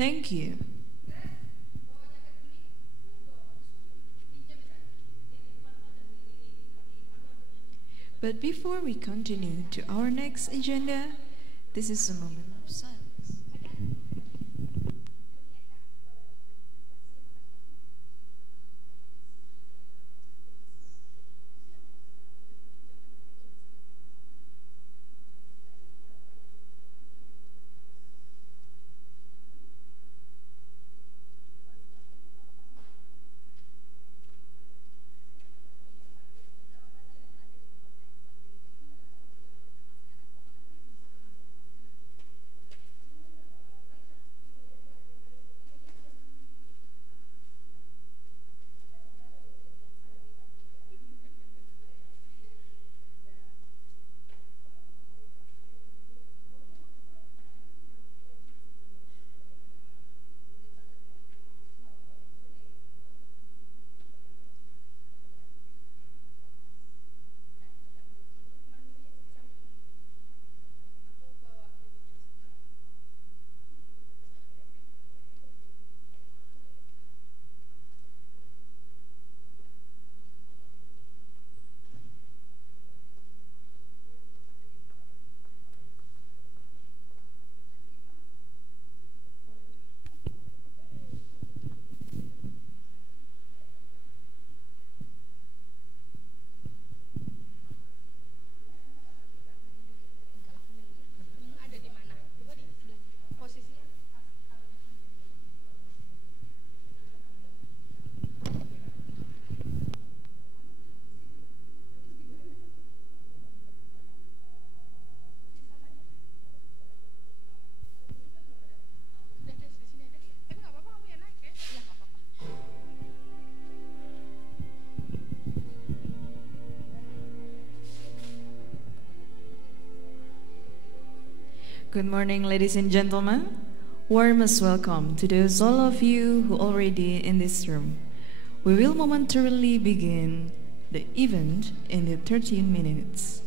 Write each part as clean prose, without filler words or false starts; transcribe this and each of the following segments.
Thank you. But before we continue to our next agenda, this is a moment of silence. Good morning, ladies and gentlemen. Warmest welcome to those all of you who are already in this room. We will momentarily begin the event in the 13 minutes.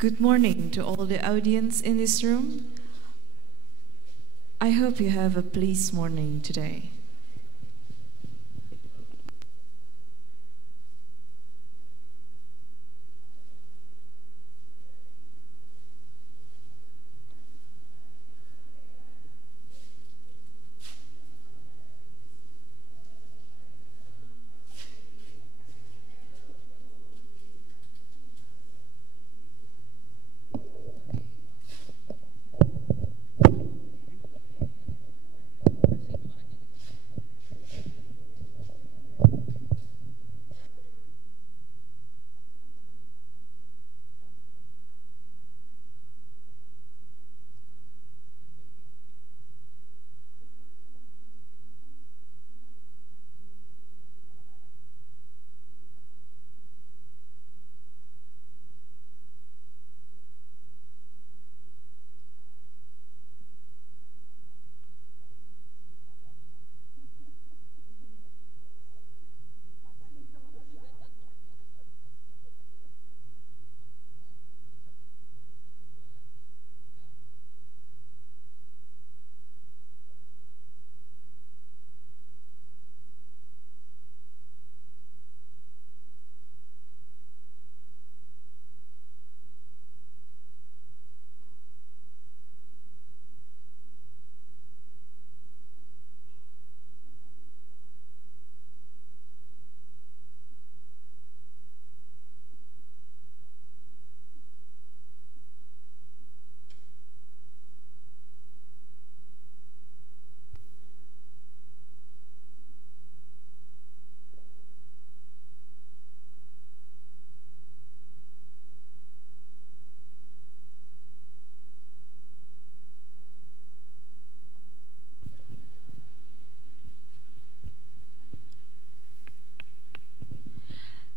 Good morning to all the audience in this room. I hope you have a pleasant morning today.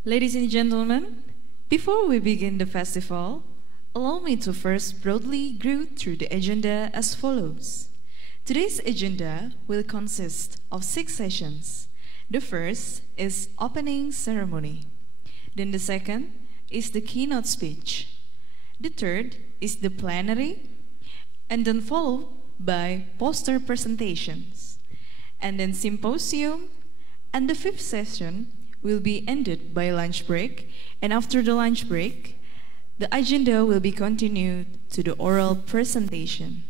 Ladies and gentlemen, before we begin the festival, allow me to first broadly go through the agenda as follows. Today's agenda will consist of 6 sessions. The first is opening ceremony. Then the second is the keynote speech. The third is the plenary, and then followed by poster presentations, and then symposium, and the fifth session will be ended by lunch break, and after the lunch break, the agenda will be continued to the oral presentation.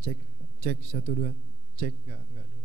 Cek, cek, 1, 2, cek, enggak dulu.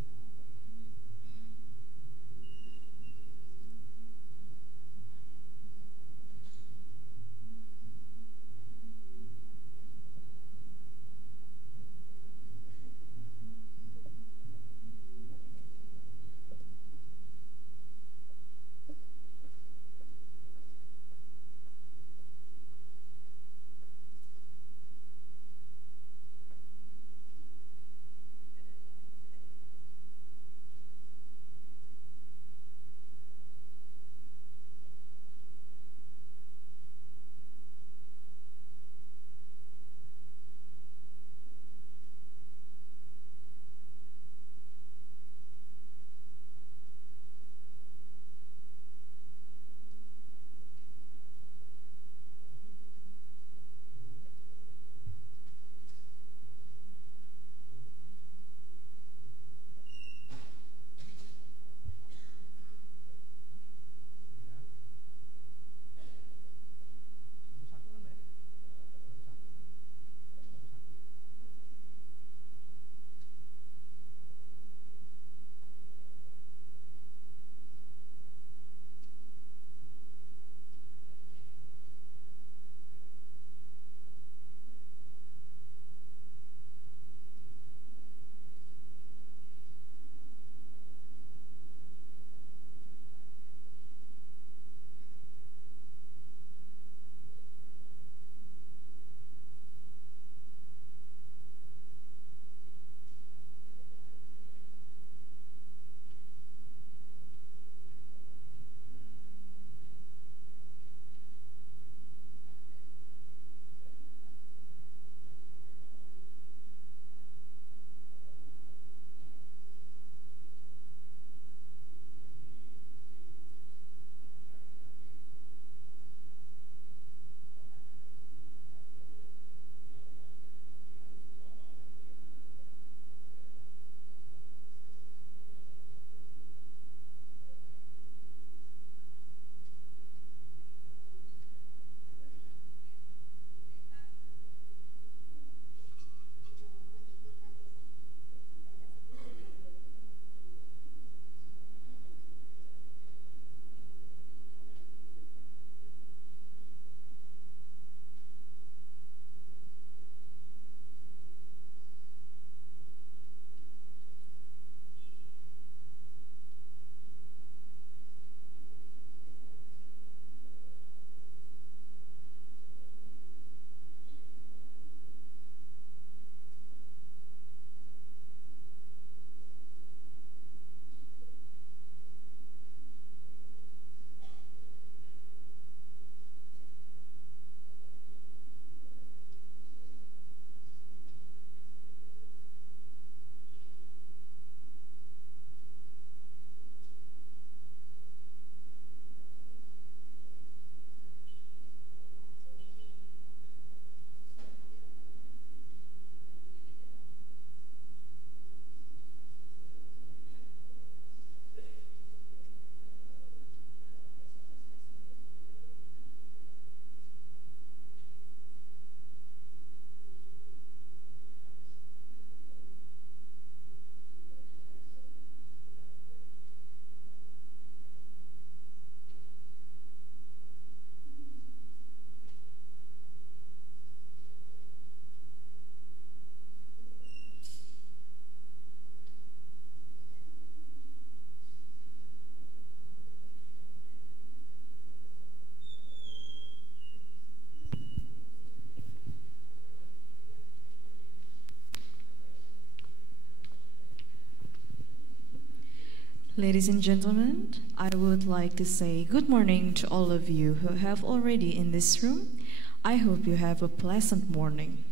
Ladies and gentlemen, I would like to say good morning to all of you who have already in this room. I hope you have a pleasant morning.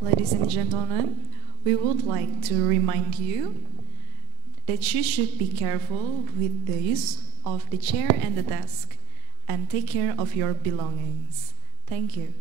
Ladies and gentlemen, we would like to remind you that you should be careful with the use of the chair and the desk and take care of your belongings. Thank you.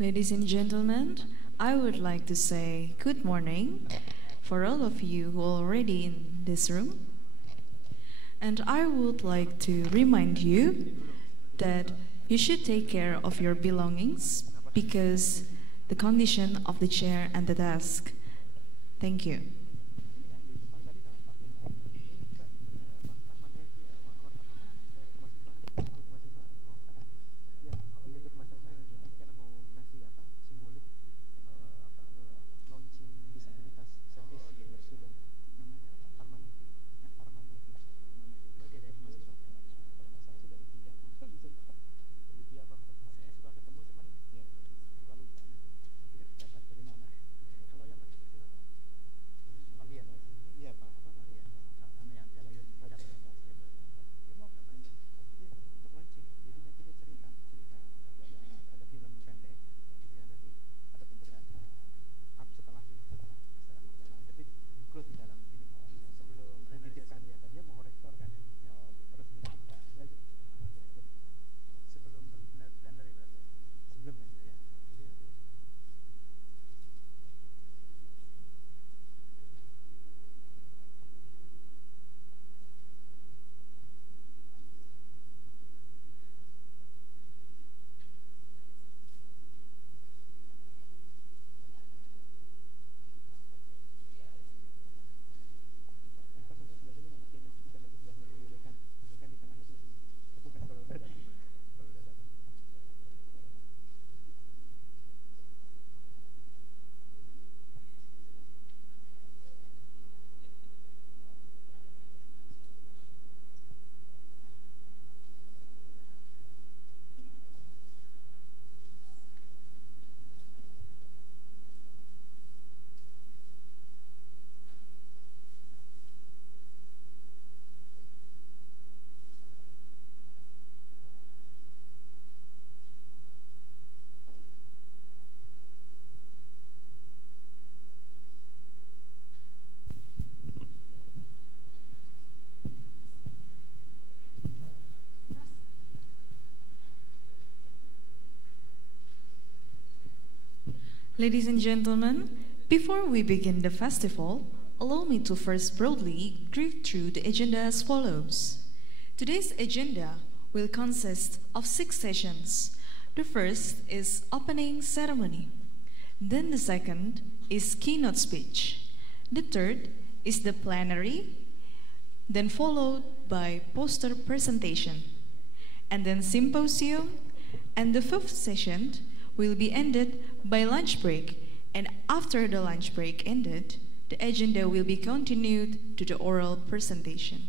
Ladies and gentlemen, I would like to say good morning for all of you who are already in this room. And I would like to remind you that you should take care of your belongings because the condition of the chair and the desk. Thank you. Ladies and gentlemen, before we begin the festival, allow me to first broadly drift through the agenda as follows. Today's agenda will consist of 6 sessions. The first is opening ceremony. Then the second is keynote speech. The third is the plenary, then followed by poster presentation, and then symposium, and the 5th session will be ended by lunch break, and after the lunch break ended, the agenda will be continued to the oral presentation.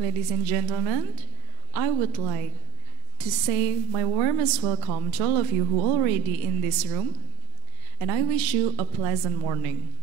Ladies and gentlemen, I would like to say my warmest welcome to all of you who are already in this room, and I wish you a pleasant morning.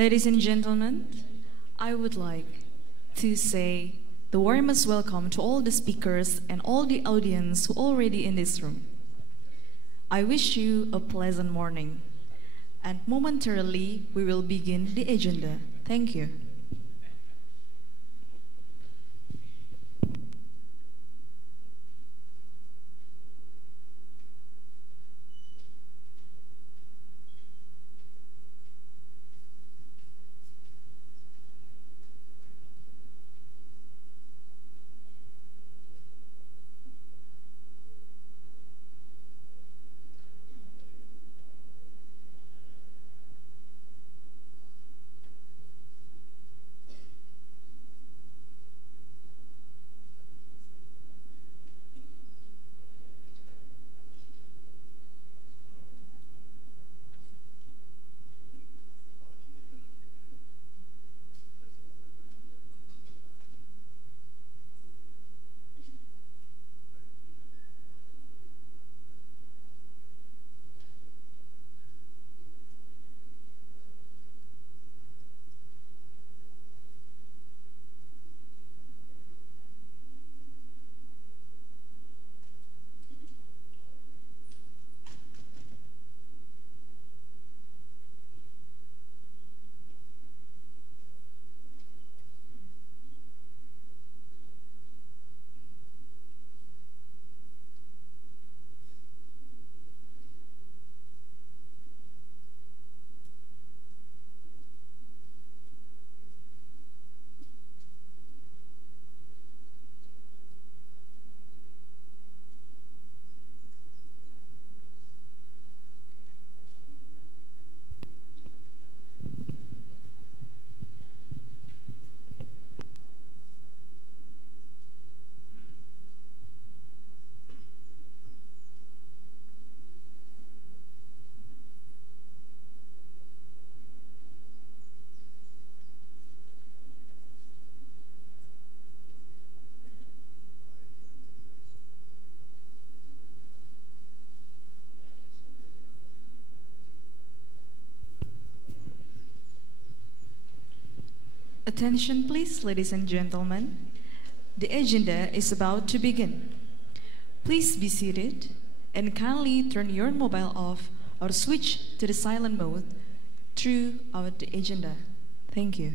Ladies and gentlemen, I would like to say the warmest welcome to all the speakers and all the audience who are already in this room. I wish you a pleasant morning, and momentarily we will begin the agenda. Thank you. Attention please, ladies and gentlemen. The agenda is about to begin. Please be seated and kindly turn your mobile off or switch to the silent mode throughout the agenda. Thank you.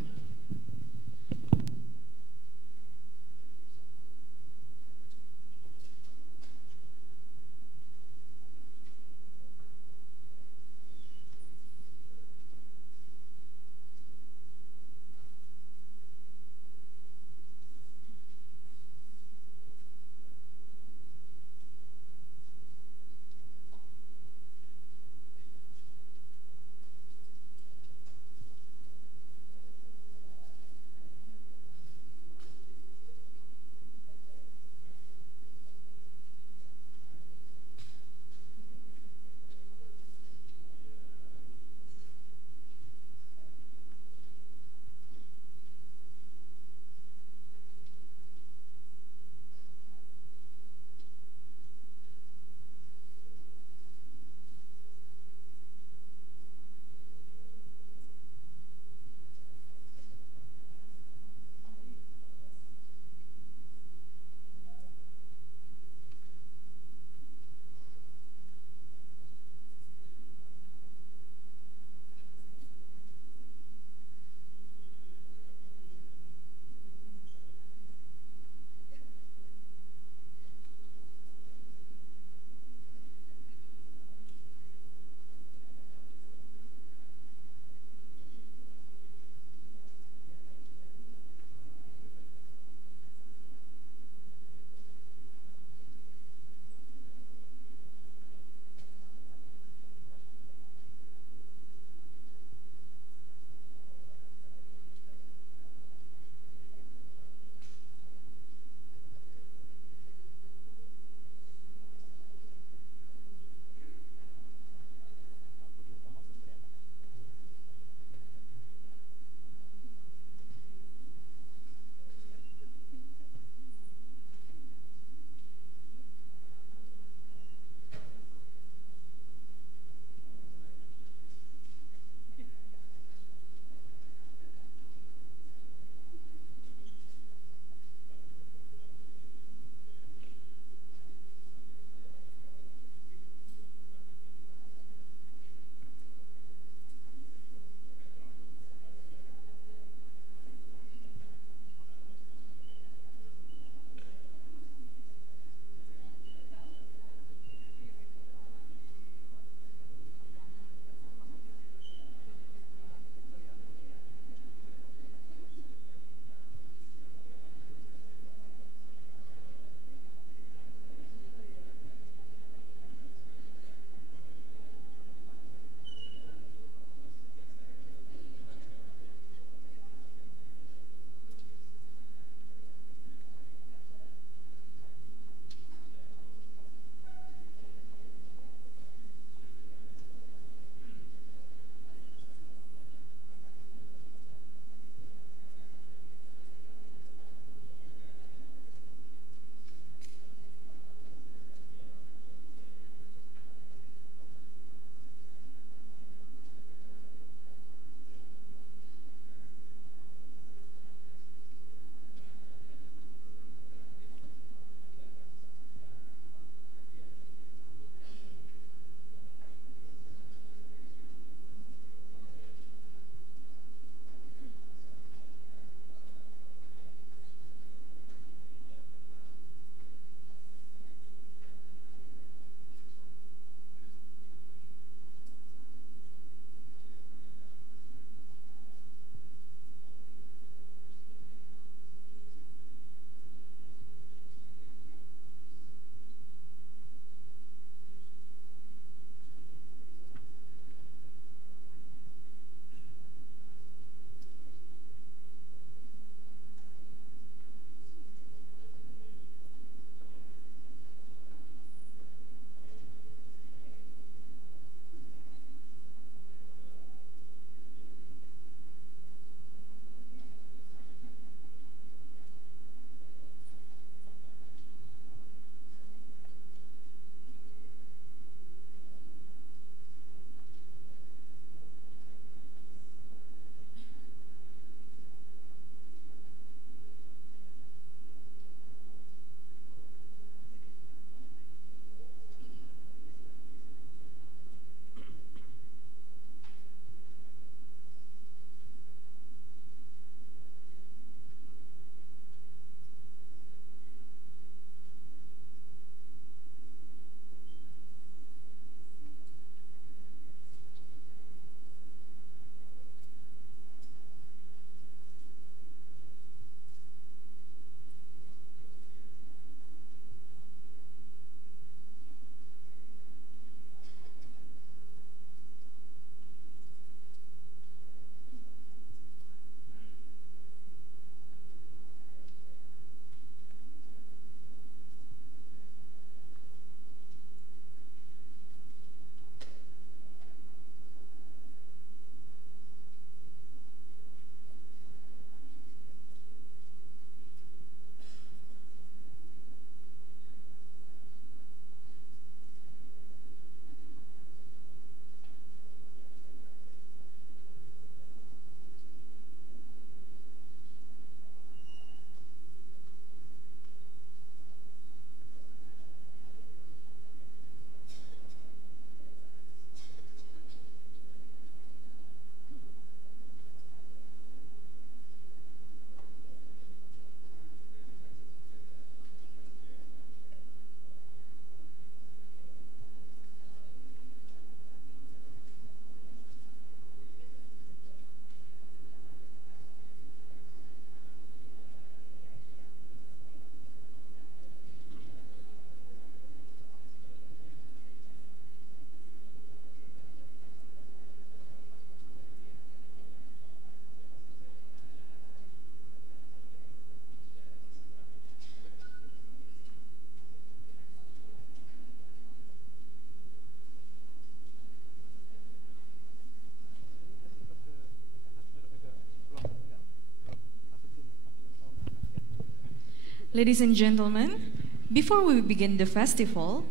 Ladies and gentlemen, before we begin the festival,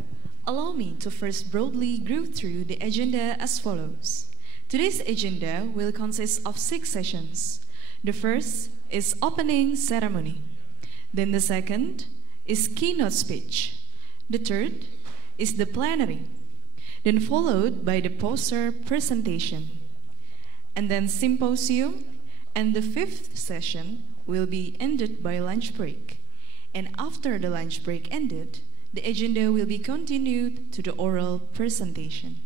allow me to first broadly go through the agenda as follows. Today's agenda will consist of 6 sessions. The first is opening ceremony. Then the second is keynote speech. The third is the plenary. Then followed by the poster presentation. And then symposium. And the 5th session will be ended by lunch break. And after the lunch break ended, the agenda will be continued to the oral presentation.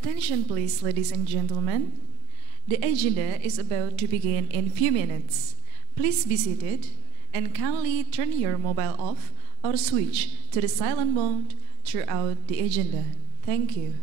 Attention please, ladies and gentlemen. The agenda is about to begin in few minutes. Please be seated and kindly turn your mobile off or switch to the silent mode throughout the agenda. Thank you.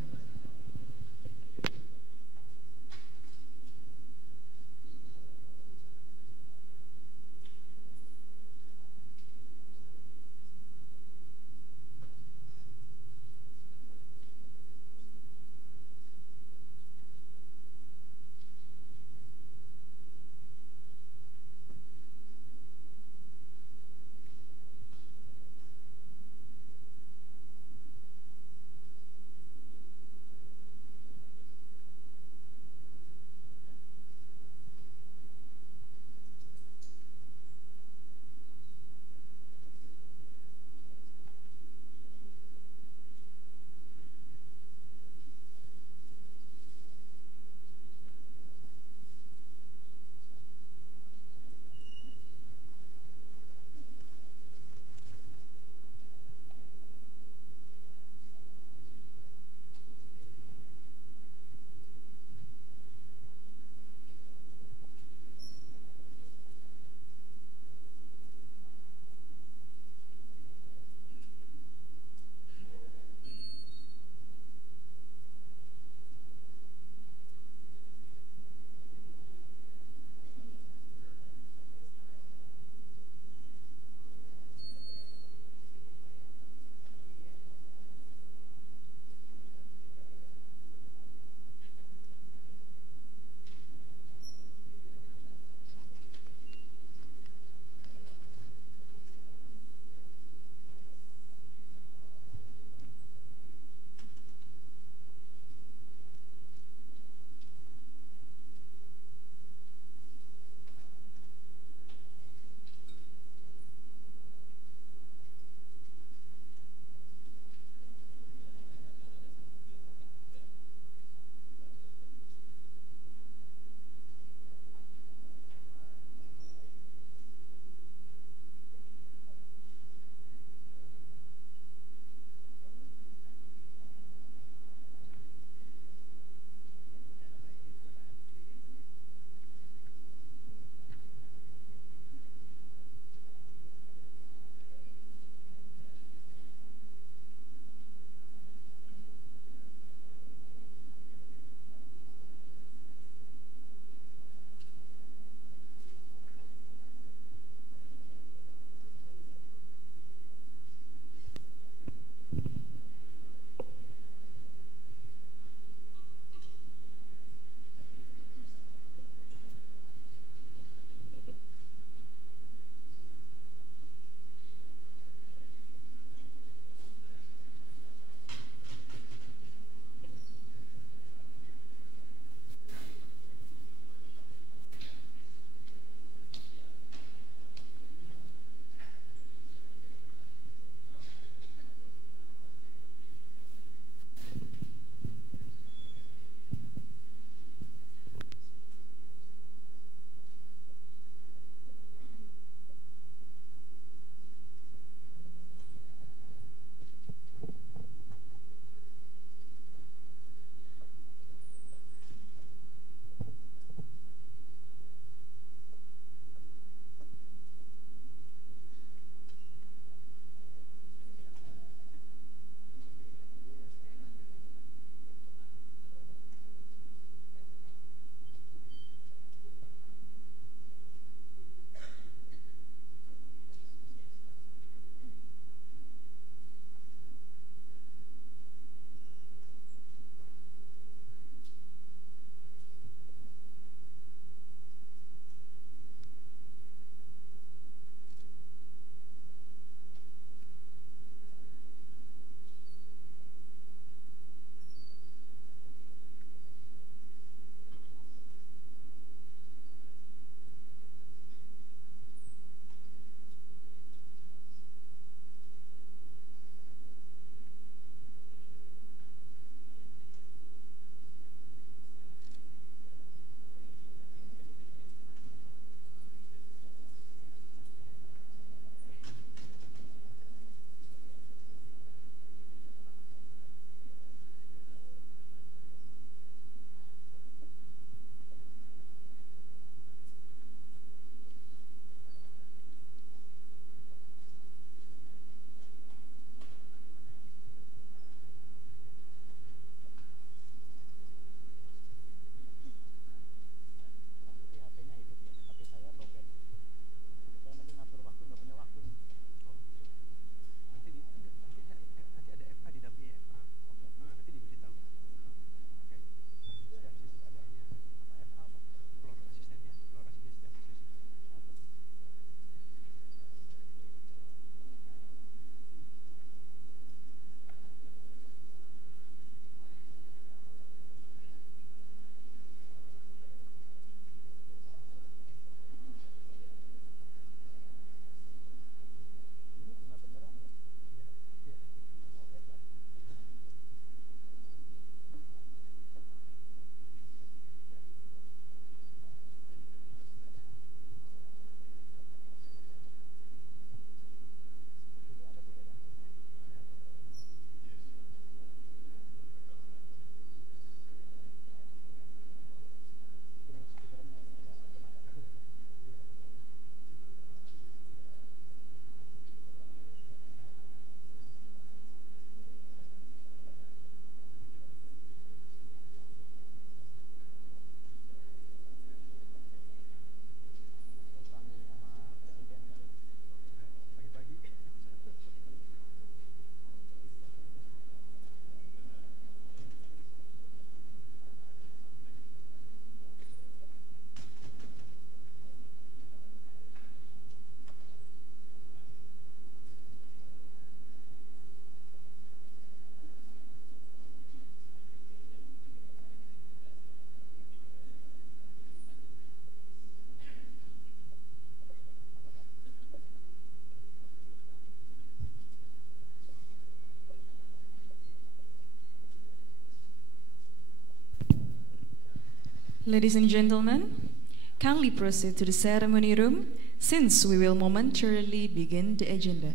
Ladies and gentlemen, kindly proceed to the ceremony room since we will momentarily begin the agenda.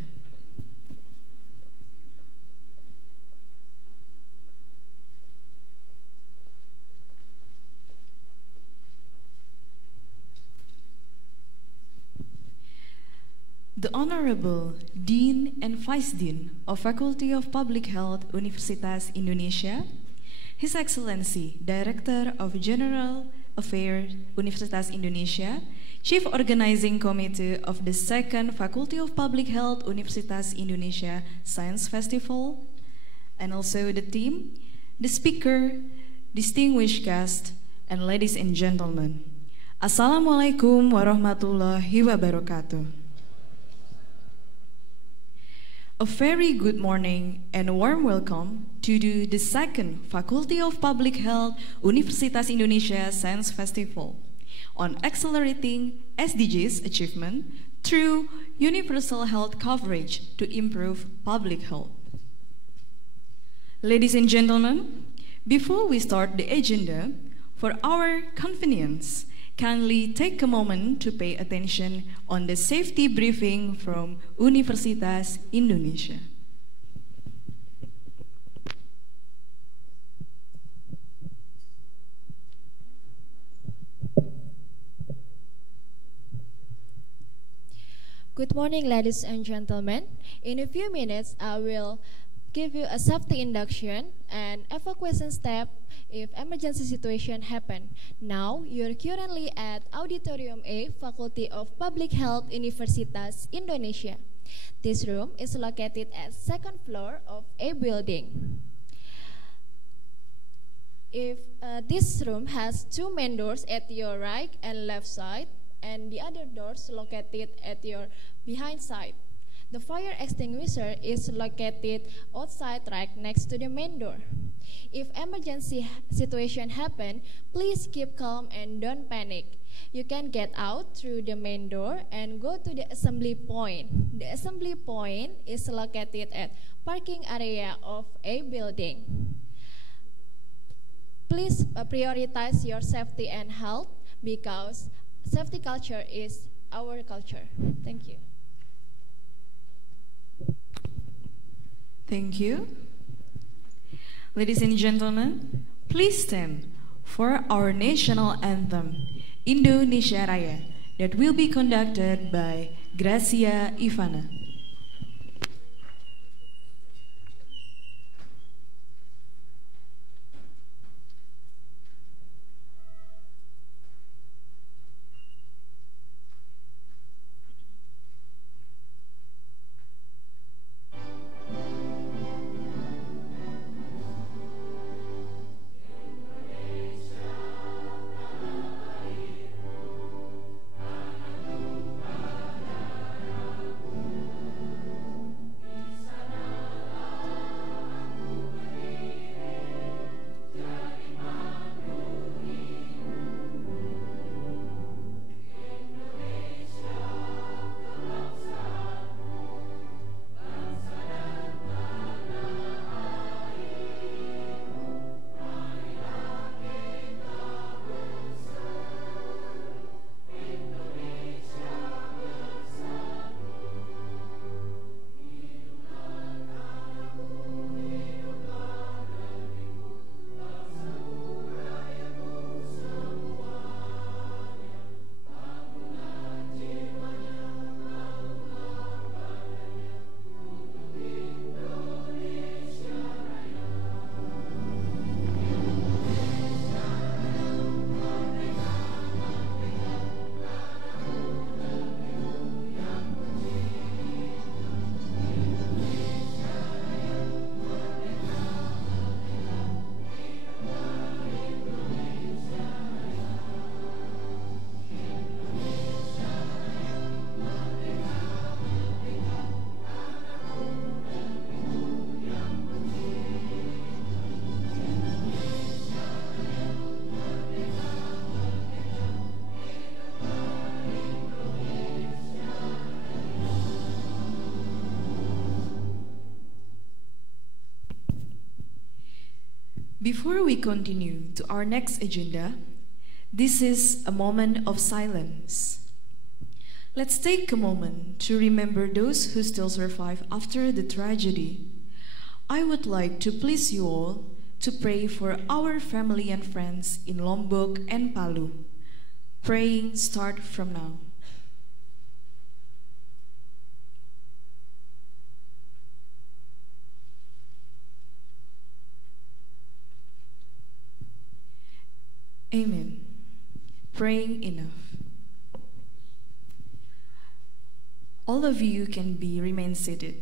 The Honorable Dean and Vice Dean of Faculty of Public Health Universitas Indonesia, His Excellency Director of General Affairs Universitas Indonesia, Chief Organizing Committee of the Second Faculty of Public Health Universitas Indonesia Science Festival, and also the team, the speaker, distinguished guests, and ladies and gentlemen. Assalamualaikum warahmatullahi wabarakatuh. A very good morning and a warm welcome to the second Faculty of Public Health Universitas Indonesia Science Festival on accelerating SDGs achievement through universal health coverage to improve public health. Ladies and gentlemen, before we start the agenda, for our convenience, kindly take a moment to pay attention on the safety briefing from Universitas Indonesia. Good morning, ladies and gentlemen. In a few minutes, I will give you a safety induction and evacuation step if emergency situation happen. Now, you're currently at Auditorium A, Faculty of Public Health, Universitas Indonesia. This room is located at second floor of A building. This room has two main doors at your right and left side, and the other doors located at your behind side. The fire extinguisher is located outside right next to the main door. If emergency situation happen, please keep calm and don't panic. You can get out through the main door and go to the assembly point. The assembly point is located at parking area of A building. Please prioritize your safety and health because safety culture is our culture. Thank you. Thank you. Ladies and gentlemen, please stand for our national anthem, Indonesia Raya, that will be conducted by Gracia Ivana. Before we continue to our next agenda, This is a moment of silence. Let's take a moment to remember those who still survive after the tragedy. I would like to please you all to pray for our family and friends in Lombok and Palu. Praying start from now. Amen. Praying enough. All of you can remain seated.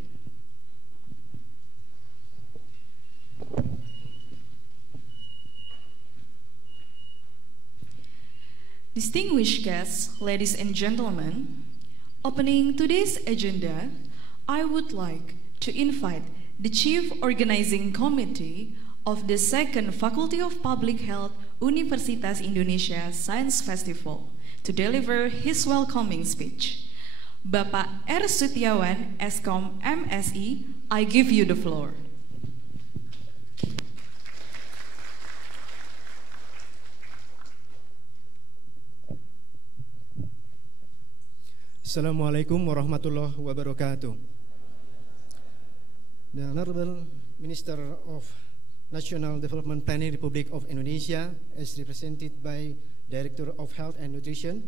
Distinguished guests, ladies and gentlemen, opening today's agenda, I would like to invite the Chief Organizing Committee of the Second Faculty of Public Health Universitas Indonesia Science Festival to deliver his welcoming speech. Bapak R. Sutiawan, SCOM MSI, I give you the floor. Assalamualaikum warahmatullahi wabarakatuh. The Honorable Minister of National Development Planning Republic of Indonesia, as represented by Director of Health and Nutrition,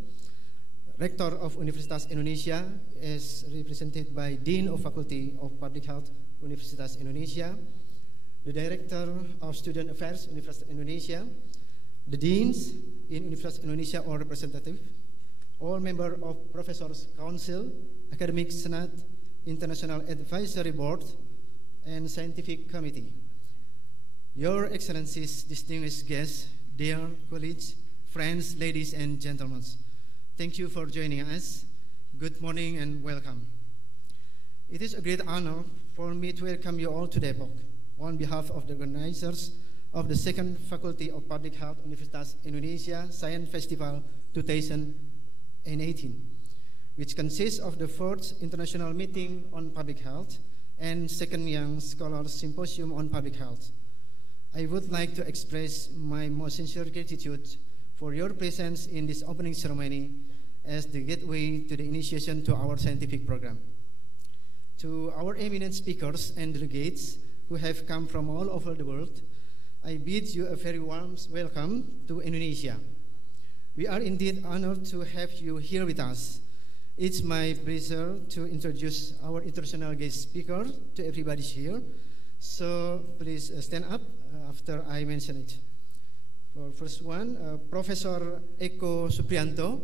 Rector of Universitas Indonesia, as represented by Dean of Faculty of Public Health, Universitas Indonesia, the Director of Student Affairs, Universitas Indonesia, the Deans in Universitas Indonesia or representative, all members of Professors Council, Academic Senate, International Advisory Board, and Scientific Committee. Your Excellencies, distinguished guests, dear colleagues, friends, ladies and gentlemen, thank you for joining us. Good morning and welcome. It is a great honor for me to welcome you all to Depok on behalf of the organizers of the Second Faculty of Public Health Universitas Indonesia Science Festival 2018, which consists of the fourth International Meeting on Public Health and second Young Scholars Symposium on Public Health. I would like to express my most sincere gratitude for your presence in this opening ceremony as the gateway to the initiation to our scientific program. To our eminent speakers and delegates who have come from all over the world, I bid you a very warm welcome to Indonesia. We are indeed honored to have you here with us. It's my pleasure to introduce our international guest speaker to everybody here. So please stand up after I mention it. For first one, Professor Eko Suprianto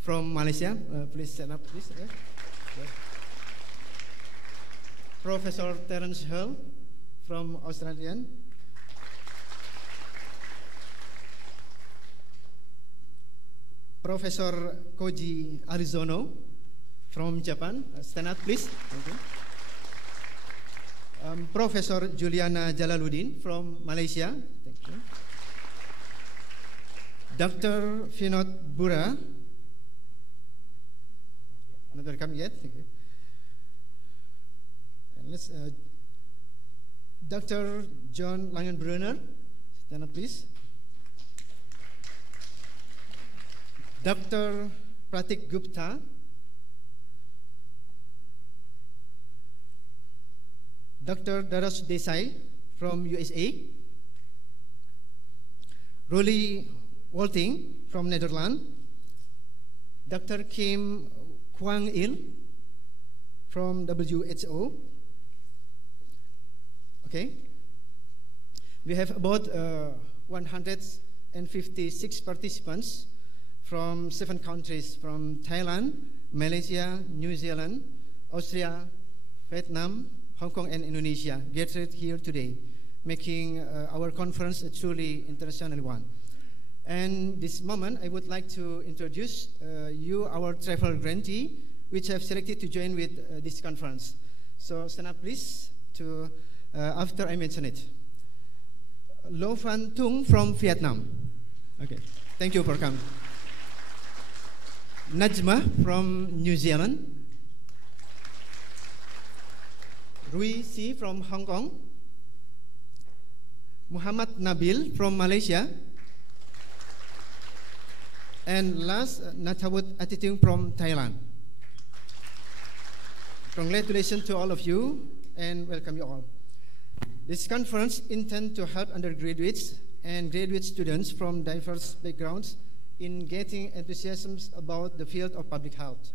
from Malaysia. Please stand up, please. Yeah. Professor Terence Hull from Australia. Professor Koji Arizono from Japan. Stand up, please. Okay. Professor Juliana Jalaluddin from Malaysia. Thank you. Dr. Vinod Bura. Not welcome yet. Thank you. And let's, Dr. John Langenbrunner. Stand up, please. Dr. Pratik Gupta. Dr. Daras Desai from USA. Rolly Walting from Netherlands. Dr. Kim Kwang Il from WHO. Okay. We have about 156 participants from 7 countries, from Thailand, Malaysia, New Zealand, Austria, Vietnam, Hong Kong, and Indonesia gathered here today, making our conference a truly international one. And this moment, I would like to introduce you our travel grantee, which have selected to join with this conference. So stand up, please, to after I mention it. Lo Van Tung from Vietnam. Okay, thank you for coming. Najma from New Zealand. Rui Si from Hong Kong. Muhammad Nabil from Malaysia. And last, Natawut Atitung from Thailand. Congratulations to all of you and welcome you all. This conference intends to help undergraduates and graduate students from diverse backgrounds in getting enthusiasm about the field of public health.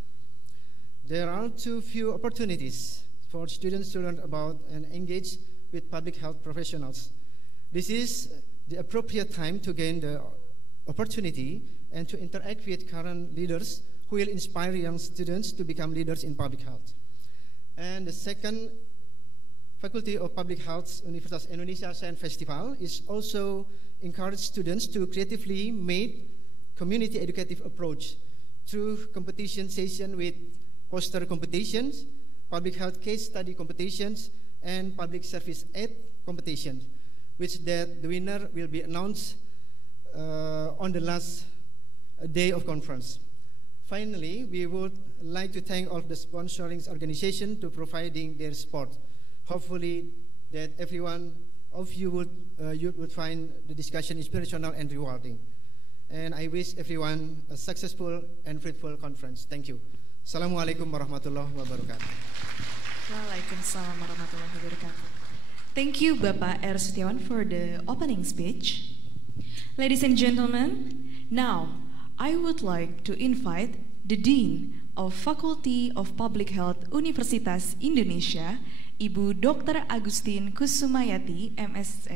There are too few opportunities for students to learn about and engage with public health professionals. This is the appropriate time to gain the opportunity and to interact with current leaders who will inspire young students to become leaders in public health. And the second Faculty of Public Health Universitas Indonesia Science Festival is also encourage students to creatively make community educative approach through competition session with poster competitions, public health case study competitions, and public service aid competitions, which the winner will be announced on the last day of conference. Finally, we would like to thank all of the sponsoring organizations to providing their support. Hopefully that everyone of you would find the discussion inspirational and rewarding. And I wish everyone a successful and fruitful conference. Thank you. Assalamualaikum warahmatullahi wabarakatuh. Waalaikumsalam warahmatullahi wabarakatuh. Thank you, Bapak R. Setiawan, for the opening speech. Ladies and gentlemen, now I would like to invite the Dean of Faculty of Public Health Universitas Indonesia, Ibu Dr. Agustin Kusumayati, MSc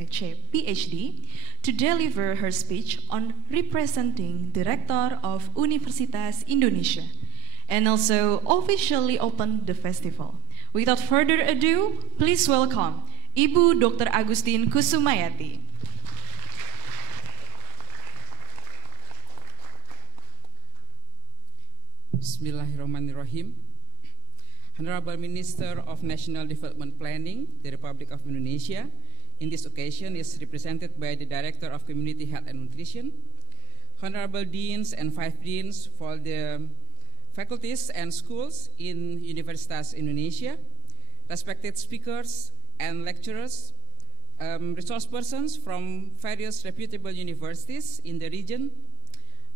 PhD, to deliver her speech on representing the Rector of Universitas Indonesia, and also officially open the festival. Without further ado, please welcome Ibu Dr. Agustin Kusumayati. Bismillahirrahmanirrahim. Honorable Minister of National Development Planning, the Republic of Indonesia, in this occasion is represented by the Director of Community Health and Nutrition, Honorable Deans and 5 Deans for the faculties and schools in Universitas Indonesia, respected speakers and lecturers, resource persons from various reputable universities in the region,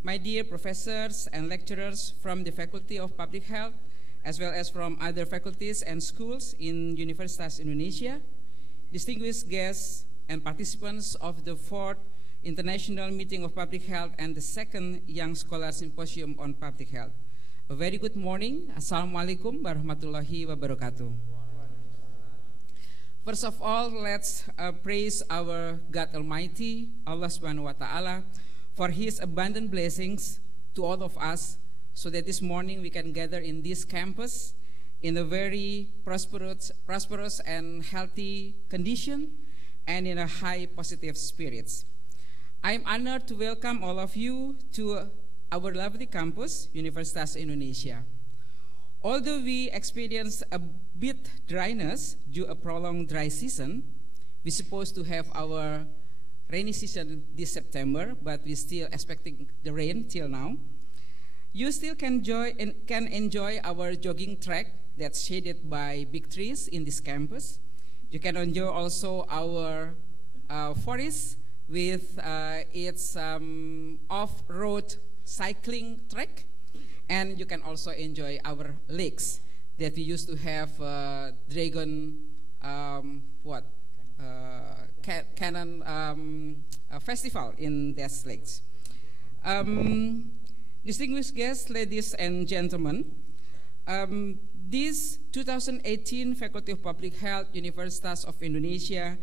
my dear professors and lecturers from the Faculty of Public Health, as well as from other faculties and schools in Universitas Indonesia, distinguished guests and participants of the 4th International Meeting of Public Health and the 2nd Young Scholar Symposium on Public Health. A very good morning. Assalamualaikum warahmatullahi wabarakatuh. First of all, let's praise our God Almighty, Allah Subhanahu wa Ta'ala, for His abundant blessings to all of us, so that this morning we can gather in this campus in a very prosperous and healthy condition and in a high positive spirits. I'm honored to welcome all of you to our lovely campus, Universitas Indonesia. Although we experienced a bit dryness due to a prolonged dry season, we're supposed to have our rainy season this September, but we're still expecting the rain till now. You still can enjoy our jogging track that's shaded by big trees in this campus. You can enjoy also our forest with its off-road cycling track, and you can also enjoy our lakes that we used to have dragon cannon festival in these lakes. Distinguished guests, ladies and gentlemen, this 2018 Faculty of Public Health Universitas of Indonesia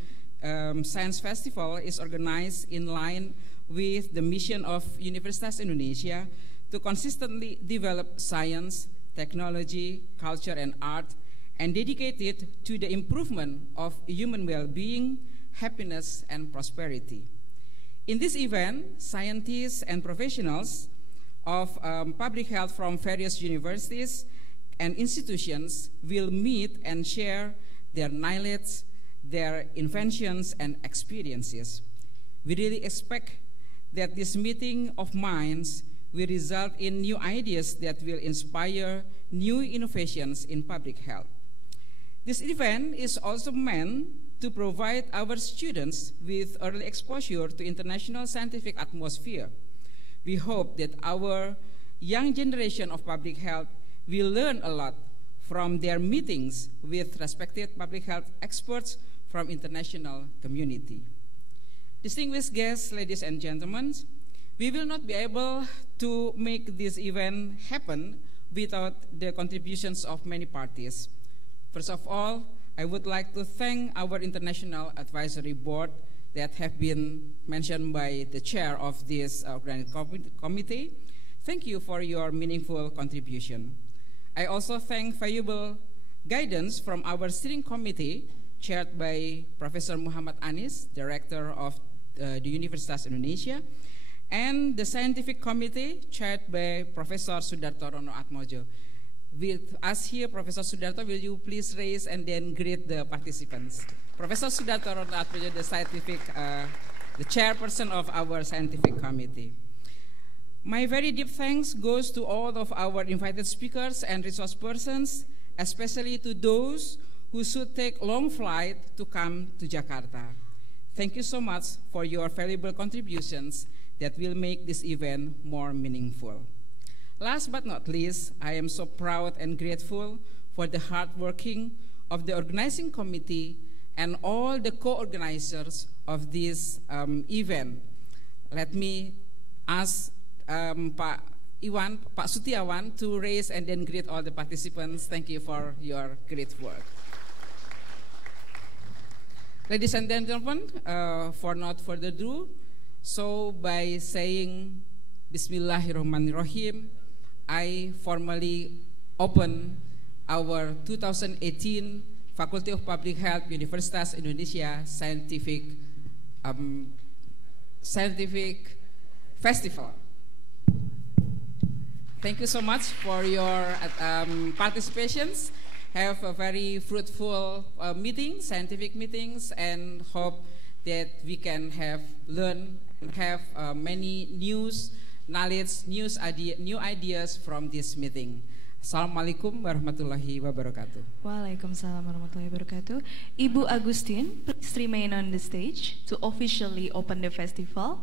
Science Festival is organized in line with the mission of Universitas Indonesia to consistently develop science, technology, culture, and art, and dedicated to the improvement of human well-being, happiness, and prosperity. In this event, scientists and professionals of public health from various universities and institutions will meet and share their knowledge, their inventions, and experiences. We really expect that this meeting of minds will result in new ideas that will inspire new innovations in public health. This event is also meant to provide our students with early exposure to international scientific atmosphere. We hope that our young generation of public health will learn a lot from their meetings with respected public health experts from international community. Distinguished guests, ladies and gentlemen, we will not be able to make this event happen without the contributions of many parties. First of all, I would like to thank our International Advisory Board that have been mentioned by the chair of this committee. Thank you for your meaningful contribution. I also thank valuable guidance from our steering committee, chaired by Professor Muhammad Anis, Director of the Universitas Indonesia, and the scientific committee, chaired by Professor Sudarto Rono Atmojo. With us here, Professor Sudarto, will you please raise and then greet the participants? Professor Sudarto Rono Atmojo, the chairperson of our scientific committee. My very deep thanks goes to all of our invited speakers and resource persons, especially to those who should take long flight to come to Jakarta. Thank you so much for your valuable contributions that will make this event more meaningful. Last but not least, I am so proud and grateful for the hard working of the organizing committee and all the co-organizers of this event. Let me ask Pak Sutiawan to raise and then greet all the participants. Thank you for your great work. Ladies and gentlemen, for not further ado, so by saying Bismillahirrahmanirrahim, I formally open our 2018 Faculty of Public Health Universitas Indonesia Scientific Festival. Thank you so much for your participations. Have a very fruitful meeting, scientific meetings, and hope that we can learn many knowledge, new ideas from this meeting. Assalamualaikum warahmatullahi wabarakatuh. Waalaikumsalam warahmatullahi wabarakatuh. Ibu Agustin, please remain on the stage to officially open the festival.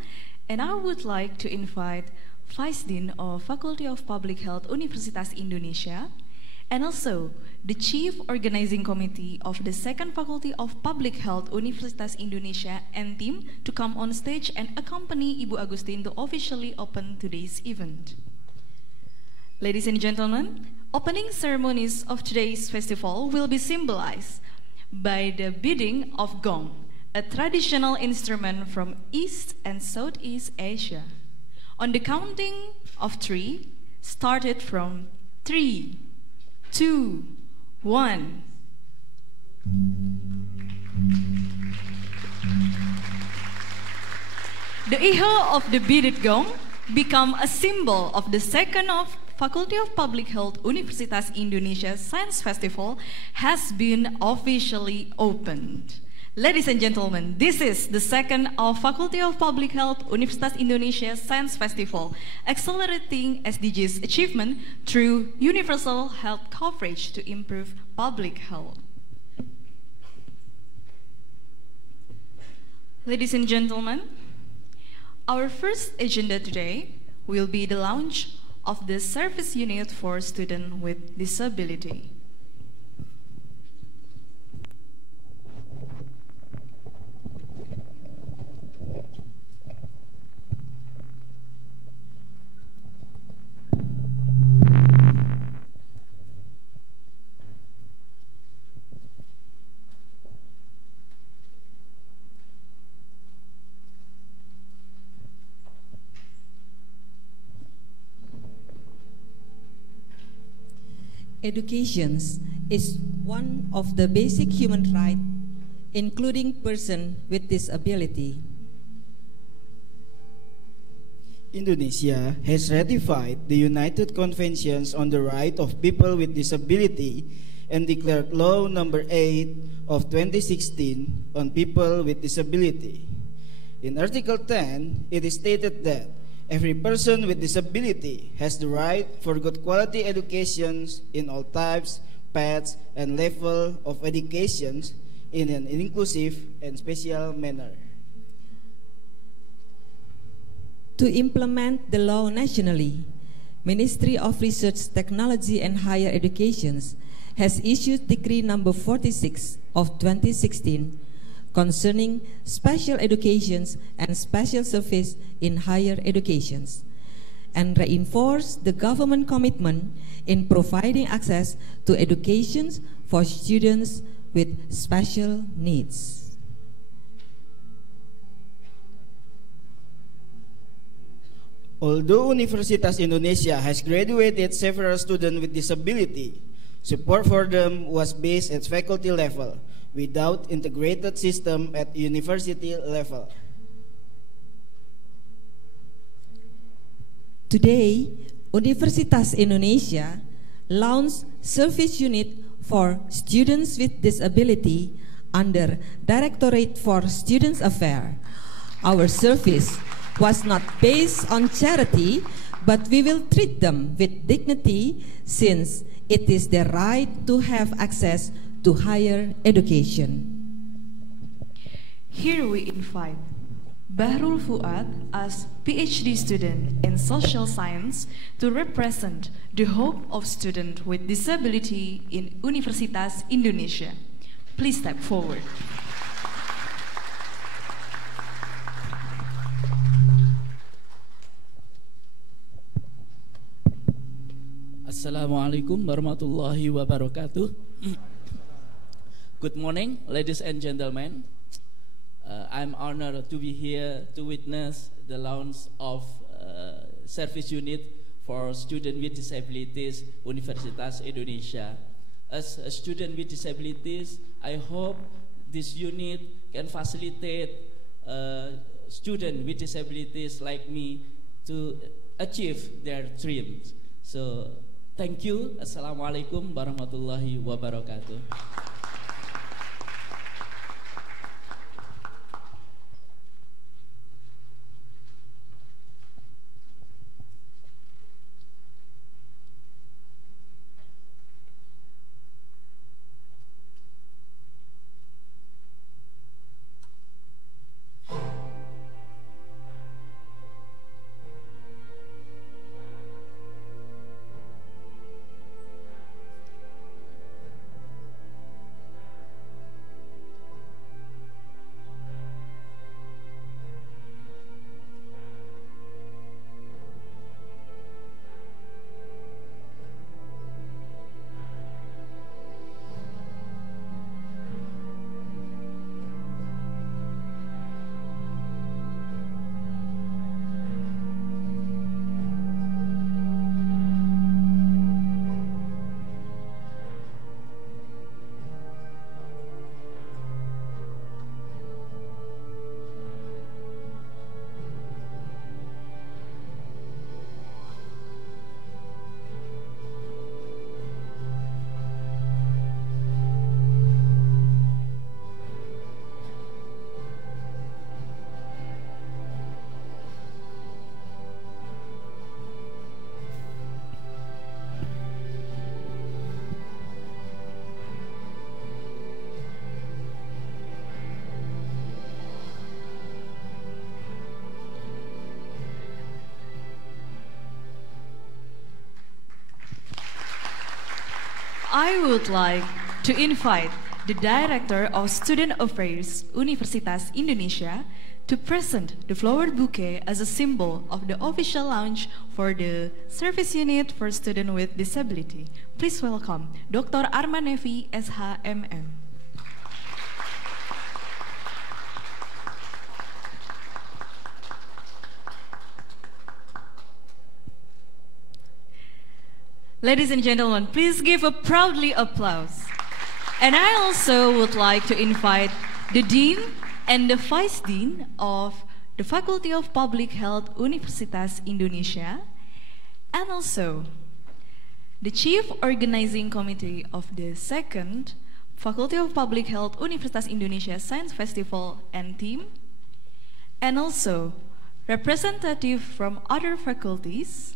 And I would like to invite Vice Dean of Faculty of Public Health Universitas Indonesia, and also the Chief Organizing Committee of the Second Faculty of Public Health Universitas Indonesia and team to come on stage and accompany Ibu Agustin to officially open today's event. Ladies and gentlemen, opening ceremonies of today's festival will be symbolized by the beating of gong, a traditional instrument from East and Southeast Asia. On the counting of 3, started from 3, 2, 1. The echo of the beaded gong become a symbol of the second of Faculty of Public Health Universitas Indonesia Science Festival has been officially opened. Ladies and gentlemen, this is the second of Faculty of Public Health Universitas Indonesia Science Festival, accelerating SDGs achievement through universal health coverage to improve public health. Ladies and gentlemen, our first agenda today will be the launch of the service unit for students with disability. Education is one of the basic human rights, including persons with disability. Indonesia has ratified the United Conventions on the Rights of People with Disability and declared Law Number 8 of 2016 on people with disability. In Article 10, it is stated that every person with disability has the right for good quality education in all types, paths, and level of education in an inclusive and special manner. To implement the law nationally, Ministry of Research, Technology and Higher Education has issued Decree number 46 of 2016 concerning special educations and special service in higher educations, and reinforce the government commitment in providing access to education for students with special needs. Although Universitas Indonesia has graduated several students with disability, support for them was based at faculty level without integrated system at university level. Today, Universitas Indonesia launched service unit for students with disability under Directorate for Students Affairs. Our service was not based on charity, but we will treat them with dignity since it is their right to have access to higher education. Here we invite Bahrul Fuad as PhD student in social science to represent the hope of students with disability in Universitas Indonesia. Please step forward. Assalamualaikum warahmatullahi wabarakatuh. Good morning, ladies and gentlemen. I'm honored to be here to witness the launch of service unit for students with disabilities, Universitas Indonesia. As a student with disabilities, I hope this unit can facilitate students with disabilities like me to achieve their dreams. So, thank you. Assalamualaikum warahmatullahi wabarakatuh. I would like to invite the Director of Student Affairs, Universitas Indonesia, to present the flower bouquet as a symbol of the official launch for the service unit for students with disability. Please welcome Dr. Arman Nevi, SHMM. Ladies and gentlemen, please give a proudly applause. And I also would like to invite the Dean and the Vice Dean of the Faculty of Public Health Universitas Indonesia, and also the Chief Organizing Committee of the second Faculty of Public Health Universitas Indonesia Science Festival and team, and also representative from other faculties,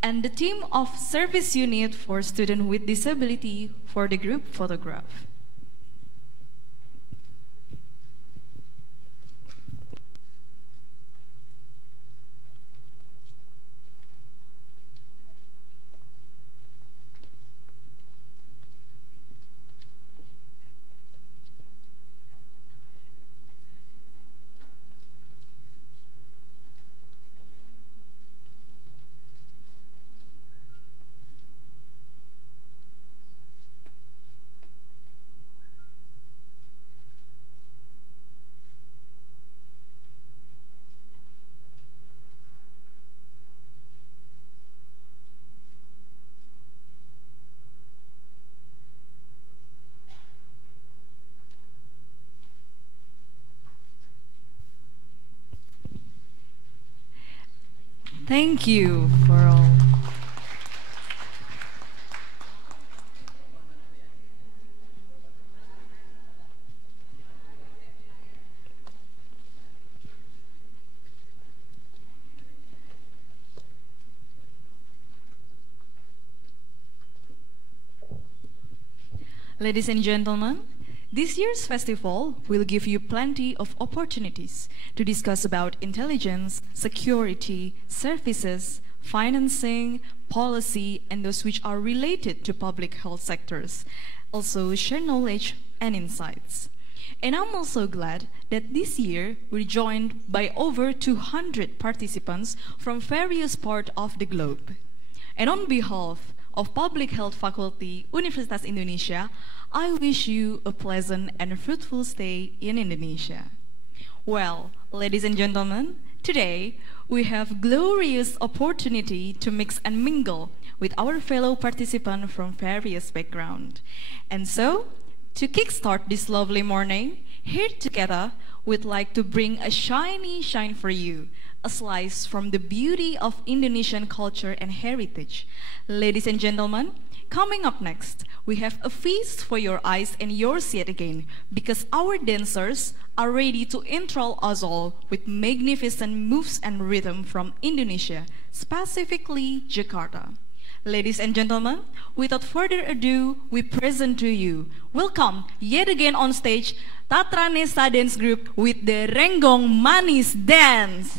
and the team of service unit for students with disability for the group photograph. Thank you for all. Ladies and gentlemen, this year's festival will give you plenty of opportunities to discuss about intelligence, security, services, financing, policy, and those which are related to public health sectors. Also share knowledge and insights. And I'm also glad that this year we're joined by over 200 participants from various parts of the globe. And on behalf of Public Health Faculty, Universitas Indonesia, I wish you a pleasant and fruitful stay in Indonesia. Well, ladies and gentlemen, today we have glorious opportunity to mix and mingle with our fellow participants from various backgrounds. And so, to kickstart this lovely morning, here together, we'd like to bring a shiny shine for you, a slice from the beauty of Indonesian culture and heritage. Ladies and gentlemen, coming up next, we have a feast for your eyes and yours yet again, because our dancers are ready to enthrall us all with magnificent moves and rhythm from Indonesia, specifically Jakarta. Ladies and gentlemen, without further ado, we present to you, welcome yet again on stage, Tatranesa Dance Group with the Renggong Manis Dance.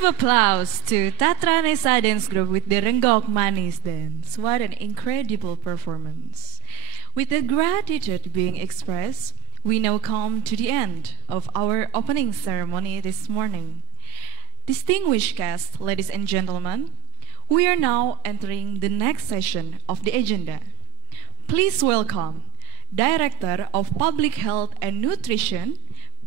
Give applause to Tatra Nesa Dance Group with the Renggok Manis Dance. What an incredible performance. With the gratitude being expressed, we now come to the end of our opening ceremony this morning. Distinguished guests, ladies and gentlemen, we are now entering the next session of the agenda. Please welcome Director of Public Health and Nutrition,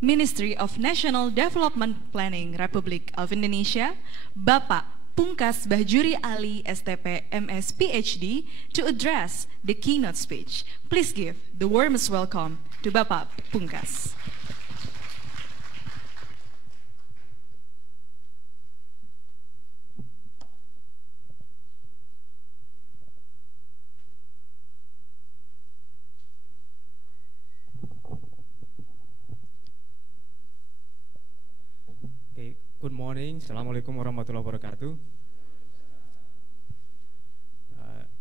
Ministry of National Development Planning Republik of Indonesia, Bapak Pungkas Bahjuri Ali STP MS PhD, to address the keynote speech. Please give the warmest welcome to Bapak Pungkas. Good morning, Assalamualaikum warahmatullahi wabarakatuh.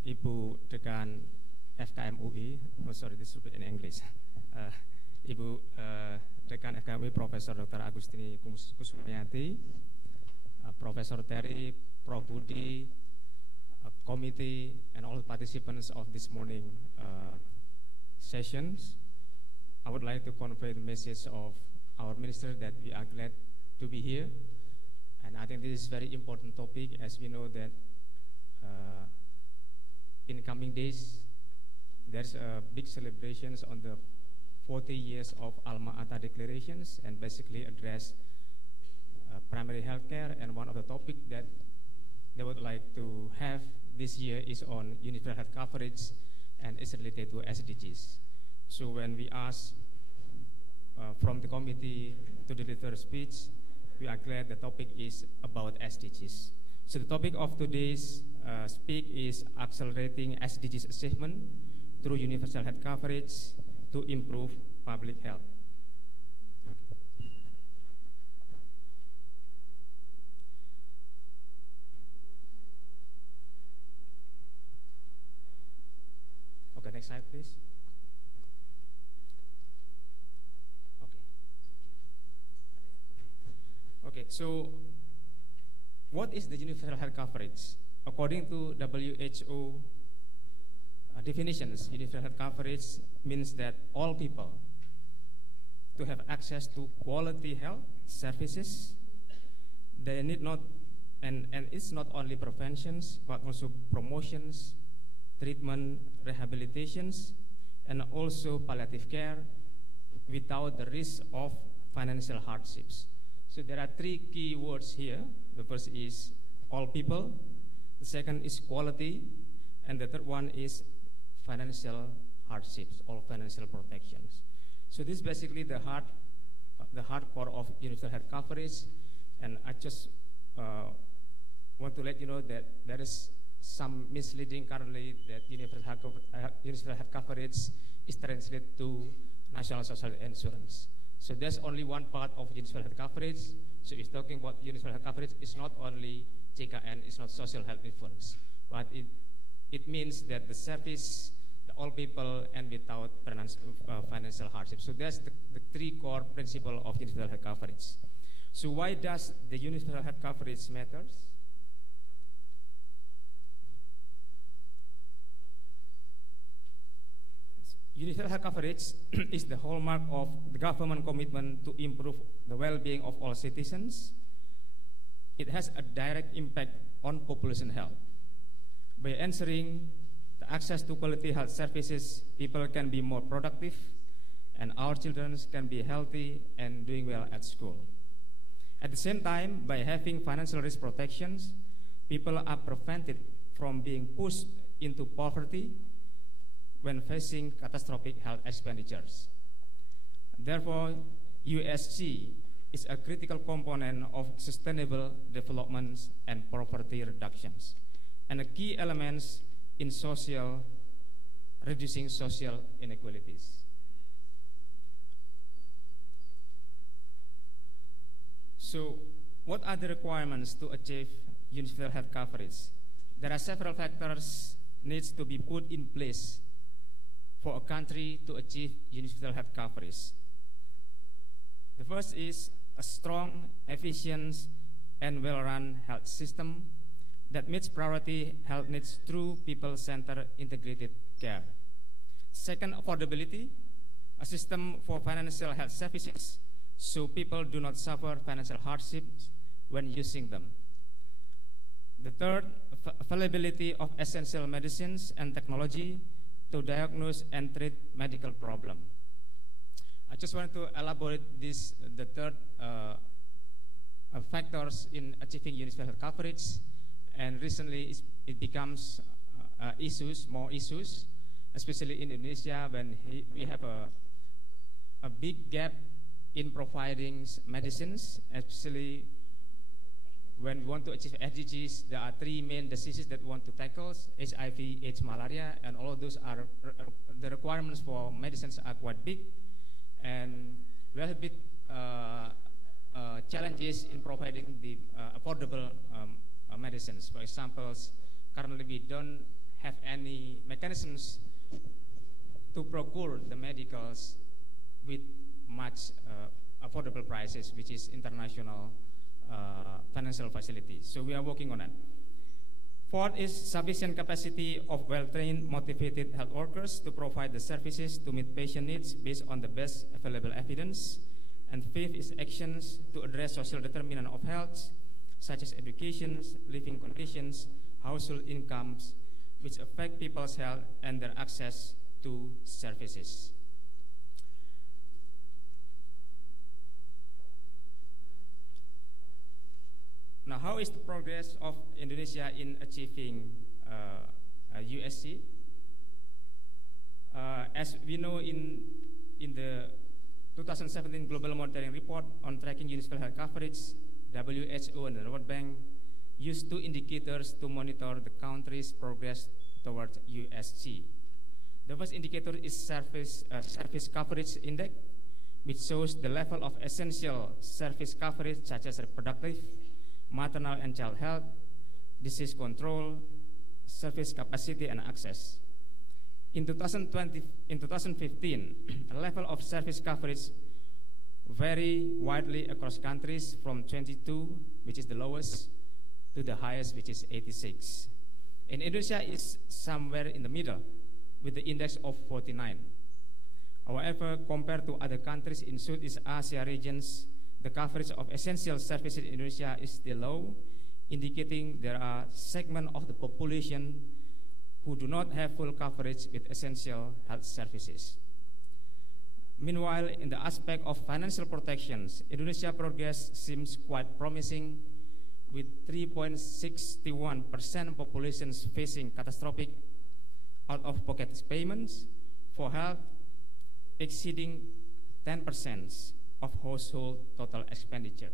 Ibu Dekan FKM UI, oh sorry, this will be in English. Ibu Dekan FKM UI, Profesor Dr. Agustini Kusmayati, Professor Terry, Prof. Budi, committee, and all participants of this morning sessions. I would like to convey the message of our minister that we are glad to be here. And I think this is a very important topic, as we know that in coming days there's big celebrations on the 40 years of Alma Ata declarations, and basically address primary health care. And one of the topics that they would like to have this year is on universal health coverage, and it's related to SDGs. So when we ask from the committee to deliver a speech, we are glad the topic is about SDGs. So the topic of today's speak is accelerating SDGs achievement through universal health coverage to improve public health. Okay, next slide, please. Okay, so what is the universal health coverage? According to WHO definitions, universal health coverage means that all people to have access to quality health services. They need not, and it's not only preventions, but also promotions, treatment, rehabilitations, and also palliative care without the risk of financial hardships. So there are three key words here. The first is all people, the second is quality, and the third one is financial hardships or financial protections. So this is basically the hardcore of universal health coverage. And I just want to let you know that there is some misleading currently that universal health coverage is translated to national social insurance. So there's only one part of universal health coverage. So if talking about universal health coverage, it's not only JKN, it's not social health insurance, but it means that the service, the all people, and without financial hardship. So that's the three core principles of universal health coverage. So why does the universal health coverage matters? Universal health coverage is the hallmark of the government commitment to improve the well-being of all citizens. It has a direct impact on population health. By ensuring the access to quality health services, people can be more productive, and our children can be healthy and doing well at school. At the same time, by having financial risk protections, people are prevented from being pushed into poverty when facing catastrophic health expenditures. Therefore, USG is a critical component of sustainable development and poverty reductions, and a key element in reducing social inequalities. So, what are the requirements to achieve universal health coverage? There are several factors needs to be put in place for a country to achieve universal health coverage. The first is a strong, efficient, and well-run health system that meets priority health needs through people-centered integrated care. Second, affordability, a system for financial health services so people do not suffer financial hardships when using them. The third, availability of essential medicines and technology to diagnose and treat medical problems. I just wanted to elaborate this, the third factors in achieving universal coverage, and recently it becomes more issues, especially in Indonesia when we have a big gap in providing medicines, especially when we want to achieve SDGs. There are three main diseases that we want to tackle: HIV, AIDS, malaria, and all of those are the requirements for medicines are quite big, and we have a bit challenges in providing the affordable medicines. For example, currently we don't have any mechanisms to procure the medicals with much affordable prices, which is international financial facilities. So we are working on that. Fourth is sufficient capacity of well-trained, motivated health workers to provide the services to meet patient needs based on the best available evidence. And fifth is actions to address social determinants of health, such as education, living conditions, household incomes, which affect people's health and their access to services. Now, how is the progress of Indonesia in achieving USC? As we know, in the 2017 Global Monitoring Report on Tracking Universal Health Coverage, WHO and the World Bank used two indicators to monitor the country's progress towards USG. The first indicator is service coverage index, which shows the level of essential service coverage such as reproductive, maternal and child health, disease control, service capacity and access. In 2015, the level of service coverage vary widely across countries from 22, which is the lowest, to the highest, which is 86. And Indonesia is somewhere in the middle with the index of 49. However, compared to other countries in Southeast Asia regions, the coverage of essential services in Indonesia is still low, indicating there are segments of the population who do not have full coverage with essential health services. Meanwhile, in the aspect of financial protections, Indonesia's progress seems quite promising, with 3.61% populations facing catastrophic out-of-pocket payments for health exceeding 10% of household total expenditure.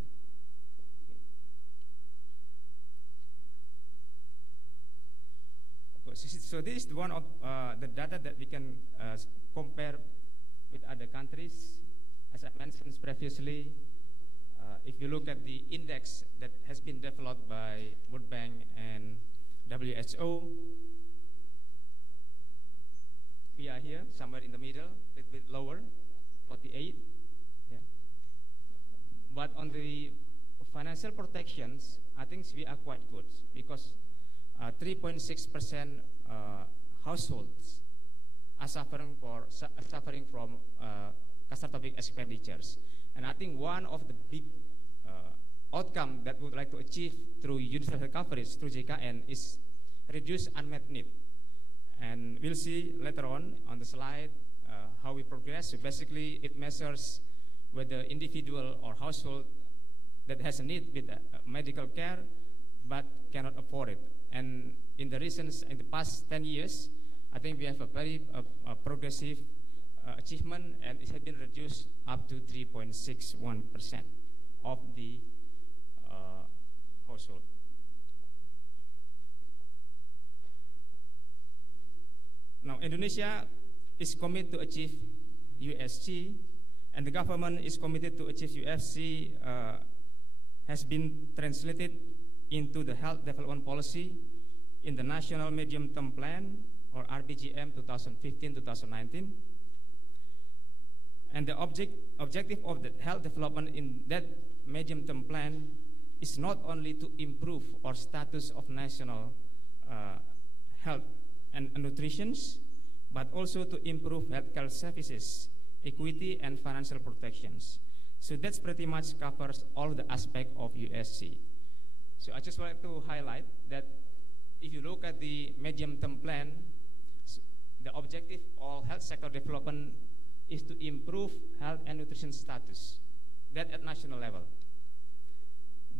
So this is one of the data that we can compare with other countries. As I mentioned previously, if you look at the index that has been developed by World Bank and WHO, we are here somewhere in the middle, a little bit lower, 48. Yeah. But on the financial protections, I think we are quite good, because 3.6% households are suffering from catastrophic expenditures. And I think one of the big outcome that we would like to achieve through universal health coverage through JKN is reduce unmet need. And we'll see later on the slide how we progress. So basically, it measures whether individual or household that has a need with medical care but cannot afford it. And in the past 10 years, I think we have a very progressive achievement, and it has been reduced up to 3.61% of the household. Now, Indonesia is committed to achieve USG, and the government is committed to achieve USG, has been translated into the health development policy in the National Medium-Term Plan, or RBGM 2015-2019. And the objective of the health development in that medium-term plan is not only to improve our status of national health and nutrition, but also to improve healthcare services, equity, and financial protections. So that's pretty much covers all the aspects of USC. So I just wanted to highlight that if you look at the medium-term plan, the objective of health sector development is to improve health and nutrition status, that at national level.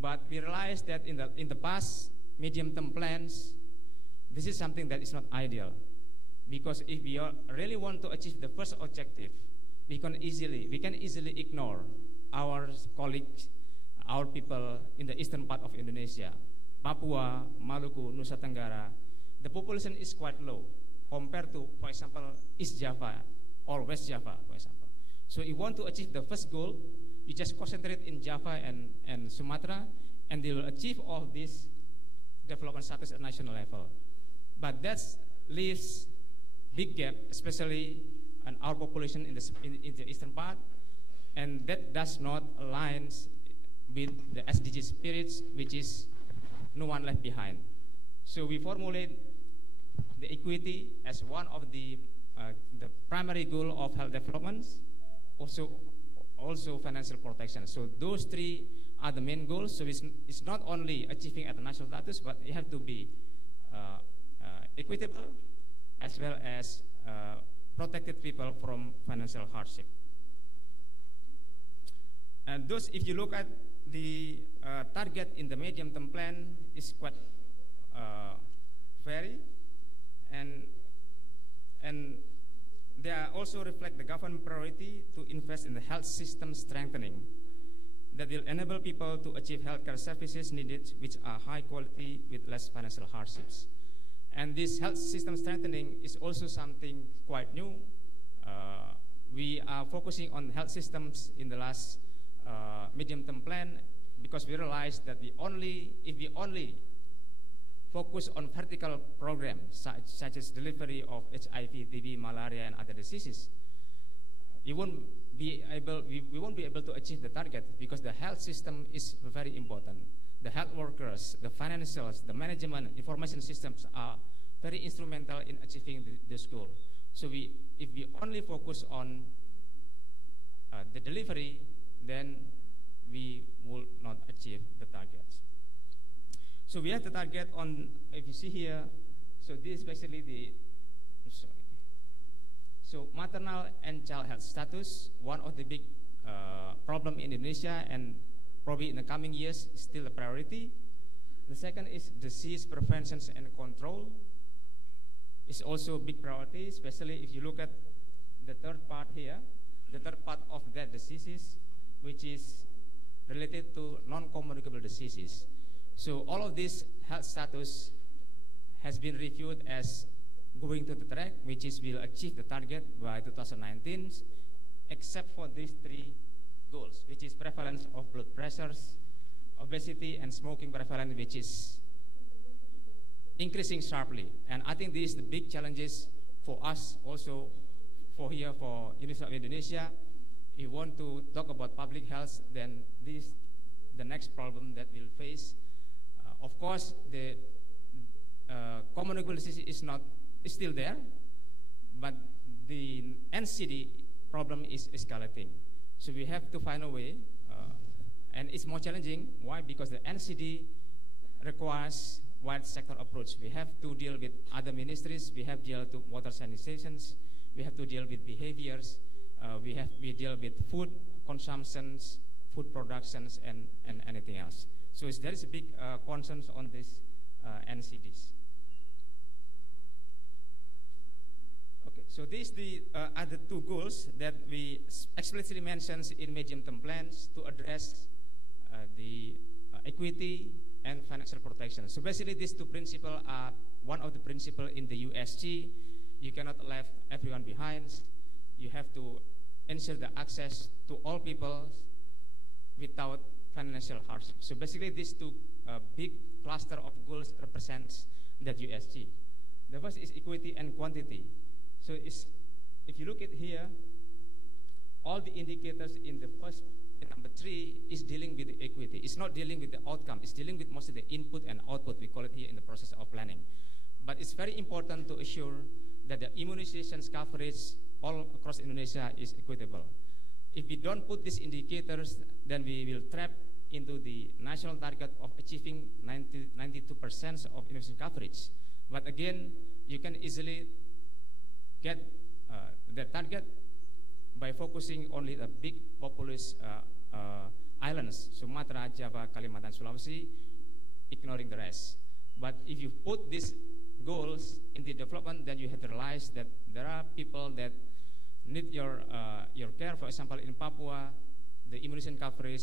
But we realize that in the past medium-term plans, this is something that is not ideal, because if we really want to achieve the first objective, we can easily ignore our colleagues, our people in the eastern part of Indonesia, Papua, Maluku, Nusa Tenggara. The population is quite low compared to, for example, East Java or West Java, for example. So if you want to achieve the first goal, you just concentrate in Java and Sumatra, and they will achieve all this development status at national level. But that leaves big gap, especially in our population in the eastern part, and that does not align with the SDG spirits, which is no one left behind. So we formulate the equity as one of the primary goal of health development, also financial protection. So those three are the main goals. So it's not only achieving at the national status, but it has to be equitable as well as protected people from financial hardship. And those, if you look at the target in the medium-term plan, is quite vary, and they also reflect the government priority to invest in the health system strengthening that will enable people to achieve healthcare services needed, which are high quality with less financial hardships. And this health system strengthening is also something quite new. We are focusing on health systems in the last medium-term plan, because we realized that if we only focus on vertical programs such as delivery of HIV, TB, malaria, and other diseases, we won't be able to achieve the target, because the health system is very important. The health workers, the financials, the management, information systems are very instrumental in achieving this goal. So if we only focus on the delivery, then we will not achieve the targets. So we have the target on, if you see here, so this is basically so maternal and child health status, one of the big problem in Indonesia, and probably in the coming years still a priority. The second is disease prevention and control. It's also a big priority, especially if you look at the third part here, the third part of that diseases, which is related to non-communicable diseases. So all of this health status has been reviewed as going to the track, which is will achieve the target by 2019, except for these three goals, which is prevalence of blood pressures, obesity, and smoking prevalence, which is increasing sharply. And I think these are the big challenges for us also for here for University of Indonesia. If you want to talk about public health, then this is the next problem that we'll face. Of course, the communicable disease is still there, but the NCD problem is escalating. So we have to find a way, and it's more challenging. Why? Because the NCD requires wide sector approach. We have to deal with other ministries. We have to deal with water sanitations. We have to deal with behaviors. We deal with food consumptions, food productions, and anything else. So there is a big concerns on these NCDs. Okay, so these are the two goals that we explicitly mentioned in medium-term plans to address the equity and financial protection. So basically, these two principles are one of the principles in the USG. You cannot leave everyone behind. You have to ensure the access to all people without financial hardship. So basically, these two big cluster of goals represents that USG. The first is equity and quantity. So if you look at here, all the indicators in the first number 3 is dealing with the equity. It's not dealing with the outcome. It's dealing with mostly the input and output, we call it here in the process of planning. But it's very important to assure that the immunizations coverage all across Indonesia is equitable. If we don't put these indicators, then we will trap into the national target of achieving 92% of immunization coverage. But again, you can easily get the target by focusing only the big populous islands, Sumatra, Java, Kalimantan, Sulawesi, ignoring the rest. But if you put these goals in the development, then you have to realize that there are people that need your care. For example, in Papua, the immunization coverage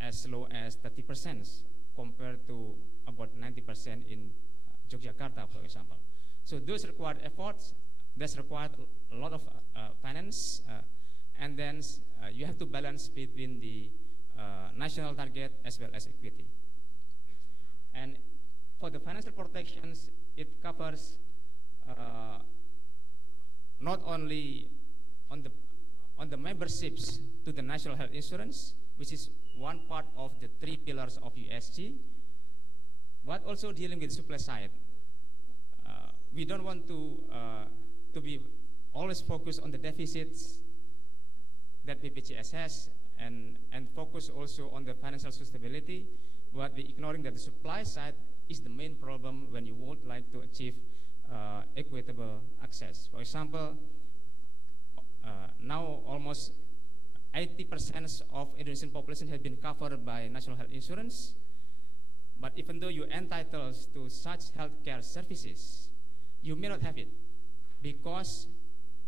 as low as 30% compared to about 90% in Yogyakarta, for example. So those required efforts, that's required a lot of finance, and then you have to balance between the national target as well as equity. And for the financial protections, it covers not only on the memberships to the national health insurance, which is one part of the 3 pillars of USG, but also dealing with supply side. We don't want to be always focused on the deficits that BPJS has and focus also on the financial sustainability, but we ignoring that the supply side is the main problem when you would like to achieve equitable access. For example, now almost 80% of Indonesian population has been covered by national health insurance, but even though you're entitled to such healthcare services, you may not have it because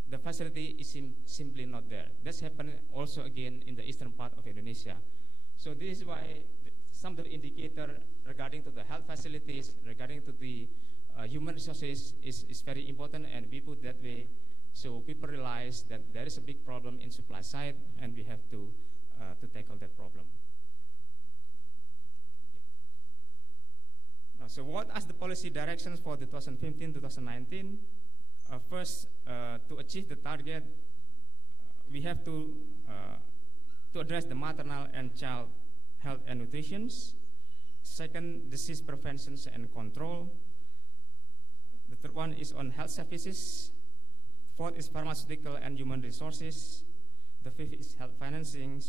the facility is simply not there. That's happened also again in the eastern part of Indonesia. So this is why some of the indicator regarding to the health facilities, regarding to the human resources is very important, and we put that way so people realize that there is a big problem in supply side and we have to tackle that problem. So what are the policy directions for the 2015-2019? First, to achieve the target, we have to address the maternal and child health and nutrition. Second, disease prevention and control. The third one is on health services. Fourth is pharmaceutical and human resources. The fifth is health financing.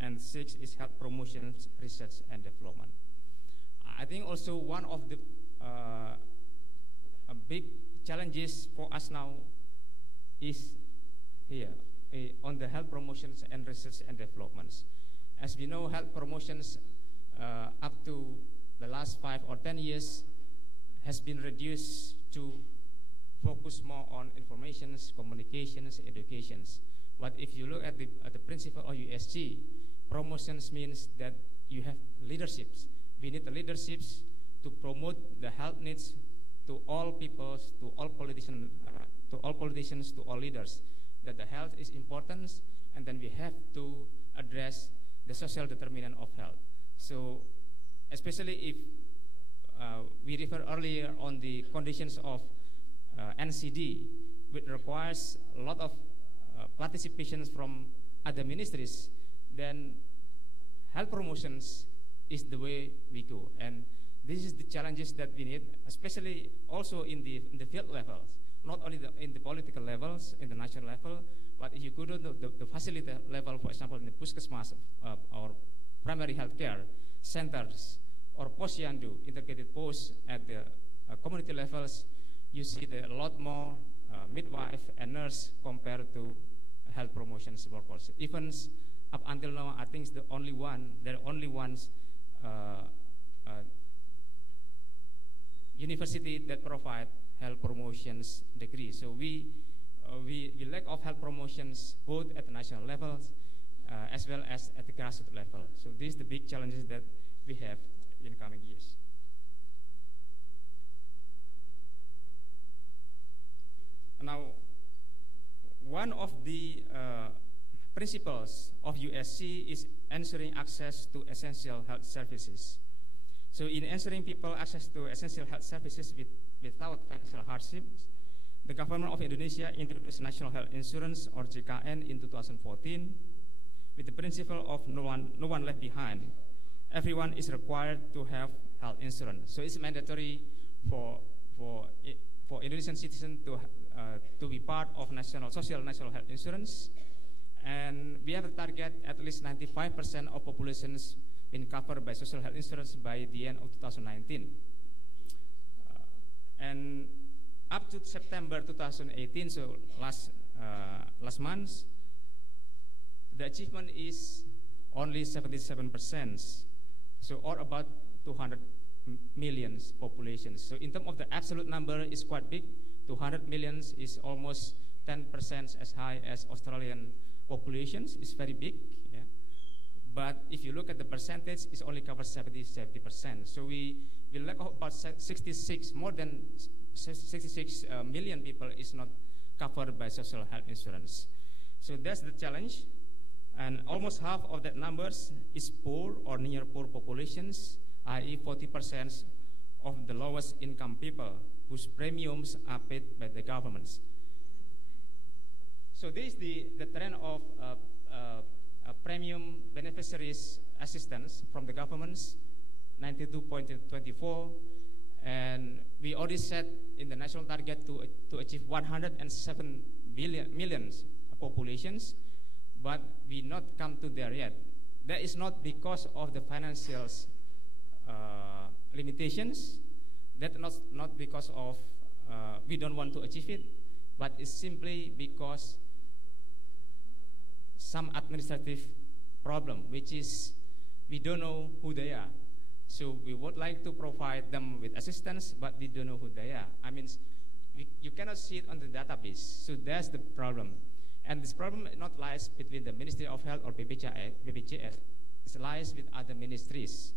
And sixth is health promotion, research and development. I think also one of the big challenges for us now is here on the health promotions and research and developments. As we know, health promotions up to the last 5 or 10 years has been reduced to focus more on informations, communications, educations. But if you look at the principle of USG, promotions means that you have leaderships. We need the leaderships to promote the health needs to all peoples, to all politicians, to all leaders, that the health is important, and then we have to address the social determinant of health. So, especially if we refer earlier on the conditions of NCD, which requires a lot of participation from other ministries, then health promotions is the way we go. And this is the challenges that we need, especially also in the field levels, not only in the political levels, in the national level, but if you go to the facility level, for example, in the puskesmas or primary healthcare centers or posyandu, integrated posts at the community levels, you see a lot more midwife and nurse compared to health promotions workers. Even up until now, I think there are only ones university that provide health promotions degree. So we lack of health promotions both at the national levels as well as at the grassroots level. So these are the big challenges that we have in coming years. Now, one of the principles of USC is ensuring access to essential health services. So in ensuring people access to essential health services without financial hardships, the government of Indonesia introduced National Health Insurance or JKN in 2014, with the principle of no one left behind. Everyone is required to have health insurance. So it's mandatory for Indonesian citizens to be part of national health insurance. And we have a target at least 95% of populations being covered by social health insurance by the end of 2019. And up to September 2018, so last month, the achievement is only 77%, so or about 200 million populations. So in terms of the absolute number, is quite big. 200 million is almost 10% as high as Australian populations. It's very big. Yeah. But if you look at the percentage, it only covers 70%. So we lack about 66, more than 66 million people is not covered by social health insurance. So that's the challenge. And almost half of that numbers is poor or near poor populations, i.e. 40% of the lowest income people whose premiums are paid by the governments. So this is the trend of premium beneficiaries assistance from the governments, 92.24, and we already set in the national target to achieve 107 million populations, but we not come to there yet. That is not because of the financial limitations. That's not because of we don't want to achieve it, but it's simply because some administrative problem, which is we don't know who they are. So we would like to provide them with assistance, but we don't know who they are. I mean, you cannot see it on the database. So that's the problem. And this problem not lies between the Ministry of Health or BPJS. It lies with other ministries,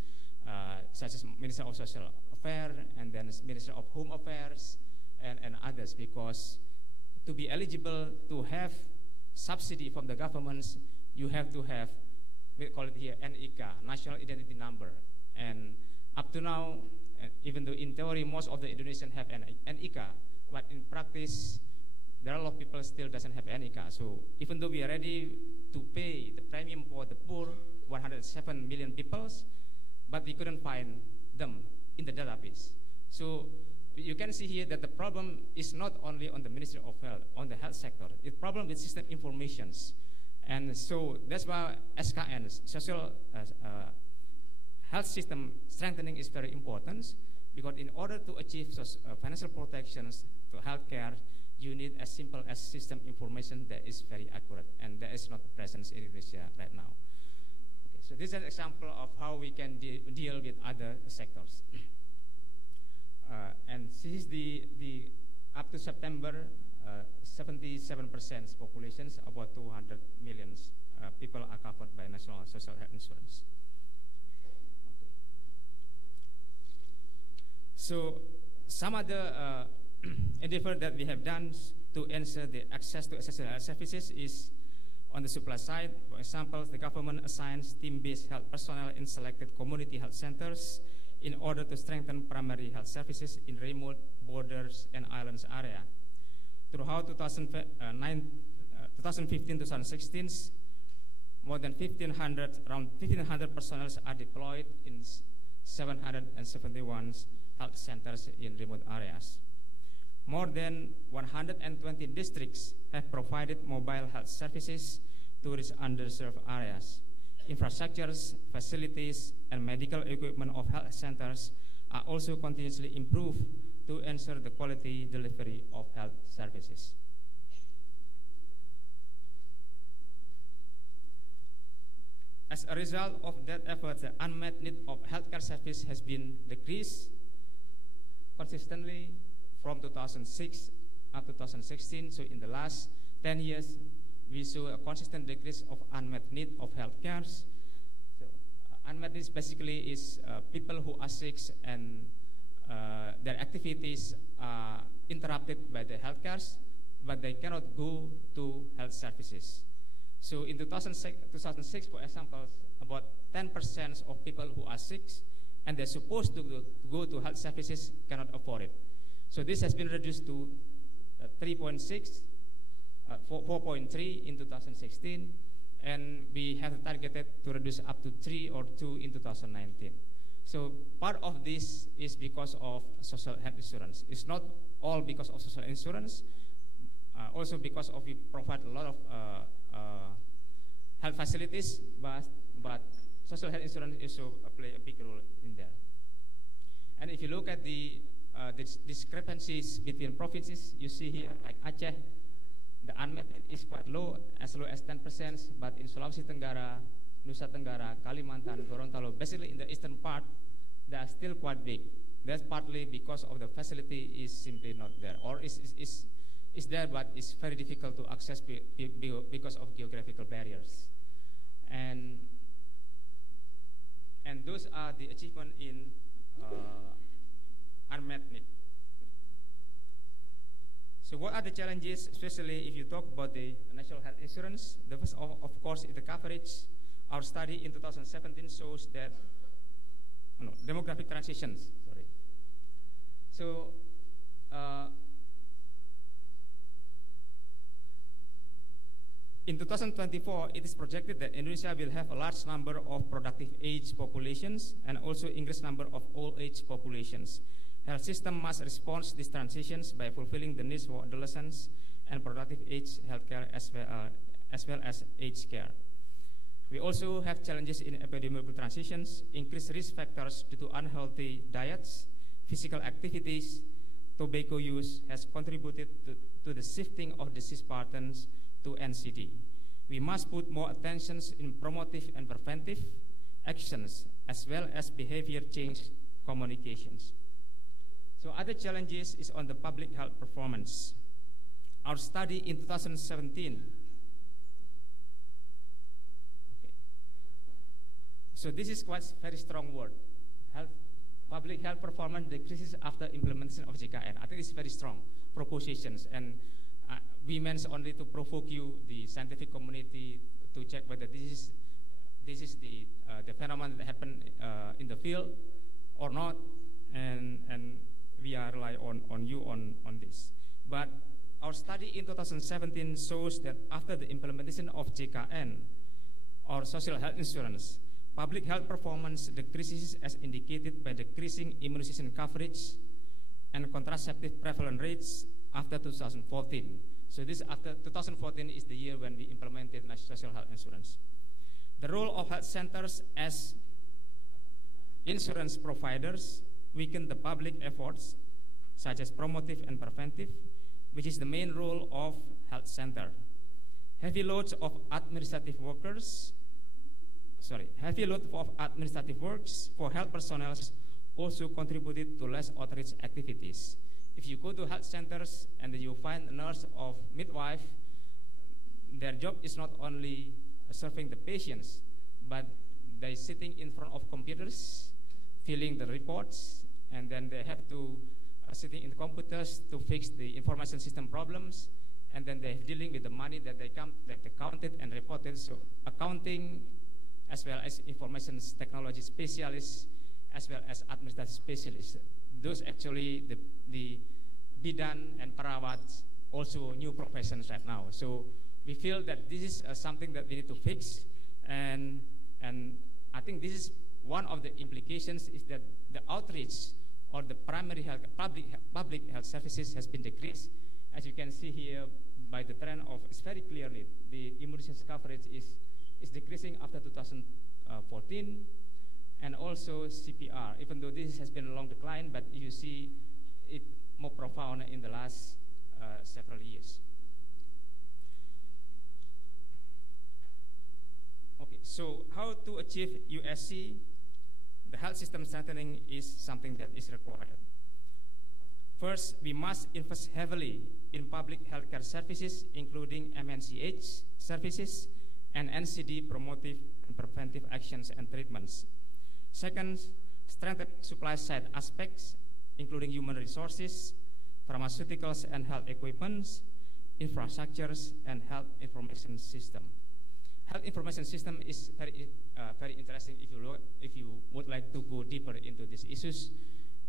such as Ministry of Social Affairs and then Ministry of Home Affairs and others, because to be eligible to have subsidy from the governments, you have to have, we call it here NIK, National Identity Number. And up to now, even though in theory most of the Indonesians have NIK, but in practice, there are a lot of people still doesn't have NIK. So even though we are ready to pay the premium for the poor, 107 million people, but we couldn't find them in the database. So you can see here that the problem is not only on the Ministry of Health, on the health sector. It's problem with system informations. And so that's why SKN, social health system strengthening is very important, because in order to achieve financial protections to healthcare, you need as simple as system information that is very accurate, and that is not present in Indonesia right now. Okay, so this is an example of how we can deal with other sectors. And this is the up to September, 77% populations, about 200 million people are covered by national social health insurance. Okay. So some other endeavor that we have done to ensure the access to essential health services is on the supply side. For example, the government assigns team-based health personnel in selected community health centers in order to strengthen primary health services in remote borders and islands area. Throughout 2015-2016, more than around 1,500 personnel are deployed in 771 health centers in remote areas. More than 120 districts have provided mobile health services to reach underserved areas. Infrastructures, facilities, and medical equipment of health centers are also continuously improved to ensure the quality delivery of health services. As a result of that effort, the unmet need of healthcare service has been decreased consistently from 2006 up to 2016. So in the last 10 years, we saw a consistent decrease of unmet need of healthcare. So unmet needs basically is people who are sick and their activities are interrupted by the healthcare, but they cannot go to health services. So in 2006, for example, about 10% of people who are sick and they're supposed to go to health services cannot afford it. So this has been reduced to 3.6, 4.3 in 2016, and we have targeted to reduce up to 3 or 2 in 2019. So part of this is because of social health insurance. It's not all because of social insurance, also because of we provide a lot of health facilities, but social health insurance also play a big role in there. And if you look at the discrepancies between provinces, you see here, like Aceh, the unmet need is quite low as 10%, but in Sulawesi Tenggara, Nusa Tenggara, Kalimantan, Gorontalo, basically in the eastern part, they are still quite big. That's partly because of the facility is simply not there, or is there, but it's very difficult to access because of geographical barriers. And those are the achievements in unmet need. So what are the challenges, especially if you talk about the national health insurance? The first, of course, is the coverage. Our study in 2017 shows that demographic transitions. Sorry. So in 2024, it is projected that Indonesia will have a large number of productive age populations and also increased number of old age populations. Health system must respond to these transitions by fulfilling the needs for adolescents and productive age healthcare as well as aged care. We also have challenges in epidemiological transitions, increased risk factors due to unhealthy diets, physical activities, tobacco use has contributed to the shifting of disease patterns to NCD. We must put more attention in promotive and preventive actions as well as behavior change communications. So other challenges is on the public health performance. Our study in 2017. Okay. So this is quite very strong word. Public health performance decreases after implementation of JKN. I think it's very strong propositions, and we meant only to provoke you, the scientific community, to check whether this is the phenomenon that happened in the field or not, and we are rely on you on this. But our study in 2017 shows that after the implementation of JKN, or social health insurance, public health performance decreases as indicated by decreasing immunization coverage and contraceptive prevalence rates after 2014. So this after 2014 is the year when we implemented national social health insurance. The role of health centers as insurance providers weaken the public efforts such as promotive and preventive, which is the main role of health center. Heavy loads of administrative works for health personnel also contributed to less outreach activities. If you go to health centers and you find a nurse or midwife, their job is not only serving the patients, but they're sitting in front of computers, filling the reports, and then they have to sitting in the computers to fix the information system problems, and then they're dealing with the money that they counted and reported. So accounting, as well as information technology specialists, as well as administrative specialists. Those actually the bidan and perawats, also new professions right now. So we feel that this is something that we need to fix, and I think this is one of the implications is that the outreach or the primary health, public health services has been decreased. As you can see here by the trend of, it's very clearly the immunization coverage is decreasing after 2014, and also CPR, even though this has been a long decline, but you see it more profound in the last several years. Okay, so how to achieve USC? The health system strengthening is something that is required. First, we must invest heavily in public healthcare services, including MNCH services and NCD promotive and preventive actions and treatments. Second, strengthen supply side aspects, including human resources, pharmaceuticals and health equipments, infrastructures, and health information system. Health information system is very interesting if you would like to go deeper into these issues,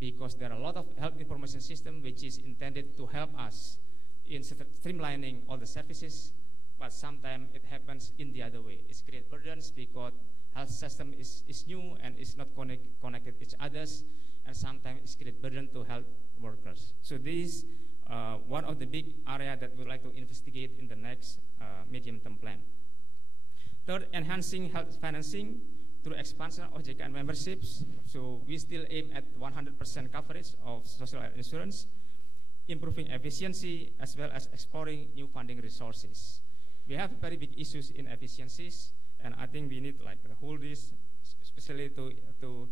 because there are a lot of health information system which is intended to help us in streamlining all the services, but sometimes it happens in the other way. It creates burdens because health system is new and is not connected each others, and sometimes it creates burden to health workers. So this is one of the big area that we'd like to investigate in the next medium-term plan. Third, enhancing health financing through expansion of JKN memberships. So we still aim at 100% coverage of social health insurance, improving efficiency, as well as exploring new funding resources. We have very big issues in efficiencies, and I think we need like to hold this, especially to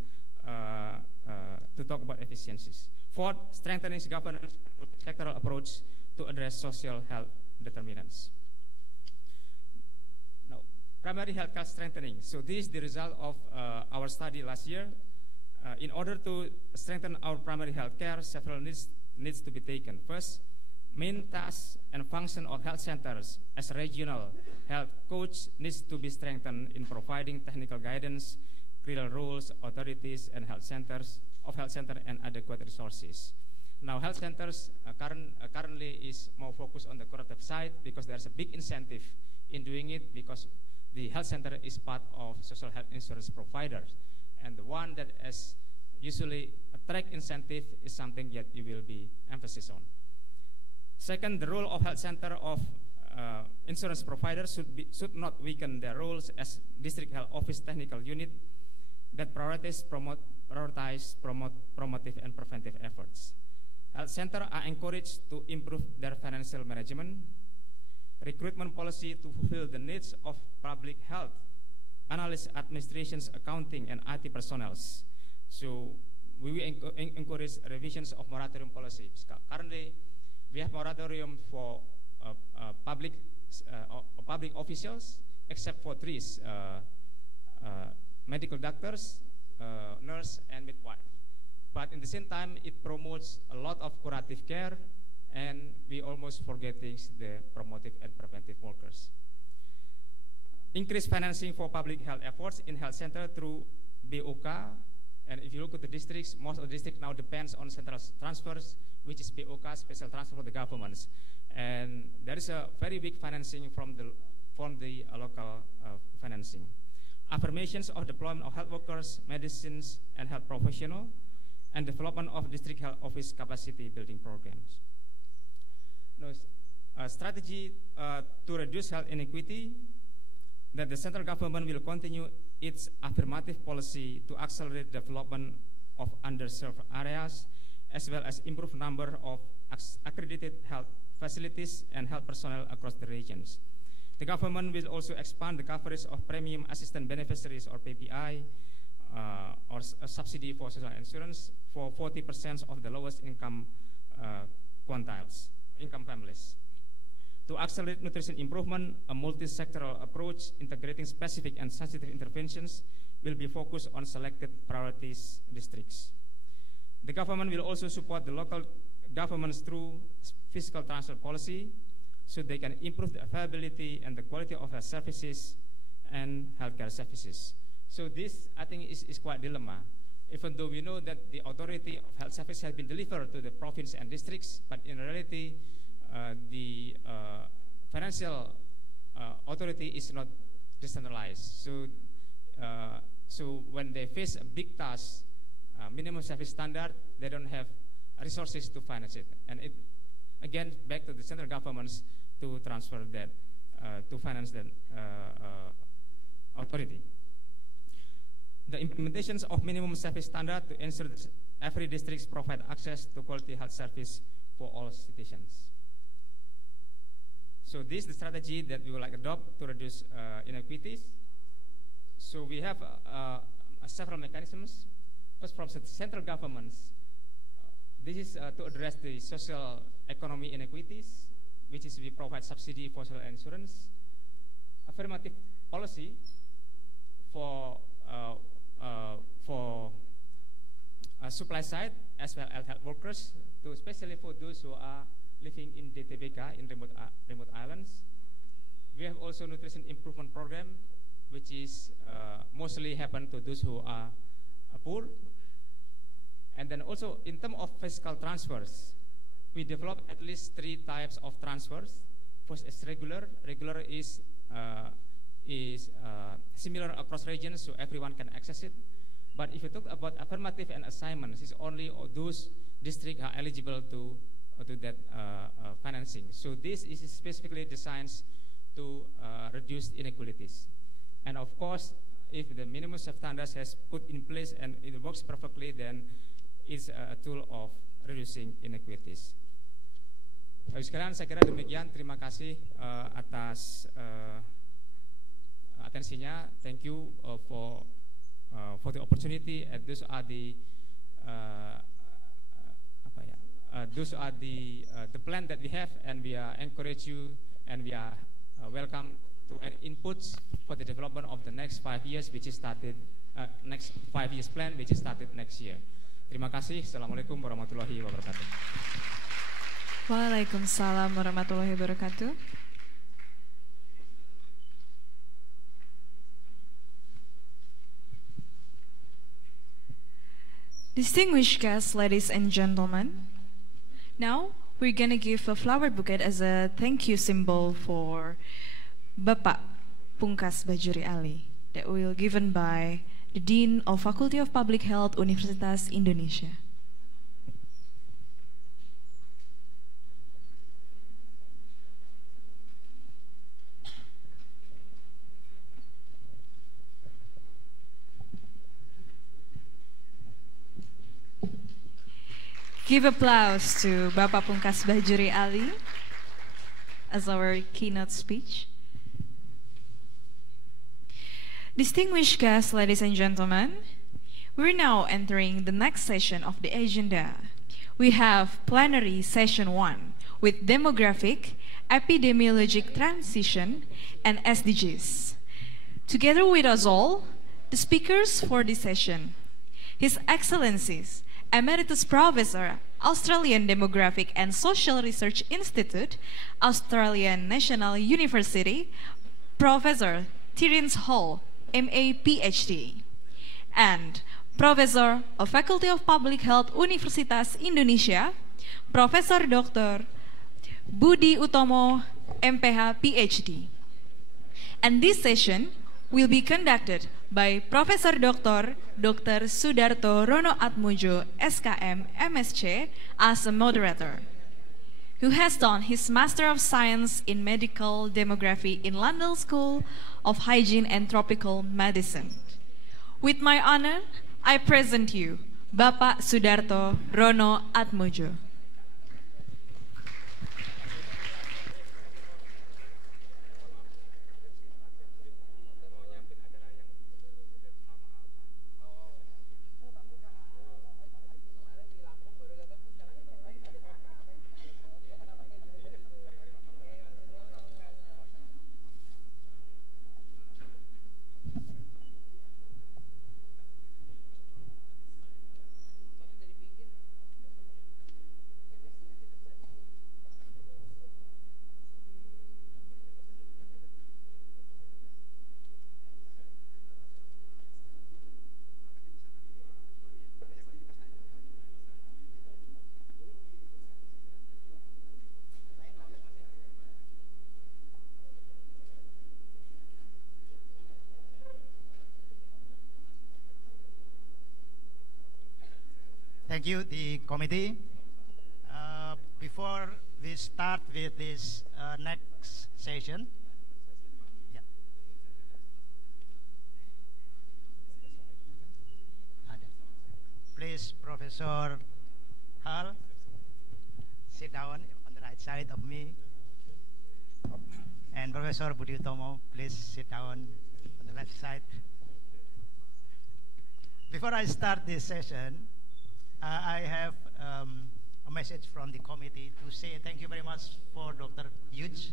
talk about efficiencies. Fourth, strengthening governance sectoral approach to address social health determinants. Now, primary health care strengthening. So this is the result of our study last year. In order to strengthen our primary health care, several needs to be taken. First, main task and function of health centers as regional health coach needs to be strengthened in providing technical guidance, clear roles, authorities, and health centers and adequate resources. Now, health centers currently is more focused on the curative side because there's a big incentive in doing it because the health center is part of social health insurance providers, and the one that has usually attract incentive is something that you will be emphasis on. Second, the role of health center of insurance providers should not weaken their roles as district health office technical unit that prioritize, promotive, and preventive efforts. Health centers are encouraged to improve their financial management, recruitment policy to fulfill the needs of public health, analyst administrations, accounting, and IT personnel. So we will encourage revisions of moratorium policy. Currently, we have moratorium for public officials, except for three: medical doctors, nurse, and midwife. But in the same time, it promotes a lot of curative care, and we almost forgetting the promotive and preventive workers. Increase financing for public health efforts in health center through BOK. And if you look at the districts, most of the districts now depends on central transfers, which is BOK, special transfer for the governments. And there is a very big financing from the local financing. Affirmations of deployment of health workers, medicines, and health professionals, and development of district health office capacity building programs. Now, a strategy to reduce health inequity, that the central government will continue its affirmative policy to accelerate development of underserved areas, as well as improve number of accredited health facilities and health personnel across the regions. The government will also expand the coverage of premium assistant beneficiaries, or PPI, or a subsidy for social insurance for 40% of the lowest income income families. To accelerate nutrition improvement, a multi-sectoral approach integrating specific and sensitive interventions will be focused on selected priorities districts. The government will also support the local governments through fiscal transfer policy so they can improve the availability and the quality of health services and healthcare services. So this, I think, is quite a dilemma. Even though we know that the authority of health service has been delivered to the province and districts, but in reality, the financial authority is not decentralized. So when they face a big task, minimum service standard, they don't have resources to finance it. And it, again, back to the central governments to transfer that, to finance that authority. The implementations of minimum service standard to ensure that every district provide access to quality health service for all citizens. So this is the strategy that we would like to adopt to reduce inequities. So we have several mechanisms. First, from central governments, this is to address the social economy inequities, which is we provide subsidy for social insurance, affirmative policy for supply side as well as health workers, to especially for those who are living in DTBK, in remote islands. We have also nutrition improvement program, which is mostly happen to those who are poor. And then also in terms of fiscal transfers, we develop at least 3 types of transfers. First is regular. Regular is similar across regions, so everyone can access it. But if you talk about affirmative and assignments, it's only those districts are eligible to that financing. So this is specifically designed to reduce inequalities. And of course, if the minimum standards has put in place and it works perfectly, then it's a tool of reducing inequities. Baik sekalian, saya kira demikian. Terima kasih atas atensinya. Thank you for the opportunity. And those are the the plan that we have, and we encourage you, and we are welcome to any inputs for the development of the next 5 years, which is started next 5 years plan, which is started next year. Terima kasih. Assalamualaikum warahmatullahi wabarakatuh. Waalaikumsalam warahmatullahi wabarakatuh. Distinguished guests, ladies and gentlemen, now we're gonna give a flower bouquet as a thank you symbol for Bapak Pungkas Bajuri Ali that will given by the Dean of Faculty of Public Health Universitas Indonesia. Give applause to Bapak Pungkas Bajuri Ali as our keynote speech. Distinguished guests, ladies and gentlemen, we're now entering the next session of the agenda. We have plenary session 1 with demographic, epidemiologic transition, and SDGs. Together with us all, the speakers for this session, His Excellencies, Emeritus Professor, Australian Demographic and Social Research Institute, Australian National University, Professor Terence Hall, MA PhD, and Professor of Faculty of Public Health Universitas Indonesia, Professor Dr. Budi Utomo, MPH PhD. And this session will be conducted by Professor Dr. Sudarto Rono Atmojo, SKM MSc, as a moderator, who has done his Master of Science in Medical Demography in London School of Hygiene and Tropical Medicine. With my honor, I present you Bapak Sudarto Rono Atmojo. Thank you, the committee. Before we start with this next session, please, Professor Hall, sit down on the right side of me. And Professor Budi Utomo, please sit down on the left side. Before I start this session, I have a message from the committee to say thank you very much for Dr. Yuj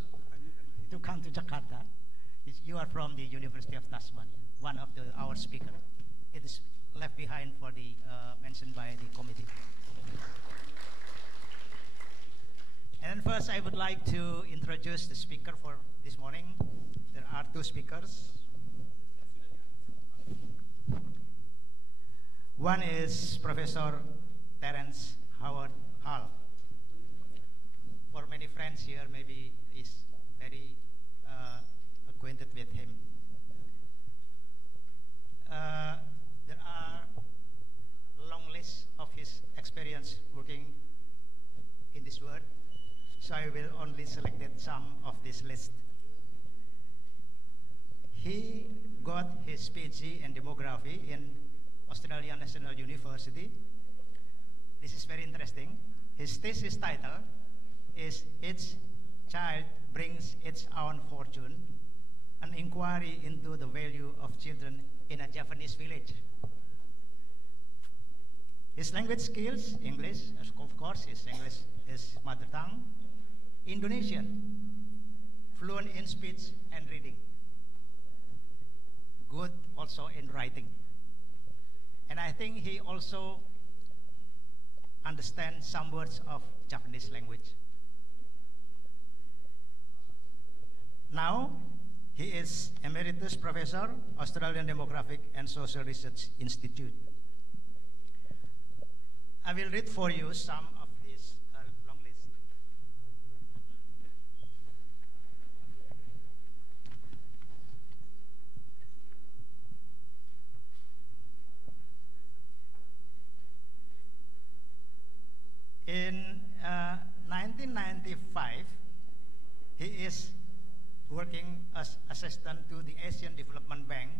to come to Jakarta. You are from the University of Tasmania, one of our speakers. It is left behind for the mentioned by the committee. And first, I would like to introduce the speaker for this morning. There are two speakers. One is Professor Terence Howard Hall. For many friends, friends here maybe is very acquainted with him. There are long lists of his experience working in this world, so I will only select some of this list. He got his PhD in demography in Australian National University. This is very interesting. His thesis title is "Each Child Brings Its Own Fortune, an inquiry into the value of children in a Japanese village." His language skills, English, of course, his English is mother tongue, Indonesian, fluent in speech and reading, good also in writing. And I think he also understands some words of Japanese language. Now, he is Emeritus Professor, Australian Demographic and Social Research Institute. I will read for you some of this long list. In 1995, he is working as assistant to the Asian Development Bank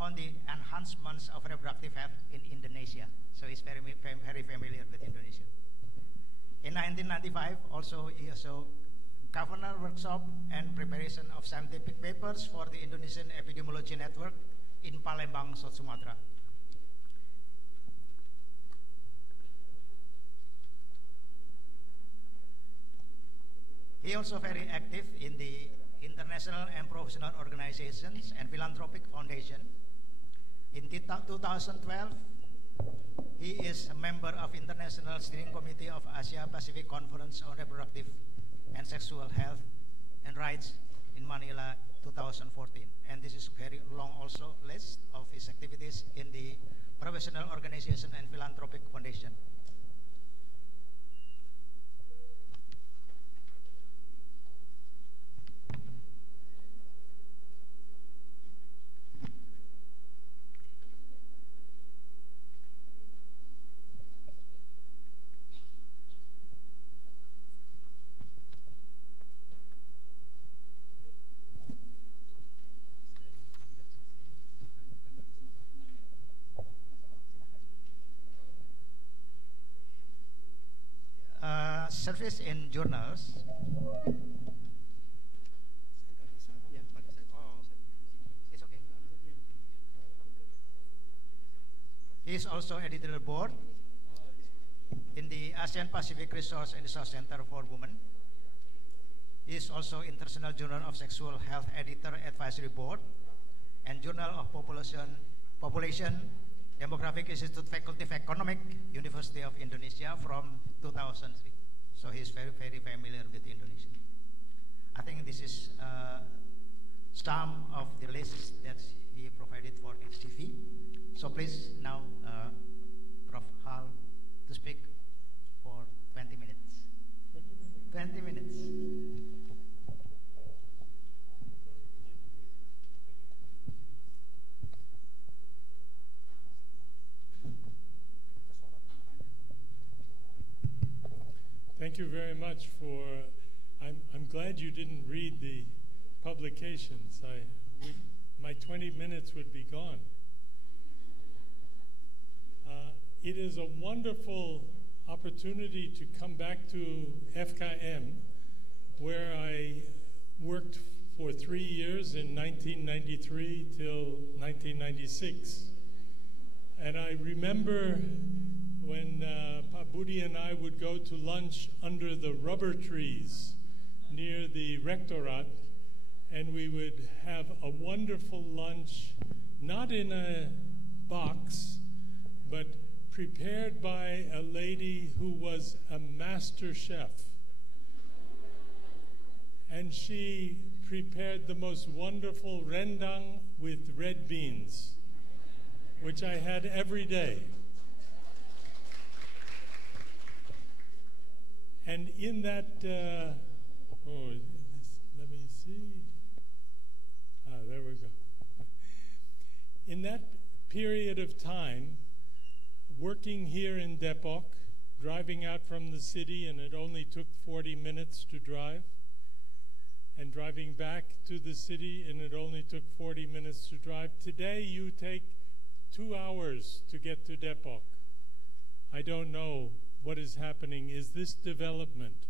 on the enhancements of reproductive health in Indonesia. So he's very familiar with Indonesia. In 1995, he also governor workshop and preparation of scientific papers for the Indonesian Epidemiology Network in Palembang, South Sumatra. He also very active in the international and professional organizations and philanthropic foundation. In 2012, he is a member of International Steering Committee of Asia Pacific Conference on Reproductive and Sexual Health and Rights in Manila 2014. And this is very long also list of his activities in the professional organization and philanthropic foundation. Service in journals. It's okay. He is also editorial board in the ASEAN Pacific Resource and Research Center for Women. He is also International Journal of Sexual Health Editor Advisory Board and Journal of Population Demographic Institute Faculty of Economic, University of Indonesia from 2003. So he's very, very familiar with Indonesia. I think this is some of the lists that he provided for his CV. So please now, Prof. Hal, to speak for 20 minutes. 20 minutes. Thank you very much for, I'm glad you didn't read the publications. My 20 minutes would be gone. It is a wonderful opportunity to come back to FKM, where I worked for 3 years in 1993 till 1996. And I remember when Pak Budi and I would go to lunch under the rubber trees near the rectorate, and we would have a wonderful lunch, not in a box, but prepared by a lady who was a master chef. And she prepared the most wonderful rendang with red beans, which I had every day. And in that, let me see. There we go. In that period of time, working here in Depok, driving out from the city, and it only took 40 minutes to drive, and driving back to the city, and it only took 40 minutes to drive. Today, you take 2 hours to get to Depok. I don't know what is happening. Is this development?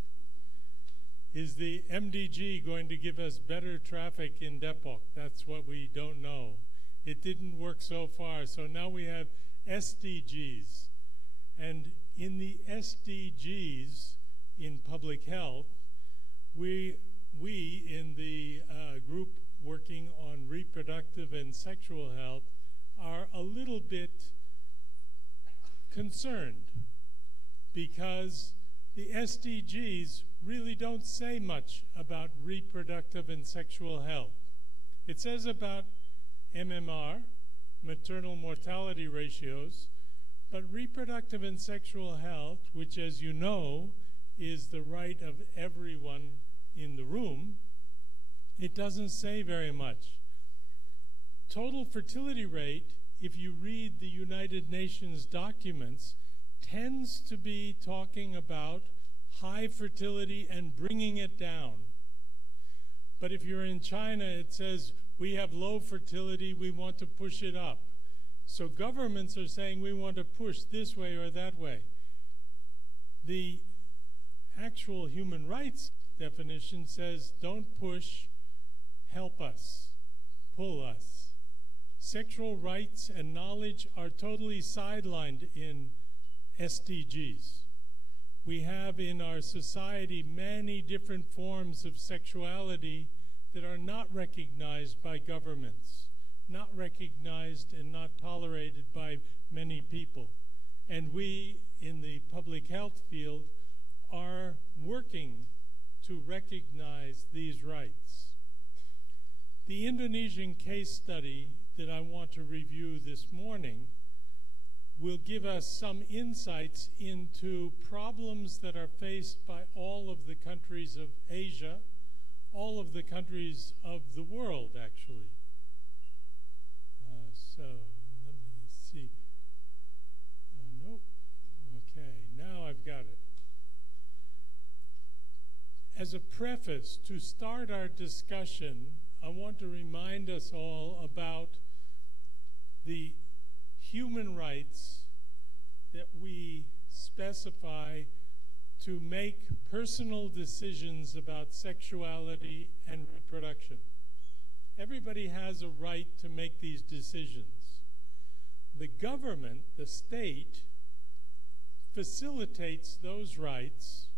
Is the MDG going to give us better traffic in Depok? That's what we don't know. It didn't work so far, so now we have SDGs. And in the SDGs in public health, we in the group working on reproductive and sexual health are a little bit concerned because the SDGs really don't say much about reproductive and sexual health. It says about MMR, maternal mortality ratios, but reproductive and sexual health, which as you know is the right of everyone in the room, it doesn't say very much. Total fertility rate, if you read the United Nations documents, tends to be talking about high fertility and bringing it down. But if you're in China, it says, we have low fertility, we want to push it up. So governments are saying we want to push this way or that way. The actual human rights definition says, don't push, help us, pull us. Sexual rights and knowledge are totally sidelined in SDGs. We have in our society many different forms of sexuality that are not recognized by governments, not recognized and not tolerated by many people. And we in the public health field are working to recognize these rights. The Indonesian case study that I want to review this morning will give us some insights into problems that are faced by all of the countries of Asia, all of the countries of the world, actually. So, let me see. Nope. Okay, now I've got it. As a preface, to start our discussion, I want to remind us all about the human rights that we specify to make personal decisions about sexuality and reproduction. Everybody has a right to make these decisions. The government, the state, facilitates those rights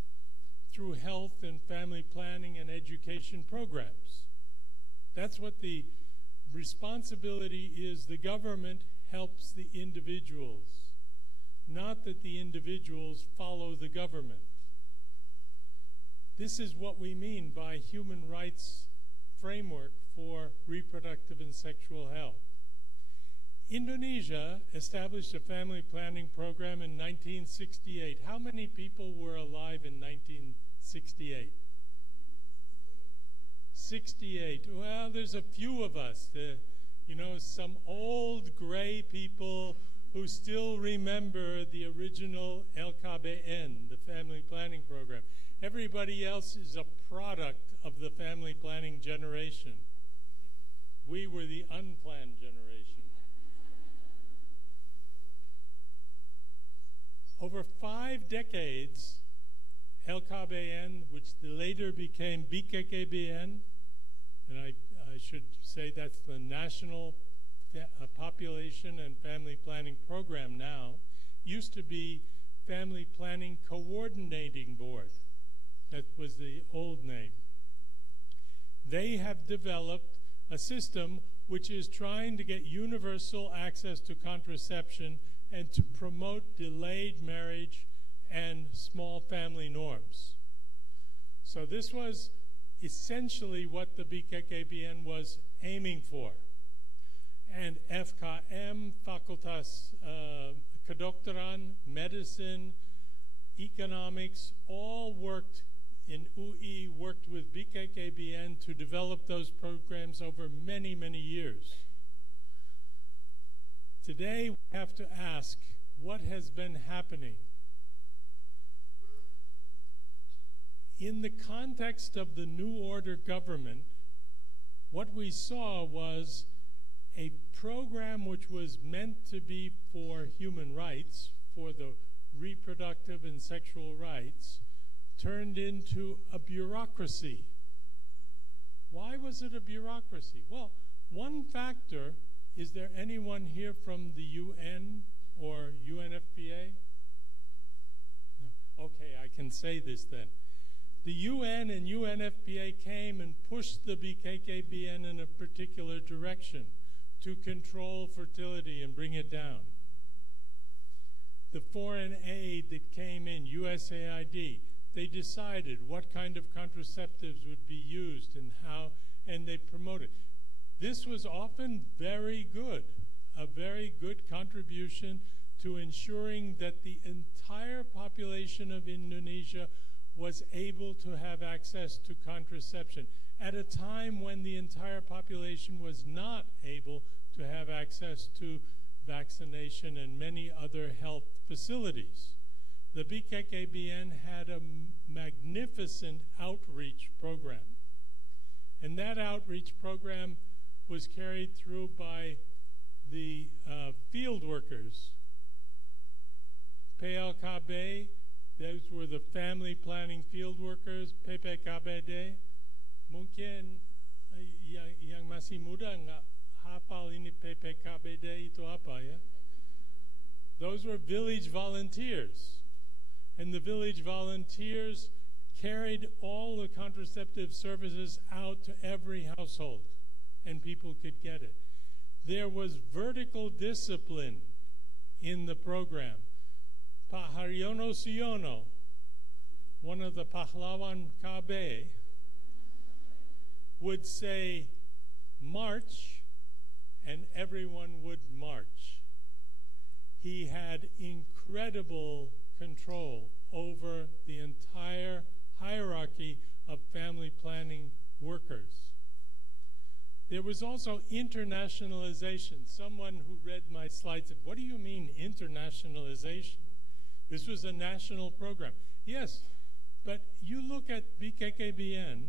through health and family planning and education programs. That's what the responsibility is. The government helps the individuals, not that the individuals follow the government. This is what we mean by human rights framework for reproductive and sexual health. Indonesia established a family planning program in 1968. How many people were alive in 1968? 68. Well, there's a few of us, you know, some old gray people who still remember the original FKM, the family planning program. Everybody else is a product of the family planning generation. We were the unplanned generation. Over 5 decades, FKM, which later became BKKBN, and I should say that's the National Population and Family Planning Program now, used to be Family Planning Coordinating Board. That was the old name. They have developed a system which is trying to get universal access to contraception and to promote delayed marriage and small family norms. So this was essentially what the BKKBN was aiming for. And FKM, Fakultas Kedokteran, Medicine, economics, all worked in UI, worked with BKKBN to develop those programs over many, many years. Today, we have to ask, what has been happening? In the context of the New Order government, what we saw was a program which was meant to be for human rights, for the reproductive and sexual rights, turned into a bureaucracy. Why was it a bureaucracy? Well, one factor, is there anyone here from the UN or UNFPA? No. Okay, I can say this then. The UN and UNFPA came and pushed the BKKBN in a particular direction to control fertility and bring it down. The foreign aid that came in, USAID, they decided what kind of contraceptives would be used and how, and they promoted. This was often very good, a very good contribution to ensuring that the entire population of Indonesia was able to have access to contraception at a time when the entire population was not able to have access to vaccination and many other health facilities. The BKKBN had a magnificent outreach program. And that outreach program was carried through by the field workers. PLKB, those were the family planning field workers. PPKBD, mungkin yang masih muda nggak hafal ini PPKBD itu apa ya? Those were village volunteers. And the village volunteers carried all the contraceptive services out to every household, and people could get it. There was vertical discipline in the program. Pak Haryono Siono, one of the Pahlawan KB, would say, march, and everyone would march. He had incredible control over the entire hierarchy of family planning workers. There was also internationalization. Someone who read my slides said, what do you mean internationalization? This was a national program. Yes, but you look at BKKBN,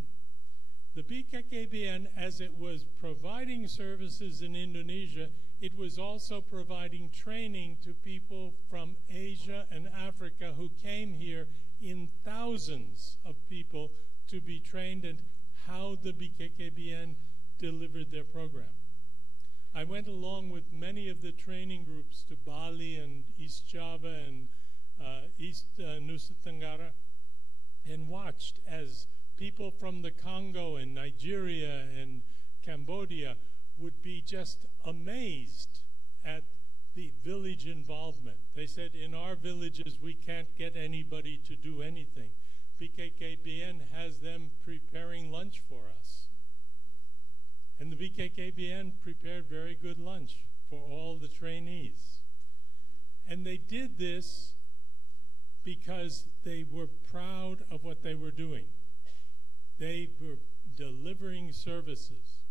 the BKKBN, as it was providing services in Indonesia, it was also providing training to people from Asia and Africa who came here in thousands of people to be trained in how the BKKBN delivered their program. I went along with many of the training groups to Bali and East Java and East Nusa Tenggara and watched as people from the Congo and Nigeria and Cambodia would be just amazed at the village involvement. They said, in our villages, we can't get anybody to do anything. BKKBN has them preparing lunch for us. And the BKKBN prepared very good lunch for all the trainees. And they did this because they were proud of what they were doing. They were delivering services.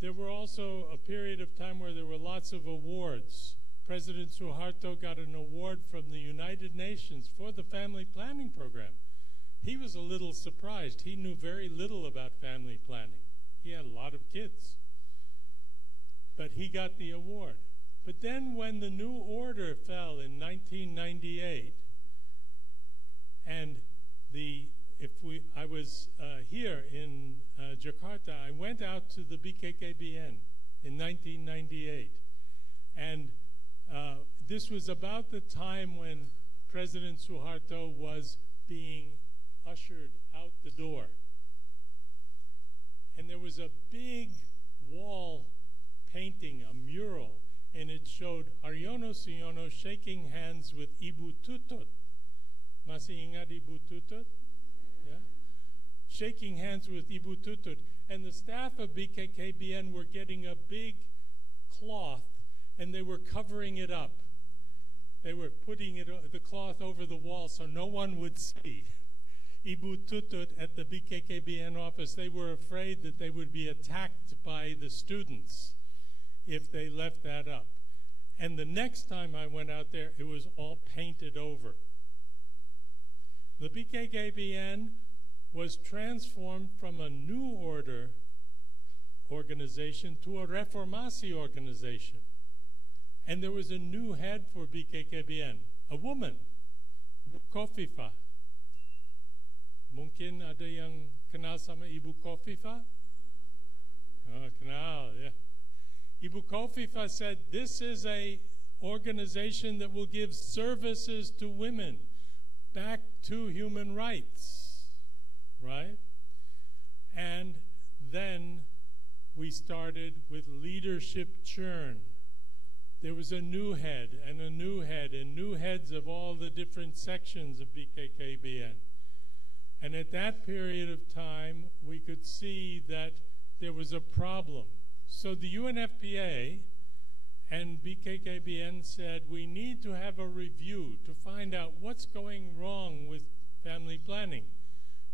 There were also a period of time where there were lots of awards. President Suharto got an award from the United Nations for the family planning program. He was a little surprised. He knew very little about family planning. He had a lot of kids. But he got the award. But then when the New Order fell in 1998, and I was here in Jakarta, I went out to the BKKBN in 1998. And this was about the time when President Suharto was being ushered out the door. And there was a big wall painting, a mural, and it showed Haryono Siono shaking hands with Ibu Tutut. Masih ingat Ibu Tutut? Yeah? Shaking hands with Ibu Tutut. And the staff of BKKBN were getting a big cloth, and they were covering it up. They were putting the cloth over the wall so no one would see. Ibu Tutut at the BKKBN office, they were afraid that they would be attacked by the students if they left that up. And the next time I went out there, it was all painted over. The BKKBN was transformed from a New Order organization to a Reformasi organization. And there was a new head for BKKBN, a woman, Kofifa. Mungkin ada yang kenal sama Ibu Kofifa? Oh, kenal, yeah. Ibu Kofifa said, this is a organization that will give services to women, back to human rights, right? And then we started with leadership churn. There was a new head and a new head and new heads of all the different sections of BKKBN. And at that period of time, we could see that there was a problem. So the UNFPA and BKKBN said, we need to have a review to find out what's going wrong with family planning.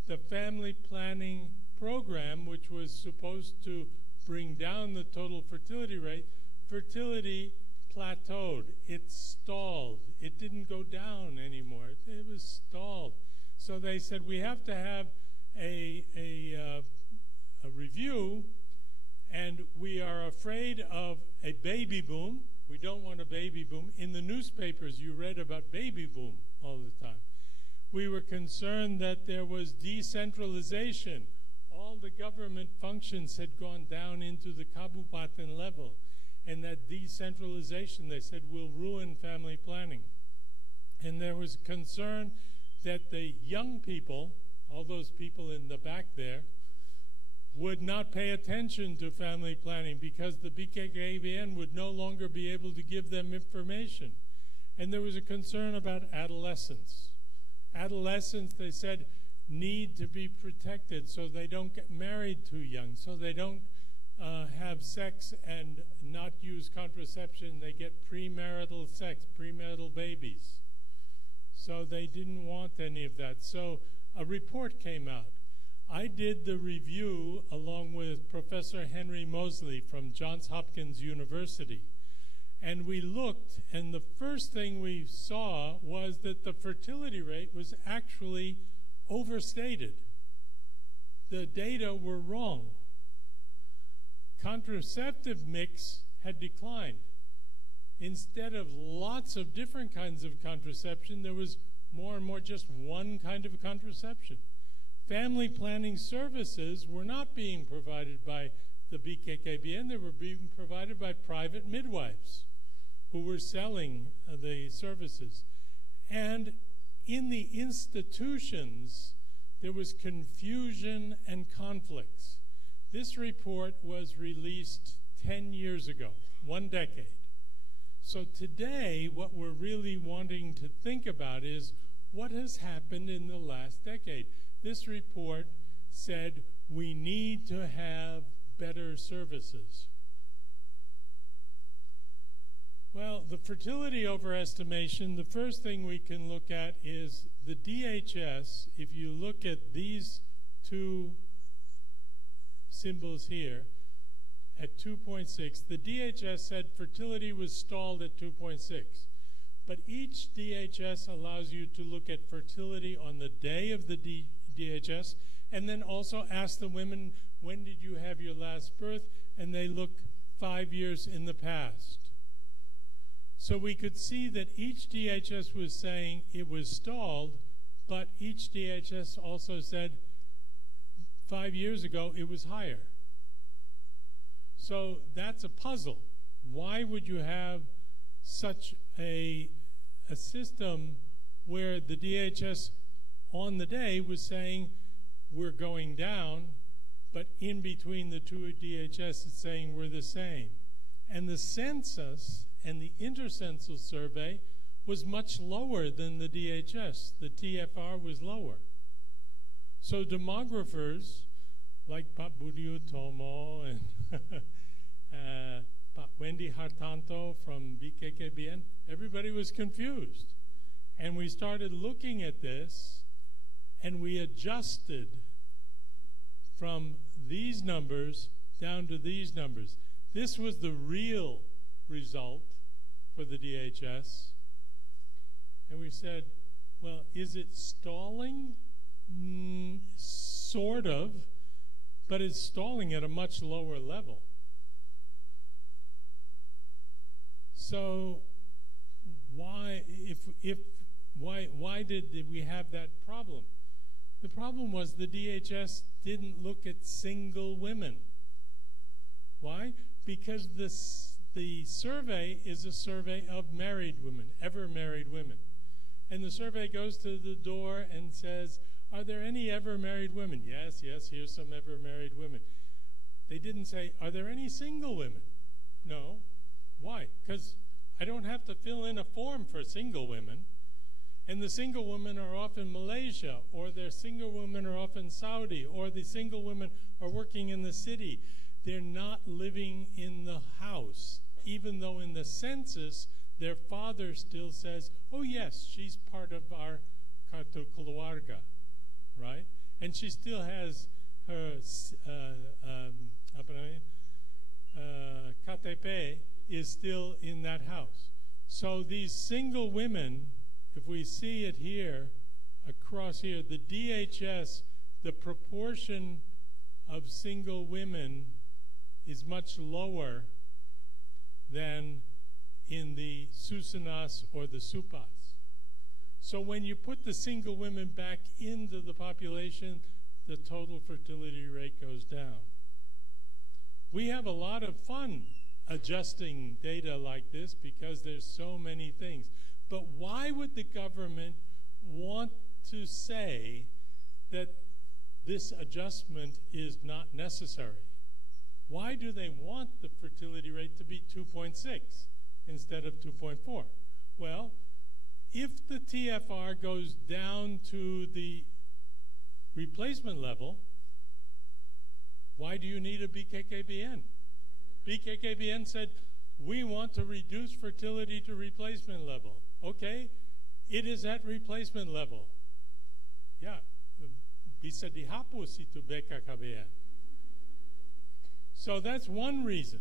The family planning program, which was supposed to bring down the total fertility rate, fertility plateaued. It stalled. It didn't go down anymore. It was stalled. So they said, we have to have a review, and we are afraid of a baby boom. We don't want a baby boom. In the newspapers, you read about baby boom all the time. We were concerned that there was decentralization. All the government functions had gone down into the Kabupaten level, and that decentralization, they said, will ruin family planning. And there was concern that the young people, all those people in the back there, would not pay attention to family planning because the BKKBN would no longer be able to give them information. And there was a concern about adolescents. Adolescents, they said, need to be protected so they don't get married too young, so they don't have sex and not use contraception. They get premarital sex, premarital babies. So they didn't want any of that. So a report came out. I did the review along with Professor Henry Mosley from Johns Hopkins University. And we looked, and the first thing we saw was that the fertility rate was actually overstated. The data were wrong. Contraceptive mix had declined. Instead of lots of different kinds of contraception, there was more and more just one kind of contraception. Family planning services were not being provided by the BKKBN, they were being provided by private midwives who were selling the services. And in the institutions, there was confusion and conflicts. This report was released 10 years ago, 1 decade. So today, what we're really wanting to think about is what has happened in the last decade. This report said we need to have better services. Well, the fertility overestimation, the first thing we can look at is the DHS. If you look at these two symbols here, at 2.6, the DHS said fertility was stalled at 2.6. But each DHS allows you to look at fertility on the day of the DHS, and then also ask the women, when did you have your last birth? And they look 5 years in the past. So we could see that each DHS was saying it was stalled, but each DHS also said 5 years ago it was higher. So that's a puzzle. Why would you have such a system where the DHS on the day was saying we're going down, but in between the two DHS it's saying we're the same? And the census and the intercensus survey was much lower than the DHS. The TFR was lower. So demographers like Pak Budi Utomo and Wendy Hartanto from BKKBN, everybody was confused. And we started looking at this, and we adjusted from these numbers down to these numbers. This was the real result for the DHS. And we said, well, is it stalling? Sort of, but it's stalling at a much lower level. So why did we have that problem? The problem was the DHS didn't look at single women. Why? Because the survey is a survey of married women, ever married women. And the survey goes to the door and says, are there any ever married women? Yes, yes, here's some ever married women. They didn't say, are there any single women? No. Why? Because I don't have to fill in a form for single women. And the single women are often Malaysia, or the single women are often Saudi, or the single women are working in the city. They're not living in the house, even though in the census, their father still says, oh yes, she's part of our kartu keluarga, right? And she still has her KTP is still in that house. So these single women, if we see it here, across here, the DHS, the proportion of single women is much lower than in the Susanas or the Supas. So when you put the single women back into the population, the total fertility rate goes down. We have a lot of fun adjusting data like this because there's so many things. But why would the government want to say that this adjustment is not necessary? Why do they want the fertility rate to be 2.6 instead of 2.4? Well, if the TFR goes down to the replacement level, why do you need a BKKBN? BKKBN said, we want to reduce fertility to replacement level. Okay, it is at replacement level. Ya, bisa dihapus itu BKKBN. So that's one reason.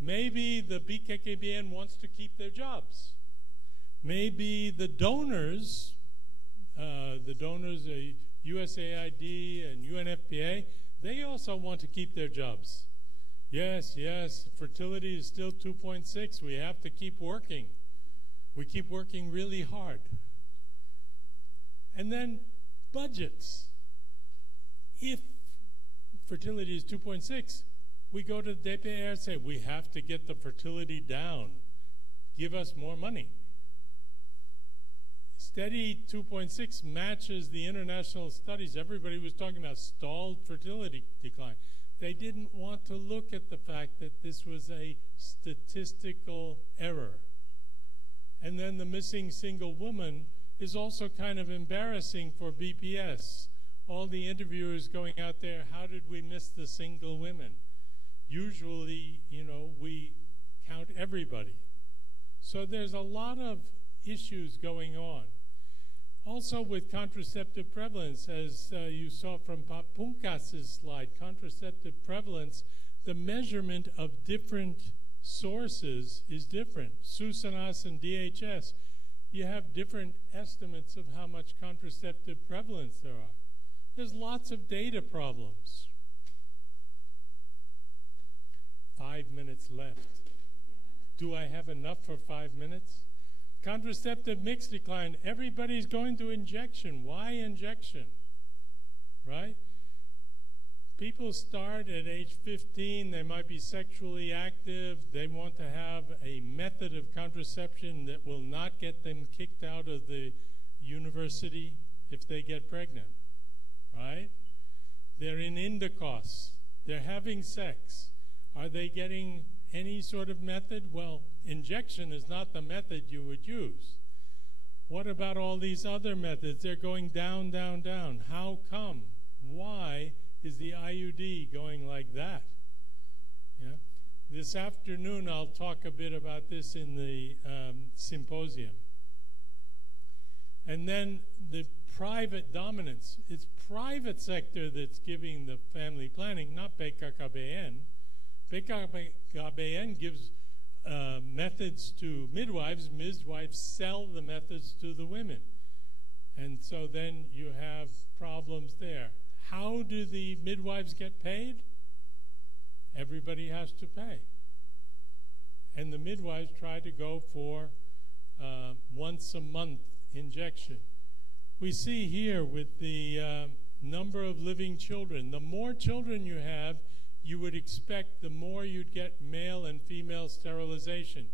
Maybe the BKKBN wants to keep their jobs. Maybe the donors, USAID and UNFPA, they also want to keep their jobs. Yes, yes, fertility is still 2.6. We have to keep working. We keep working really hard. And then budgets. If fertility is 2.6, we go to the DPR and say, we have to get the fertility down. Give us more money. Steady 2.6 matches the international studies. Everybody was talking about stalled fertility decline. They didn't want to look at the fact that this was a statistical error. And then the missing single woman is also kind of embarrassing for BPS. All the interviewers going out there, how did we miss the single women? Usually, you know, we count everybody. So there's a lot of issues going on. Also with contraceptive prevalence, as you saw from Punkas's slide, contraceptive prevalence, the measurement of different sources is different. Susanas and DHS, you have different estimates of how much contraceptive prevalence there are. There's lots of data problems. 5 minutes left. Do I have enough for 5 minutes? Contraceptive mix decline. Everybody's going to injection. Why injection? Right? People start at age 15. They might be sexually active. They want to have a method of contraception that will not get them kicked out of the university if they get pregnant. Right? They're in intercourse. They're having sex. Are they getting any sort of method? Well, injection is not the method you would use. What about all these other methods? They're going down, down, down. How come? Why is the IUD going like that? Yeah? This afternoon, I'll talk a bit about this in the symposium. And then the private dominance. It's private sector that's giving the family planning, not BKKBN. BKKBN gives methods to midwives. Midwives sell the methods to the women. And so then you have problems there. How do the midwives get paid? Everybody has to pay. And the midwives try to go for once a month injection. We see here with the number of living children, the more children you have, you would expect the more you'd get male and female sterilization.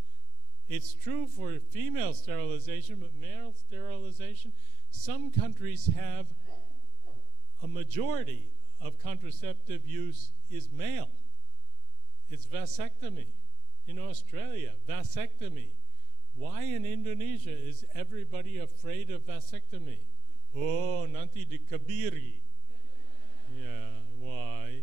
It's true for female sterilization, but male sterilization, some countries have a majority of contraceptive use is male. It's vasectomy. In Australia, vasectomy. Why in Indonesia is everybody afraid of vasectomy? Oh, nanti dikebiri. Yeah, why?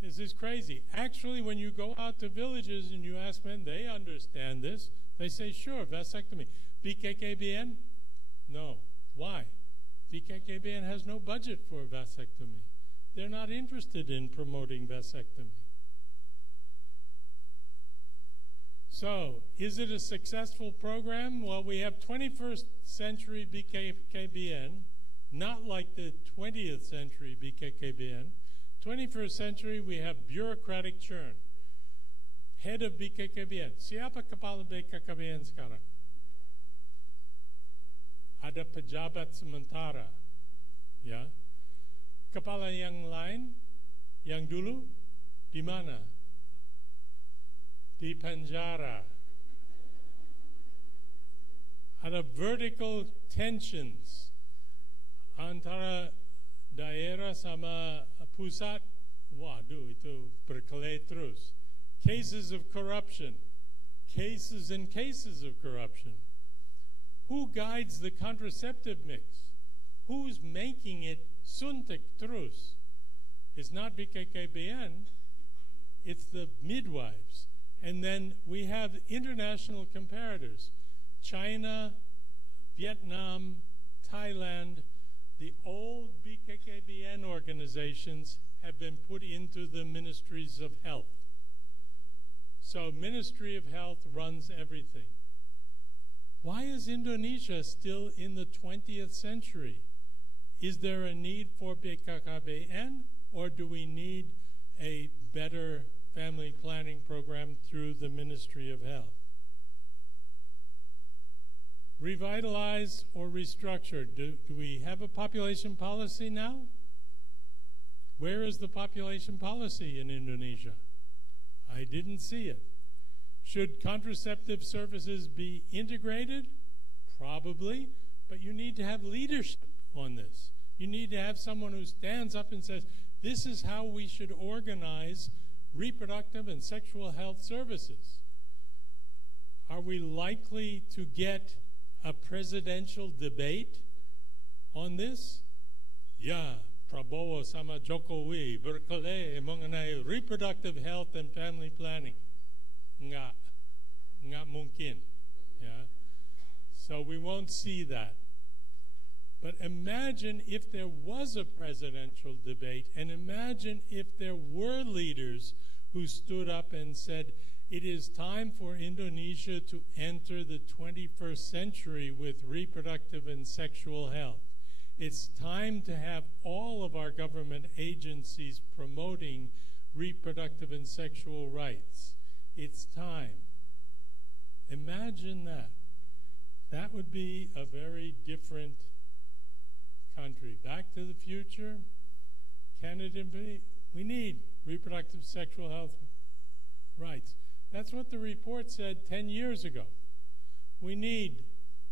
This is crazy. Actually, when you go out to villages and you ask men, they understand this. They say, sure, vasectomy. BKKBN? No. Why? BKKBN has no budget for vasectomy. They're not interested in promoting vasectomy. So, is it a successful program? Well, we have 21st century BKKBN, not like the 20th century BKKBN. 21st century, we have bureaucratic churn. Head of BKKBN. Siapa kepala BKKBN sekarang? Ada pejabat sementara. Ya. Kepala yang lain, yang dulu, di mana? Di penjara. Ada vertical tensions antara daerah sama pusat. Waduh, itu berkelahi terus. Cases of corruption. Cases and cases of corruption. Who guides the contraceptive mix? Who's making it suntik terus? It's not BKKBN, it's the midwives. And then we have international comparators. China, Vietnam, Thailand, the old BKKBN organizations have been put into the ministries of health. So Ministry of Health runs everything. Why is Indonesia still in the 20th century? Is there a need for BKKBN, or do we need a better family planning program through the Ministry of Health? Revitalize or restructure. Do we have a population policy now? Where is the population policy in Indonesia? I didn't see it. Should contraceptive services be integrated? Probably, but you need to have leadership on this. You need to have someone who stands up and says, this is how we should organize reproductive and sexual health services. Are we likely to get a presidential debate on this? Ya, Prabowo sama Jokowi berkelahi mengenai reproductive health and family planning. Nggak mungkin. Yeah? So we won't see that. But imagine if there was a presidential debate, and imagine if there were leaders who stood up and said, it is time for Indonesia to enter the 21st century with reproductive and sexual health. It's time to have all of our government agencies promoting reproductive and sexual rights. It's time. Imagine that. That would be a very different country. Back to the future, Canada, we need reproductive sexual health rights. That's what the report said 10 years ago. We need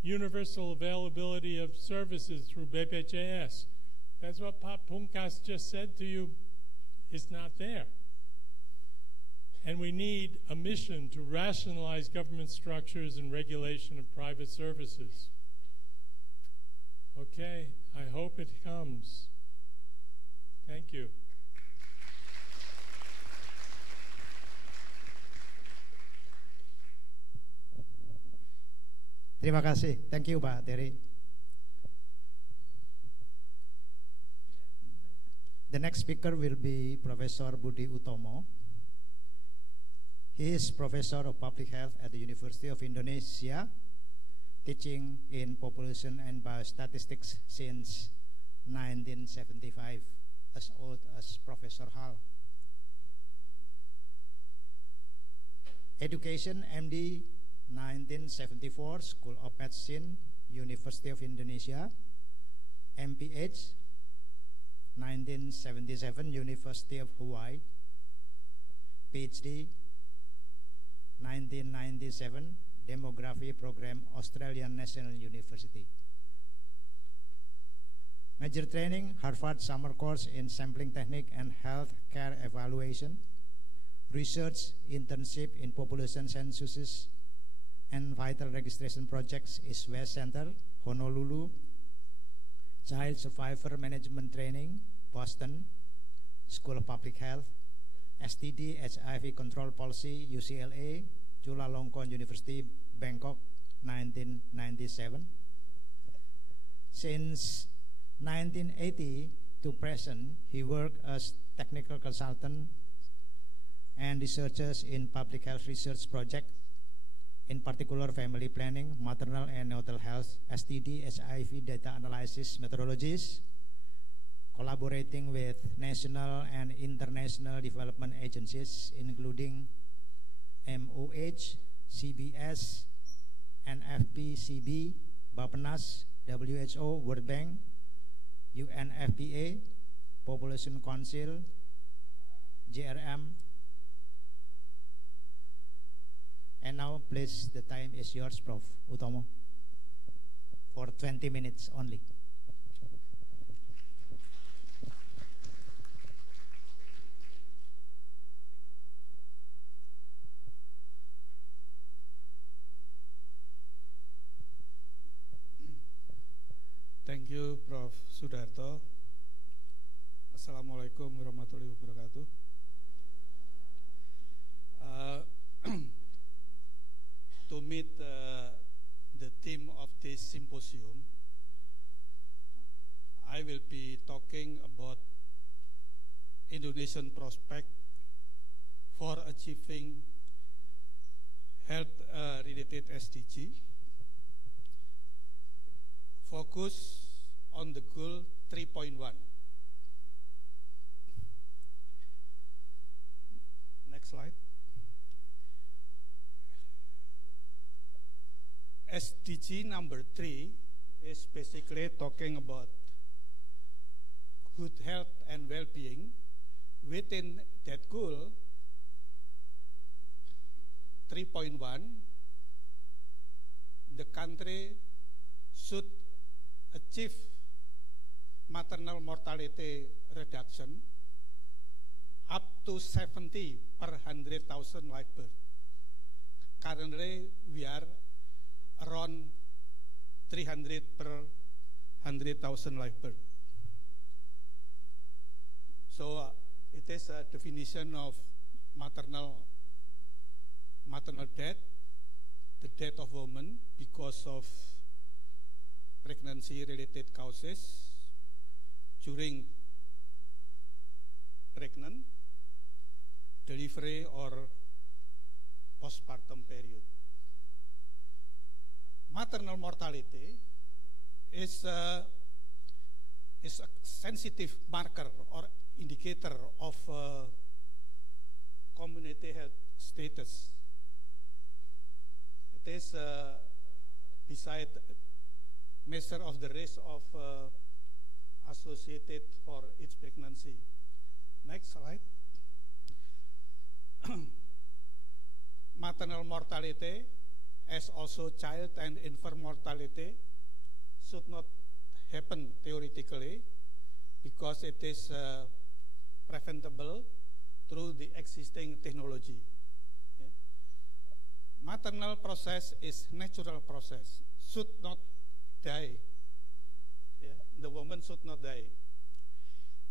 universal availability of services through BPJS. That's what Pak Pungkas just said to you. It's not there. And we need a mission to rationalize government structures and regulation of private services. Okay, I hope it comes. Thank you. Terima kasih. Thank you, Pak Terry. The next speaker will be Professor Budi Utomo. He is Professor of Public Health at the University of Indonesia, teaching in population and biostatistics since 1975, as old as Professor Hall. Education, MD, 1974, School of Medicine, University of Indonesia. MPH, 1977, University of Hawaii. PhD, 1997, Demography Program, Australian National University. Major training, Harvard Summer Course in Sampling Technique and Health Care Evaluation. Research internship in population censuses and vital registration projects, East West Center, Honolulu. Child Survivor Management Training, Boston, School of Public Health. STD HIV Control Policy, UCLA, Chulalongkorn University, Bangkok, 1997. Since 1980 to present, he worked as technical consultant and researchers in public health research project, in particular family planning, maternal and neonatal health, STD, HIV data analysis methodologies, collaborating with national and international development agencies, including MOH, CBS, NFPCB, Bappenas, WHO, World Bank, UNFPA, Population Council, JRM. And now, please, the time is yours, Prof. Utomo, for 20 minutes only. Thank you, Prof. Sudarto. Assalamualaikum warahmatullahi wabarakatuh. To meet the theme of this symposium, I will be talking about Indonesian prospect for achieving health-related SDG. Focus on the goal 3.1. Next slide. SDG number 3 is basically talking about good health and well-being. Within that goal 3.1, the country should achieve maternal mortality reduction up to 70 per 100,000 live birth. Currently, we are around 300 per 100,000 live birth. So it is a definition of maternal death, the death of women because of pregnancy-related causes during pregnant, delivery, or postpartum period. Maternal mortality is a sensitive marker or indicator of community health status. It is beside measure of the risk of associated for each pregnancy. Next slide. Maternal mortality, as also child and infant mortality, should not happen theoretically because it is preventable through the existing technology. Yeah. Maternal process is natural process, should not die. Yeah. The woman should not die.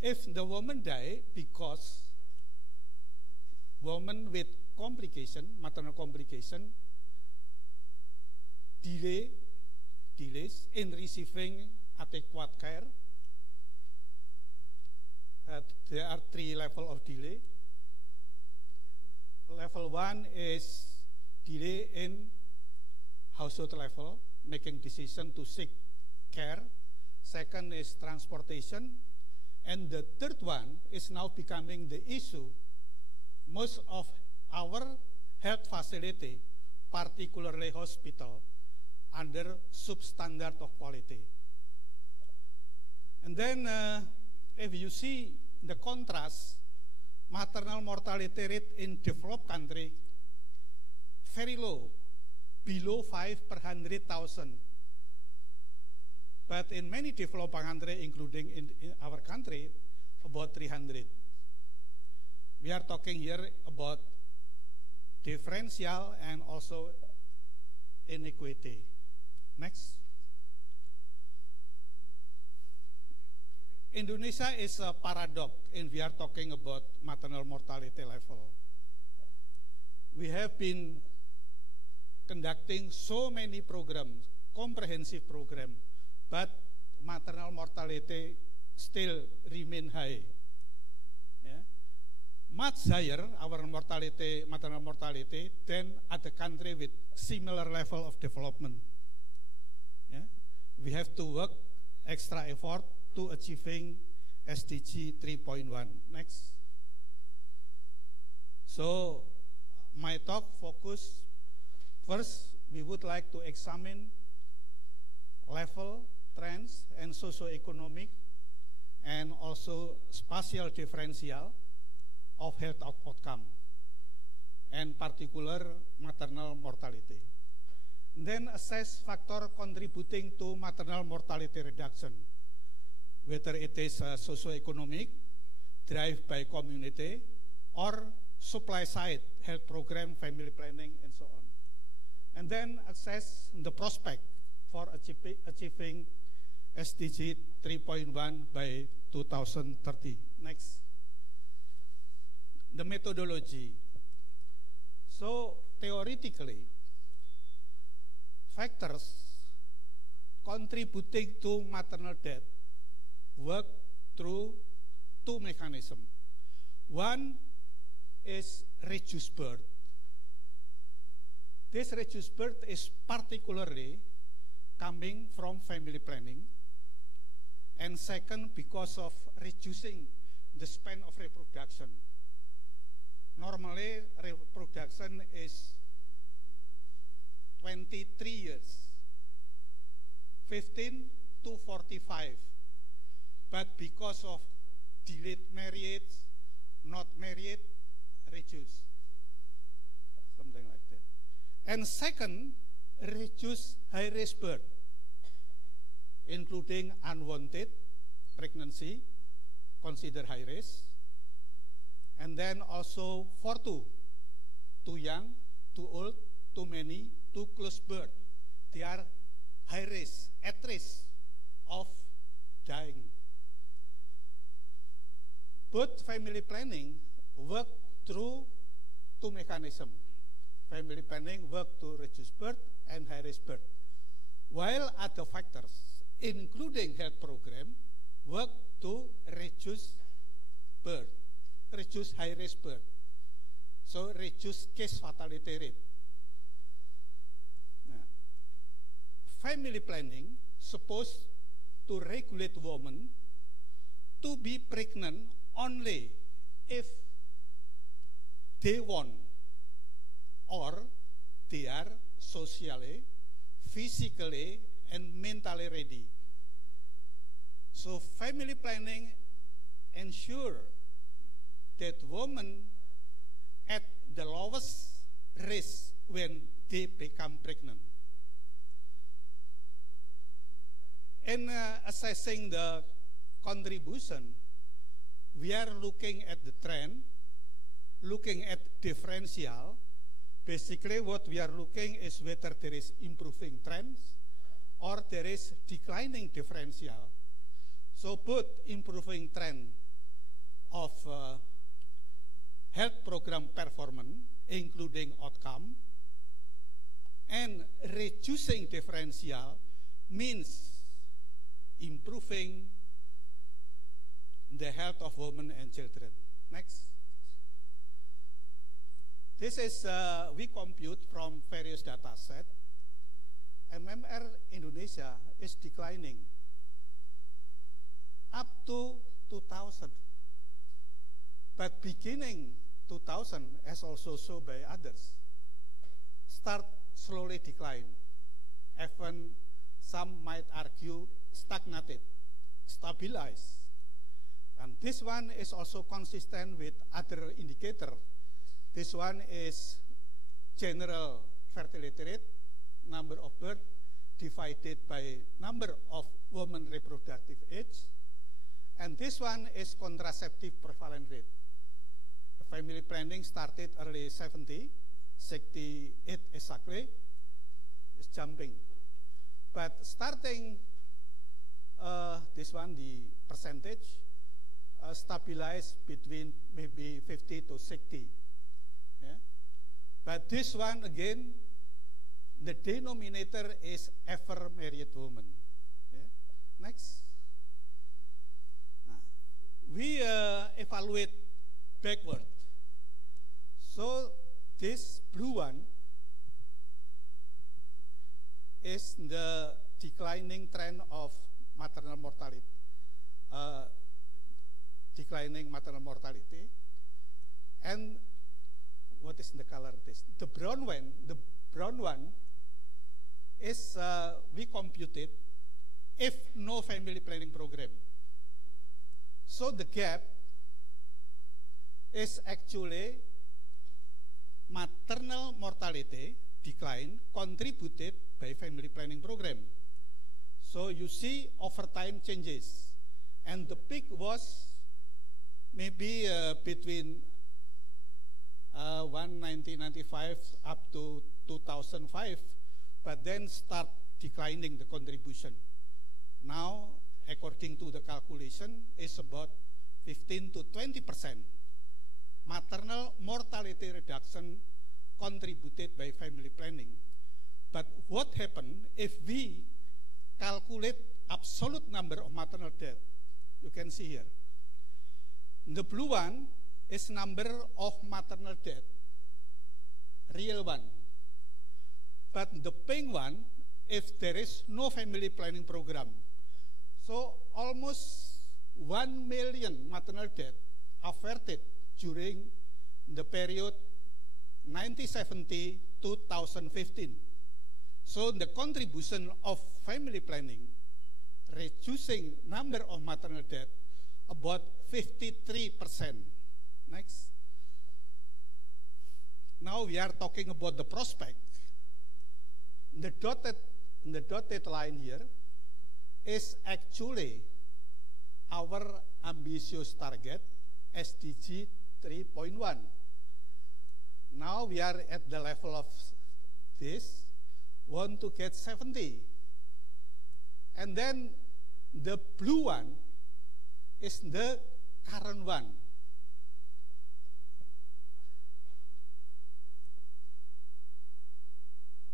If the woman die because woman with complication, maternal complication, delay delays in receiving adequate care. There are 3 levels of delay. Level 1 is delay in household level, making decision to seek care. Second is transportation. And the third one is now becoming the issue. Most of our health facility, particularly hospital, under substandard of quality. And then if you see the contrast, maternal mortality rate in developed country, very low, below 5 per 100,000. But in many developed countries, including in our country, about 300. We are talking here about differential and also inequity. Next. Indonesia is a paradox, and we are talking about maternal mortality level. We have been conducting so many programs, comprehensive programs, but maternal mortality still remain high. Yeah. Much higher, our mortality, maternal mortality, than other country with similar level of development. Yeah. We have to work extra effort to achieving SDG 3.1. Next. So, my talk focus, first, we would like to examine level, trends, and socio-economic, and also spatial differential of health outcome, and particular maternal mortality. Then assess factor contributing to maternal mortality reduction, whether it is socio-economic, driven by community, or supply side, health program, family planning, and so on. And then assess the prospect for achieving SDG 3.1 by 2030. Next. The methodology. So, theoretically, factors contributing to maternal death work through 2 mechanisms. One is reduced birth. This reduced birth is particularly coming from family planning. And second, because of reducing the span of reproduction. Normally, reproduction is 23 years, 15 to 45. But because of delayed marriage, not married, reduce. Something like that. And second, reduce high-risk birth, including unwanted pregnancy, consider high risk. And then also for too young, too old, too many, too close birth. They are high risk, at risk of dying. Both family planning work through 2 mechanisms. Family planning work to reduce birth and high-risk birth, while other factors, including health program, work to reduce birth, reduce high-risk birth, so reduce case fatality rate. Now, family planning supposed to regulate women to be pregnant only if they want or they are socially, physically, and mentally ready. So family planning ensure that women at the lowest risk when they become pregnant. In assessing the contribution, we are looking at the trend, looking at differential. Basically, what we are looking is whether there is improving trends or there is declining differential. So both improving trend of health program performance, including outcome, and reducing differential, means improving the health of women and children. Next. This is, we compute from various data sets. MMR Indonesia is declining up to 2000. But beginning 2000, as also shown by others, start slowly decline. Even some might argue stagnated, stabilized. And this one is also consistent with other indicator. This one is general fertility rate, number of birth divided by number of women reproductive age. And this one is contraceptive prevalence rate. Family planning started early 70, 68 exactly, is jumping. But starting this one, the percentage, stabilized between maybe 50 to 60. Yeah? But this one again, the denominator is ever married woman. Yeah? Next. We evaluate backward. So this blue one is the declining trend of maternal mortality. Declining maternal mortality. And what is the color of this? The brown one is we computed if no family planning program. So the gap is actually maternal mortality decline contributed by family planning program. So you see over time changes. And the peak was maybe between 1995 up to 2005, but then start declining the contribution. Now, according to the calculation, is about 15 to 20% maternal mortality reduction contributed by family planning. But what happened if we calculate absolute number of maternal death? You can see here. The blue one is number of maternal death, real one. But the pink one, if there is no family planning program. So almost 1 million maternal death averted during the period 1970 to 2015. So the contribution of family planning, reducing number of maternal death, about 53%. Next. Now we are talking about the prospect. The dotted line here is actually our ambitious target, SDG 3.1. Now we are at the level of this, want to get 70. And then the blue one is the current one.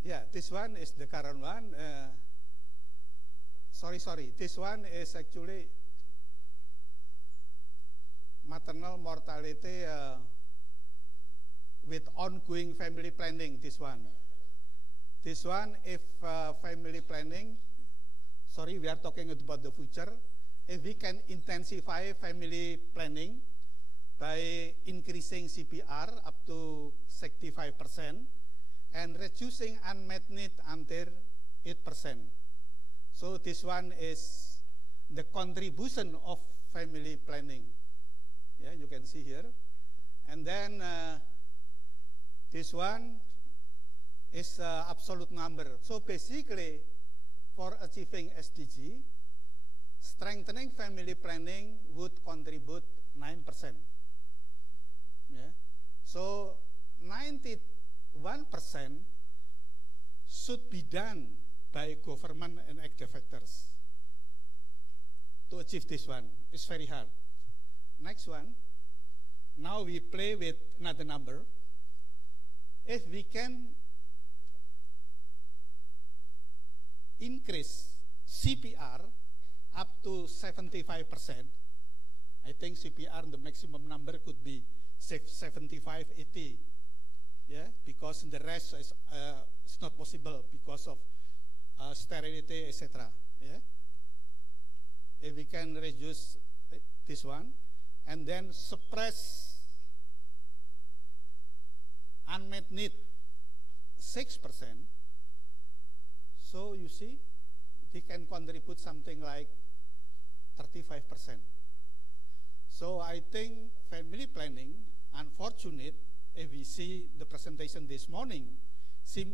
Yeah, this one is the current one. Sorry, this one is actually maternal mortality with ongoing family planning, this one. This one, if family planning, sorry, we are talking about the future. If we can intensify family planning by increasing CPR up to 65% and reducing unmet need until 8%. So this one is the contribution of family planning. Yeah, you can see here. And then this one is absolute number. So basically, for achieving SDG, strengthening family planning would contribute 9%. Yeah. So 91% should be done by government and active actors. To achieve this one, it's very hard. Next one. Now we play with another number. If we can increase CPR up to 75%. I think CPR, the maximum number could be 75, 80. Yeah, because the rest is it's not possible because of sterility, etc. Yeah, if we can reduce this one, and then suppress unmet need 6%. So you see, they can contribute something like 35%. So I think family planning, unfortunate, if we see the presentation this morning, seem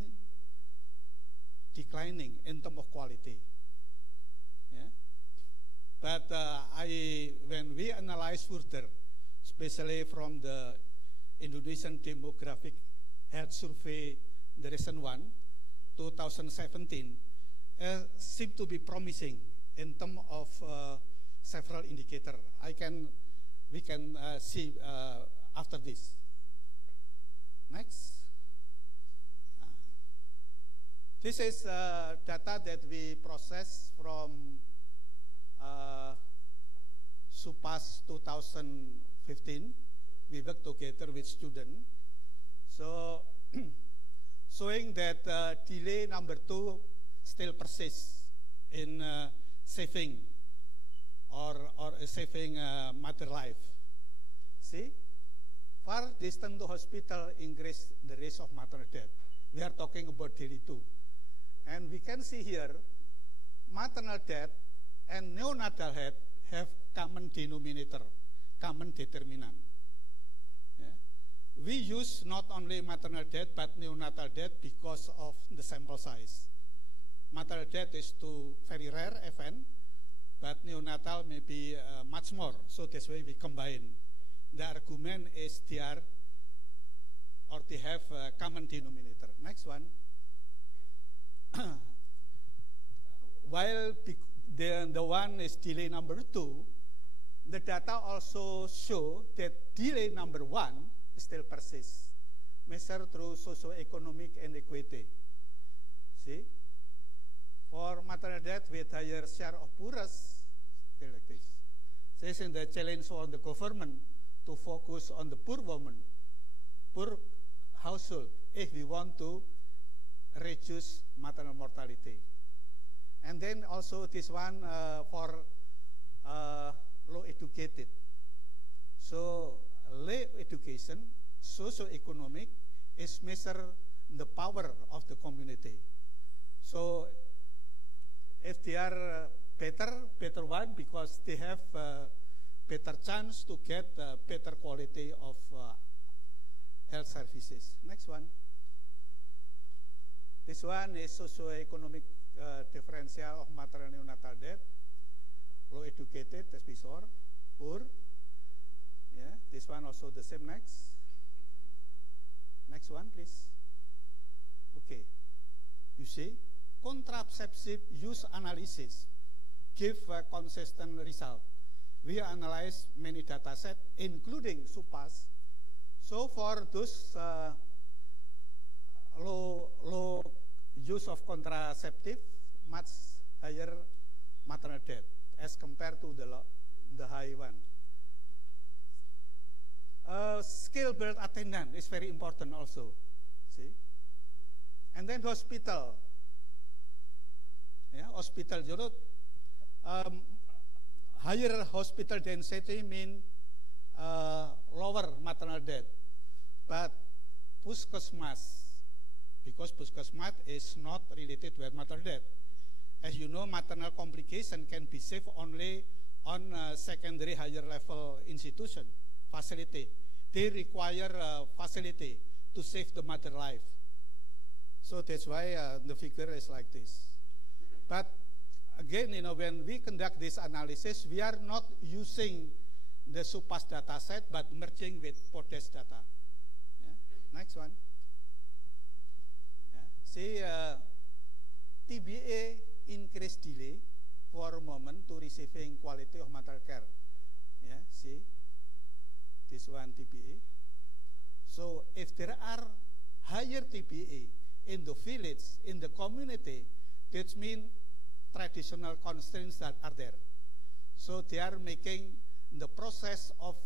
declining in terms of quality. Yeah? But when we analyze further, especially from the Indonesian Demographic Health Survey, the recent one, 2017, seem to be promising in terms of several indicators. We can see after this. Next. This is data that we process from SUPAS 2015. We work together with students. So, showing that delay number 2 still persists in saving or saving mother life. See, far distant to hospital increase the risk of maternal death. We are talking about daily 2. And we can see here, maternal death and neonatal death have common denominator, common determinant. Yeah. We use not only maternal death, but neonatal death because of the sample size. Maternal death is too very rare event, but neonatal may be much more. So that's why we combine. The argument is they are, or they have a common denominator. Next one. While the one is delay number 2, the data also show that delay number 1 still persists, measured through socioeconomic inequity. See, for maternal death with higher share of poorest, still like this. This is the challenge for the government to focus on the poor woman, poor household, if we want to reduce maternal mortality. And then also this one for low educated. So low education, socio-economic, is measure the power of the community. So if they are better one, because they have better chance to get better quality of health services. Next one. This one is socio-economic differential of maternal neonatal death. Low educated, as we saw, poor. Yeah, this one also the same. Next. Next one, please. Okay. You see, contraceptive use analysis give a consistent result. We analyze many data sets, including SUPAS. So for those low use of contraceptive, much higher maternal death as compared to the high one. Skilled birth attendant is very important also. See, and then hospital. Yeah, hospital. You know, higher hospital density mean lower maternal death, but puskesmas, because puskesmas is not related with maternal death. As you know, maternal complication can be saved only on secondary higher level institution, facility. They require facility to save the mother life. So that's why the figure is like this. But again, you know, when we conduct this analysis, we are not using the SUPAS data set, but merging with PODES data. Yeah. Next one. Yeah. See, TBA increased delay for a moment to receiving quality of maternal care. Yeah, see, this one TBA. So if there are higher TBA in the village, in the community, that means traditional constraints that are there. So they are making the process of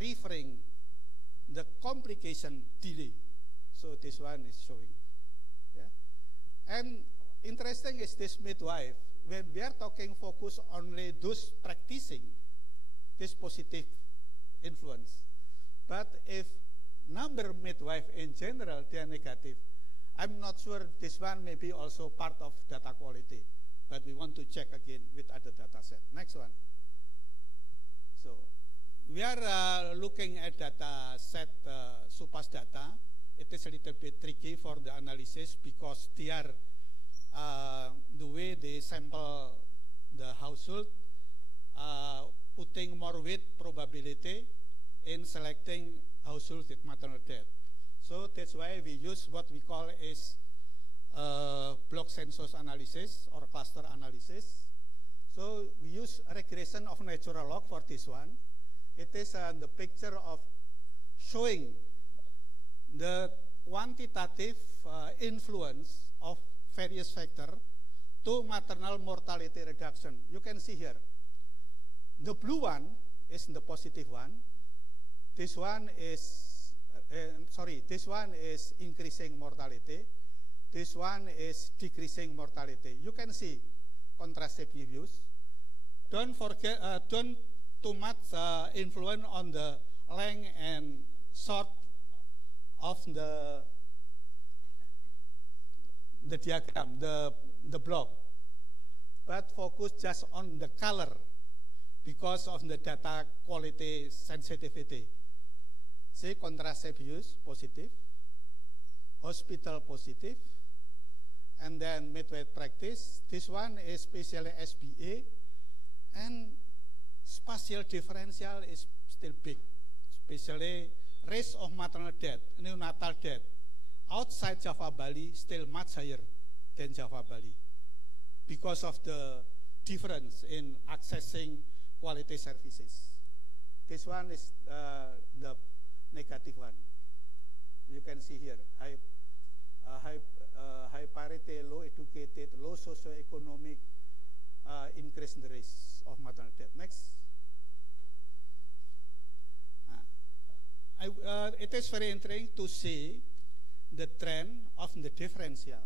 referring the complication delay. So this one is showing. Yeah? And interesting is this midwife. When we are talking focus only those practicing this positive influence. But if number midwife in general, they are negative, I'm not sure this one may be also part of data quality. But we want to check again with other data set. Next one. So we are looking at data set SUPAS data. It is a little bit tricky for the analysis because they are the way they sample the household, putting more weight probability in selecting households with maternal death. So that's why we use what we call is block census analysis or cluster analysis. So we use regression of natural log for this one. It is the picture of showing the quantitative influence of various factors to maternal mortality reduction. You can see here. The blue one is the positive one. This one is, this one is increasing mortality. This one is decreasing mortality. You can see contraceptive use. Don't forget, don't too much influence on the length and short of the diagram, the block, but focus just on the color because of the data quality sensitivity. See, contraceptive use positive, hospital positive, and then midwife practice. This one is especially SBA, and spatial differential is still big, especially rates of maternal death, neonatal death, outside Java Bali still much higher than Java Bali because of the difference in accessing quality services. This one is the negative one. You can see here, high parity, low educated, low socioeconomic increase in the risk of maternal death. Next. It is very interesting to see the trend of the differential.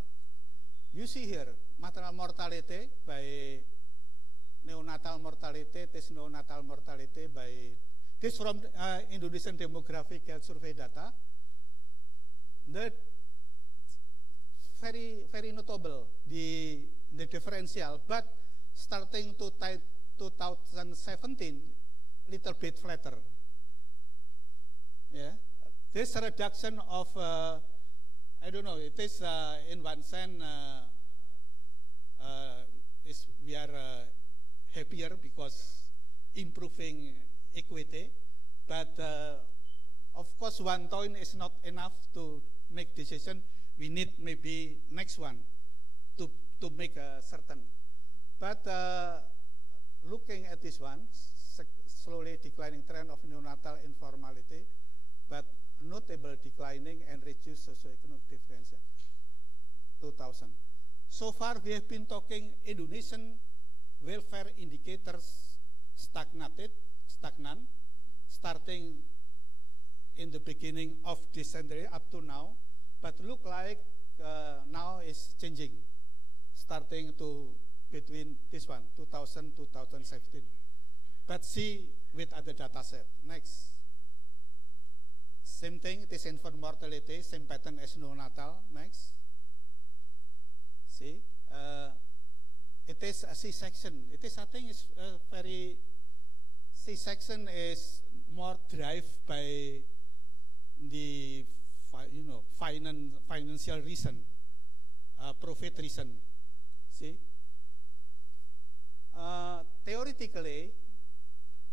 You see here, maternal mortality by neonatal mortality, this neonatal mortality by, this from Indonesian Demographic Health Survey data. The very notable, the differential, but starting to 2017, little bit flatter. Yeah, this reduction of, I don't know, it is in one sense, we are happier because improving equity, but of course 1 point is not enough to make decision. We need maybe next one to make a certain. But looking at this one, slowly declining trend of neonatal informality, but notable declining and reduced socioeconomic differential. 2000. So far, we have been talking Indonesian welfare indicators stagnant, starting in the beginning of this century up to now, but look like now is changing, starting to between this one, 2000, 2017. But see with other data set. Next. Same thing, it is infant mortality, same pattern as neonatal. Next. See, it is a C-section. It is, I think, it's very, C-section is more drive by the, financial reason, profit reason. See, theoretically,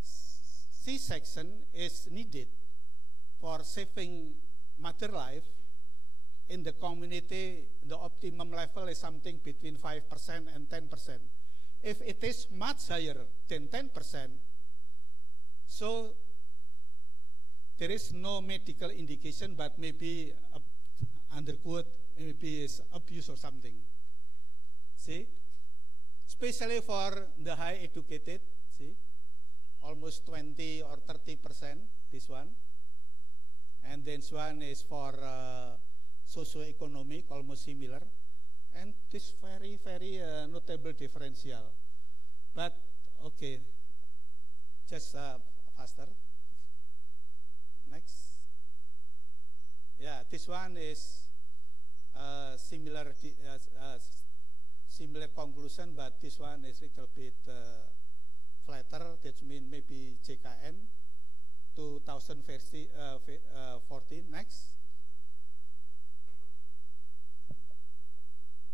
C-section is needed for saving mother life. In the community, the optimum level is something between 5% and 10%. If it is much higher than 10%, so there is no medical indication, but maybe underquote, maybe is abuse or something. See, especially for the high educated, see, almost 20 or 30%, this one. And this one is for socio-economic, almost similar. And this very, very notable differential. But, okay, just faster. Next. Yeah, this one is similar conclusion, but this one is a little bit flatter. That means maybe JKN 2014. Next.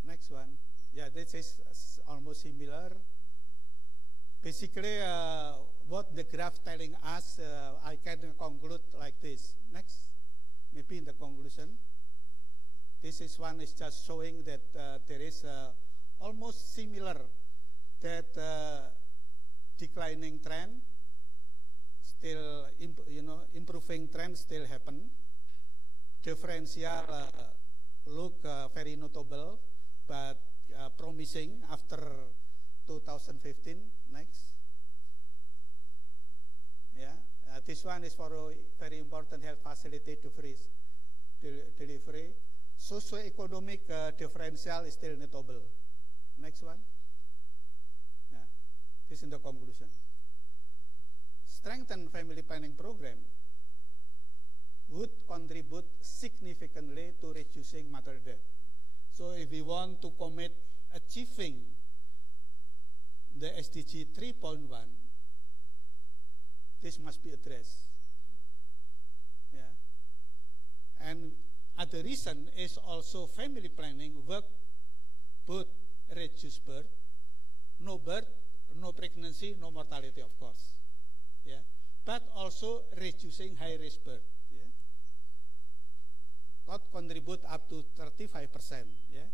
Next one. Yeah, this is almost similar. Basically, what the graph telling us, I can conclude like this. Next. Maybe in the conclusion. This is one is just showing that there is almost similar that declining trend, still improving trend still happen. Differential look very notable, but promising after 2015. Next. Yeah, this one is for a very important health facility delivery. Socio-economic differential is still notable. Next one. Yeah, this is the conclusion. Strengthen family planning program would contribute significantly to reducing mother death. So if we want to commit achieving the SDG 3.1, this must be addressed. Yeah. And other reason is also family planning work both reduce birth, no pregnancy, no mortality, of course. Yeah. But also reducing high risk birth. Yeah. That contribute up to 35%. Yeah.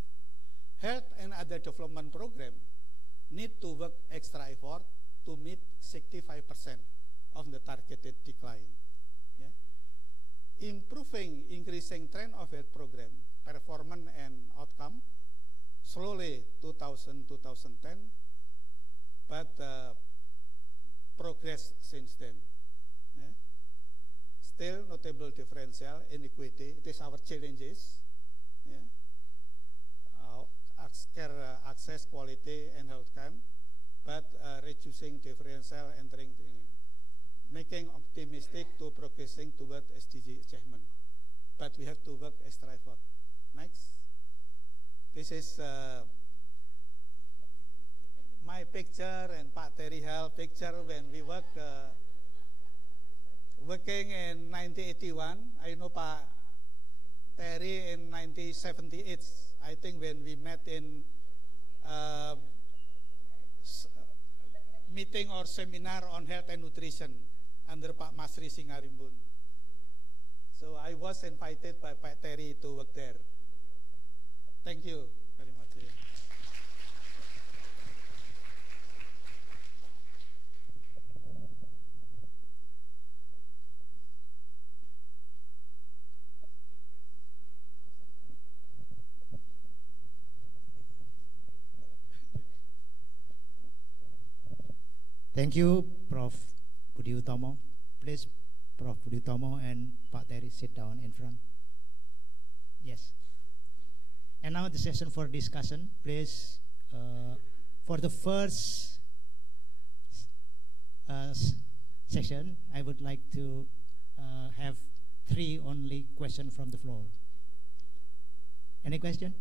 Health and other development program need to work extra effort to meet 65% of the targeted decline. Yeah. Increasing trend of health program, performance and outcome, slowly 2010, but progress since then. Yeah. Still notable differential inequity. It is our challenges. Yeah. Access, quality, and outcome, but reducing differential entering, making optimistic to progressing toward SDG achievement. But we have to work extra effort. Next. This is my picture and Pak Terry Hall picture when we working in 1981. I know Pak Terry in 1978. I think when we met in meeting or seminar on health and nutrition under Pak Masri Singarimbun. So I was invited by Pak Terry to work there. Thank you very much. Thank you, Prof. Budi Utomo. Please, Prof. Budi Utomo and Pak Terry sit down in front. Yes. And now the session for discussion. Please, for the first session, I would like to have 3 only questions from the floor. Any question?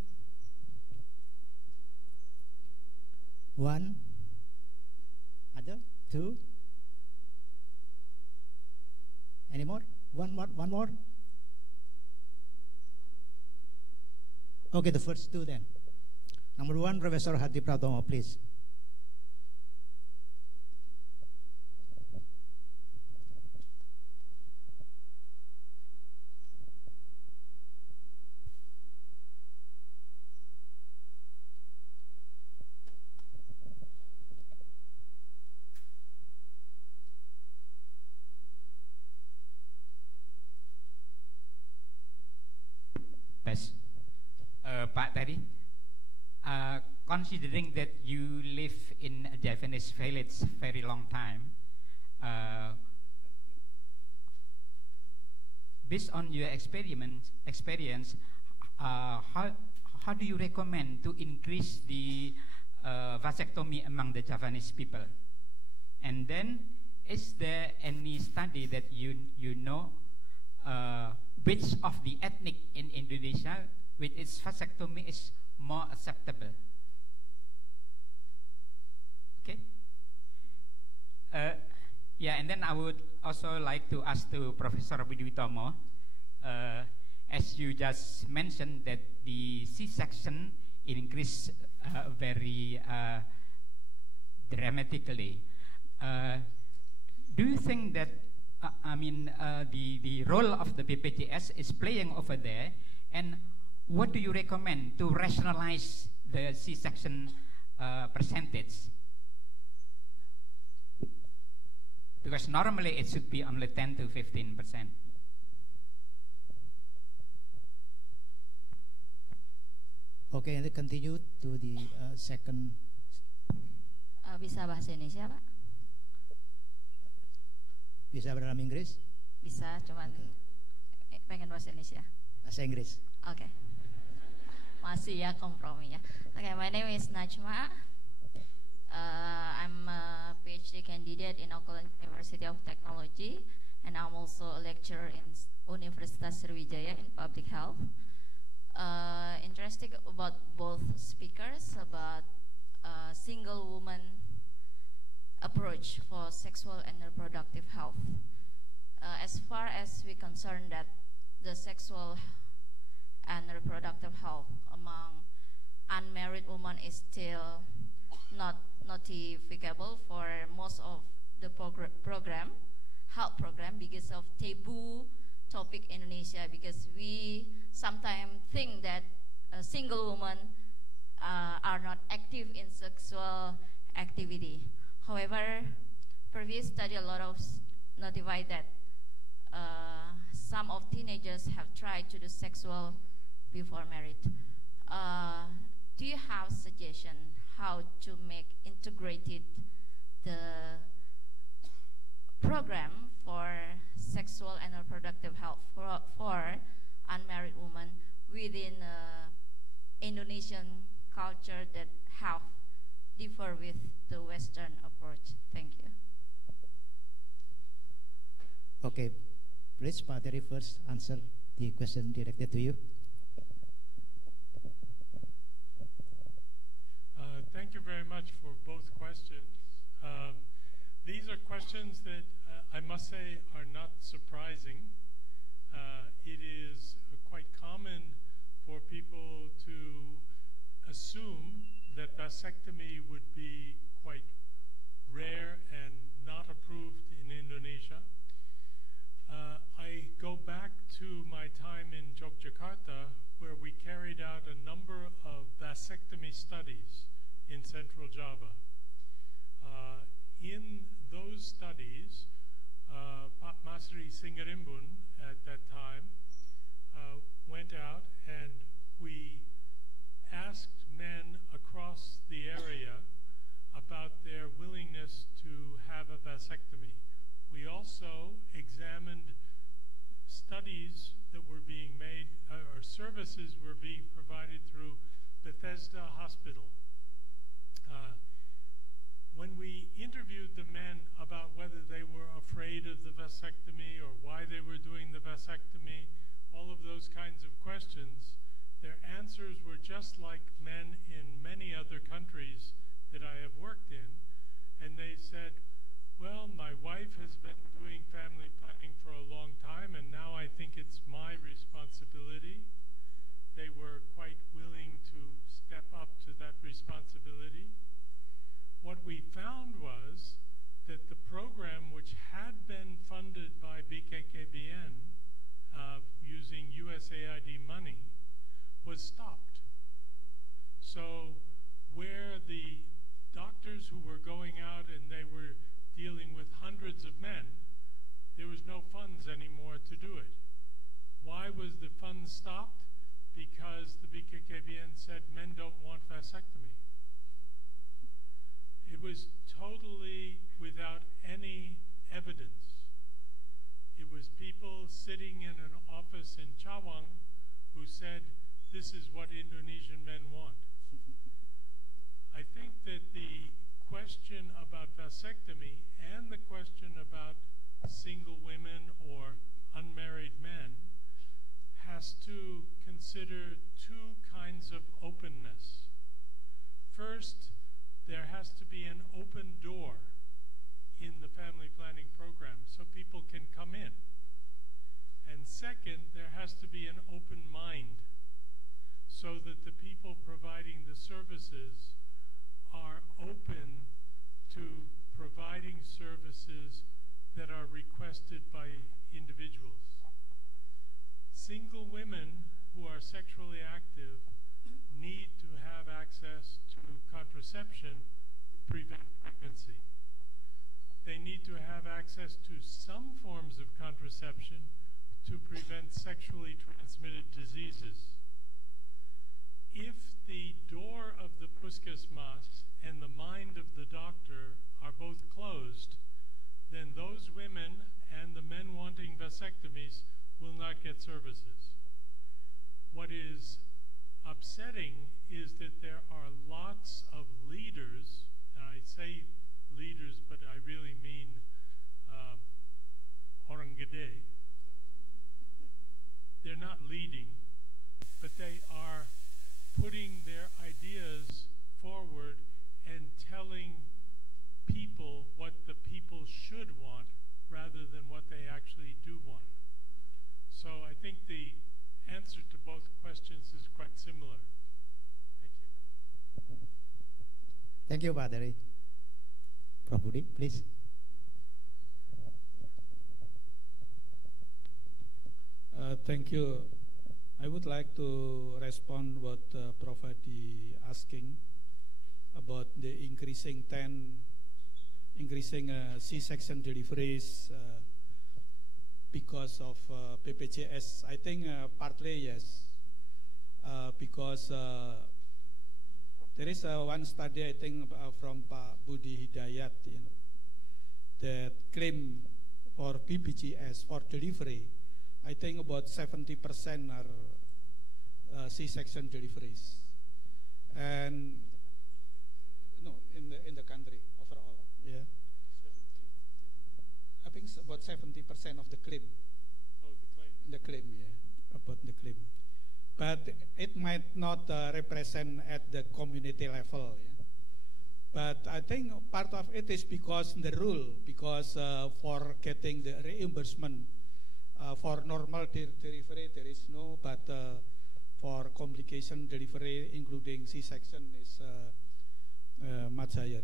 1. Other? 2? Any more? One more? Okay, the first 2 then. Number 1, Professor Hadi Pratomo, please. Pak Teddy, considering that you live in a Japanese village very long time, based on your experience, how do you recommend to increase the vasectomy among the Japanese people? And then, is there any study that you know which of the ethnic in Indonesia with its vasectomy is more acceptable? Okay. Yeah, and then I would also like to ask to Professor Widiwitomo, as you just mentioned that the C-section increased very dramatically. Do you think that the role of the BPJS is playing over there, and what do you recommend to rationalize the C-section percentage? Because normally it should be only 10 to 15%. Okay, and then continue to the second. Bisa bahasa Indonesia, Pak? Bisa dalam Inggris? Bisa, cuman pengen bahasa Indonesia. Bahasa Inggris. Okay. Masih ya kompromi ya. Okay, my name is Najma. I'm a PhD candidate in Auckland University of Technology, and I'm also a lecturer in Universitas Sriwijaya in Public Health. Interested about both speakers about single woman approach for sexual and reproductive health. As far as we concern that the sexual and reproductive health among unmarried women is still not notificable for most of the health program because of taboo topic in Indonesia, because we sometimes think that single women are not active in sexual activity. However, previous study a lot of notify that some of teenagers have tried to do sexual before married. Do you have suggestion how to make integrated the program for sexual and reproductive health for unmarried women within Indonesian culture that have differ with the Western approach? Thank you. Okay, please, Pak Terry, first answer the question directed to you. Thank you very much for both questions. These are questions that I must say are not surprising. It is quite common for people to assume that vasectomy would be quite rare and not approved in Indonesia. I go back to my time in Yogyakarta, where we carried out a number of vasectomy studies in Central Java. In those studies, Pak Masri Singarimbun at that time went out, and we asked men across the area about their willingness to have a vasectomy. We also examined studies that were being made, or services were being provided through Bethesda Hospital. When we interviewed the men about whether they were afraid of the vasectomy or why they were doing the vasectomy, all of those kinds of questions, their answers were just like men in many other countries that I have worked in. And they said, well, my wife has been doing family planning for a long time, and now I think it's my responsibility. They were quite willing to step up to that responsibility. What we found was that the program, which had been funded by BKKBN using USAID money, was stopped. So where the doctors who were going out and they were dealing with hundreds of men, there was no funds anymore to do it. Why was the funds stopped? Because the BKKBN said men don't want vasectomy. It was totally without any evidence. It was people sitting in an office in Cawang who said, this is what Indonesian men want. I think that the question about vasectomy and the question about single women or unmarried men has to consider two kinds of openness. First, there has to be an open door in the family planning program so people can come in. And second, there has to be an open mind so that the people providing the services are open to providing services that are requested by individuals. Single women who are sexually active need to have access to contraception to prevent pregnancy. They need to have access to some forms of contraception to prevent sexually transmitted diseases. If the door of the puskesmas and the mind of the doctor are both closed, then those women and the men wanting vasectomies will not get services. What is upsetting is that there are lots of leaders, and I say leaders, but I really mean Orang Gede. They're not leading, but they are putting their ideas forward and telling people what the people should want rather than what they actually do want. So I think the answer to both questions is quite similar. Thank you. Thank you, Pak Dari. Prof. Budi, please. Thank you. I would like to respond what Prof. Hadi asking about the increasing C-section deliveries because of BPJS. I think partly yes, because there is one study I think from Pak Budi Hidayat, that claim for BPJS for delivery. I think about 70% are C-section deliveries, and no, in the country overall, yeah. 70. I think it's about 70% of the claim. Oh, the claim. The claim, yeah, about the claim. But it might not represent at the community level, yeah. But I think part of it is because the rule, because for getting the reimbursement. For normal delivery, there is no, but for complication delivery, including C-section, is much higher.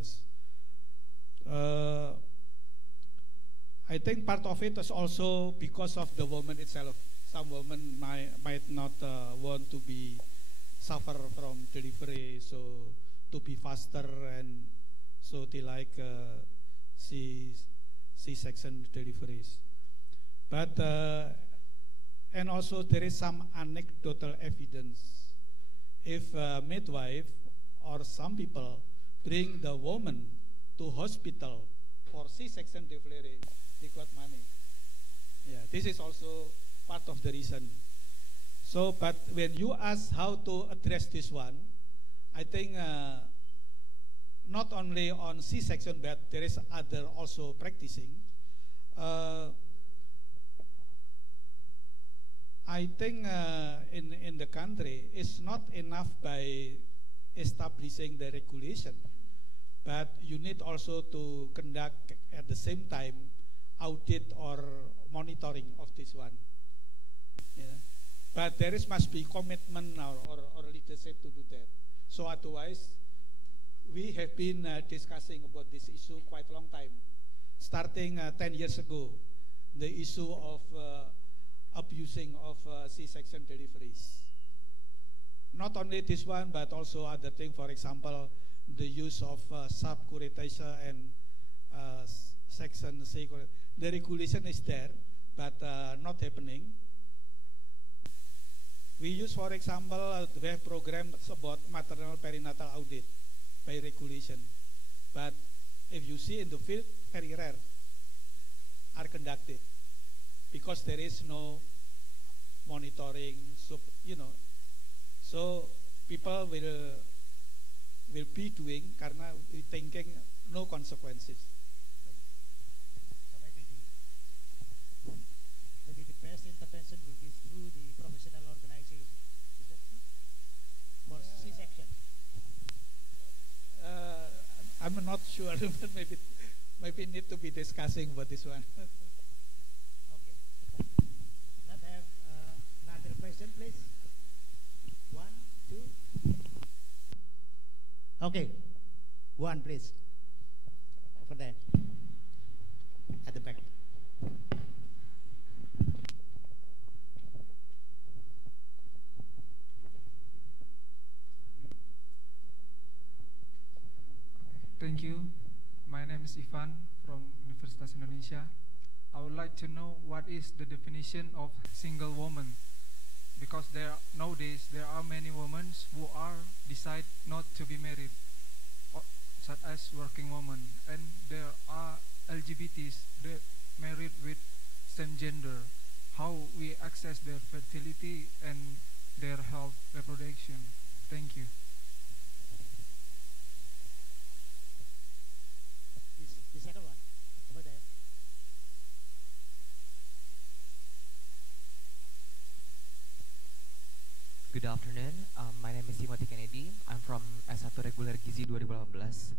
I think part of it is also because of the woman itself. Some women might not want to be suffer from delivery, so to be faster, and so they like C-section deliveries. But and also there is some anecdotal evidence. If a midwife or some people bring the woman to hospital for C-section delivery, they got money. Yeah, this is also part of the reason. So, but when you ask how to address this one, I think not only on C-section, but there is other also practicing. I think in the country, it's not enough by establishing the regulation, but you need also to conduct at the same time audit or monitoring of this one. Yeah. But there must be commitment or leadership to do that. So otherwise, we have been discussing about this issue quite a long time. Starting 10 years ago, the issue of abusing of C-section deliveries. Not only this one, but also other things. For example, the use of subcurettation and section C. The regulation is there, but not happening. We use, for example, we have programs about maternal perinatal audit by regulation. But if you see in the field, very rare are conducted because there is no monitoring, so people will be doing karena thinking no consequences. So maybe the best intervention will be through the professional organization. Is that true? For C-section. I'm not sure, but maybe need to be discussing about this one. Okay. Let's have another question, please. 1, 2. Okay. 1, please. Over there. At the back. Thank you. My name is Ivan from Universitas Indonesia. I would like to know what is the definition of single woman, because nowadays there are many women who decide not to be married, such as working women, and there are LGBTs that married with same gender. How we access their fertility and their health reproduction? Thank you. The second one, over there. Good afternoon. My name is Timothy Kennedy. I'm from S1 Regular Gizi 2018.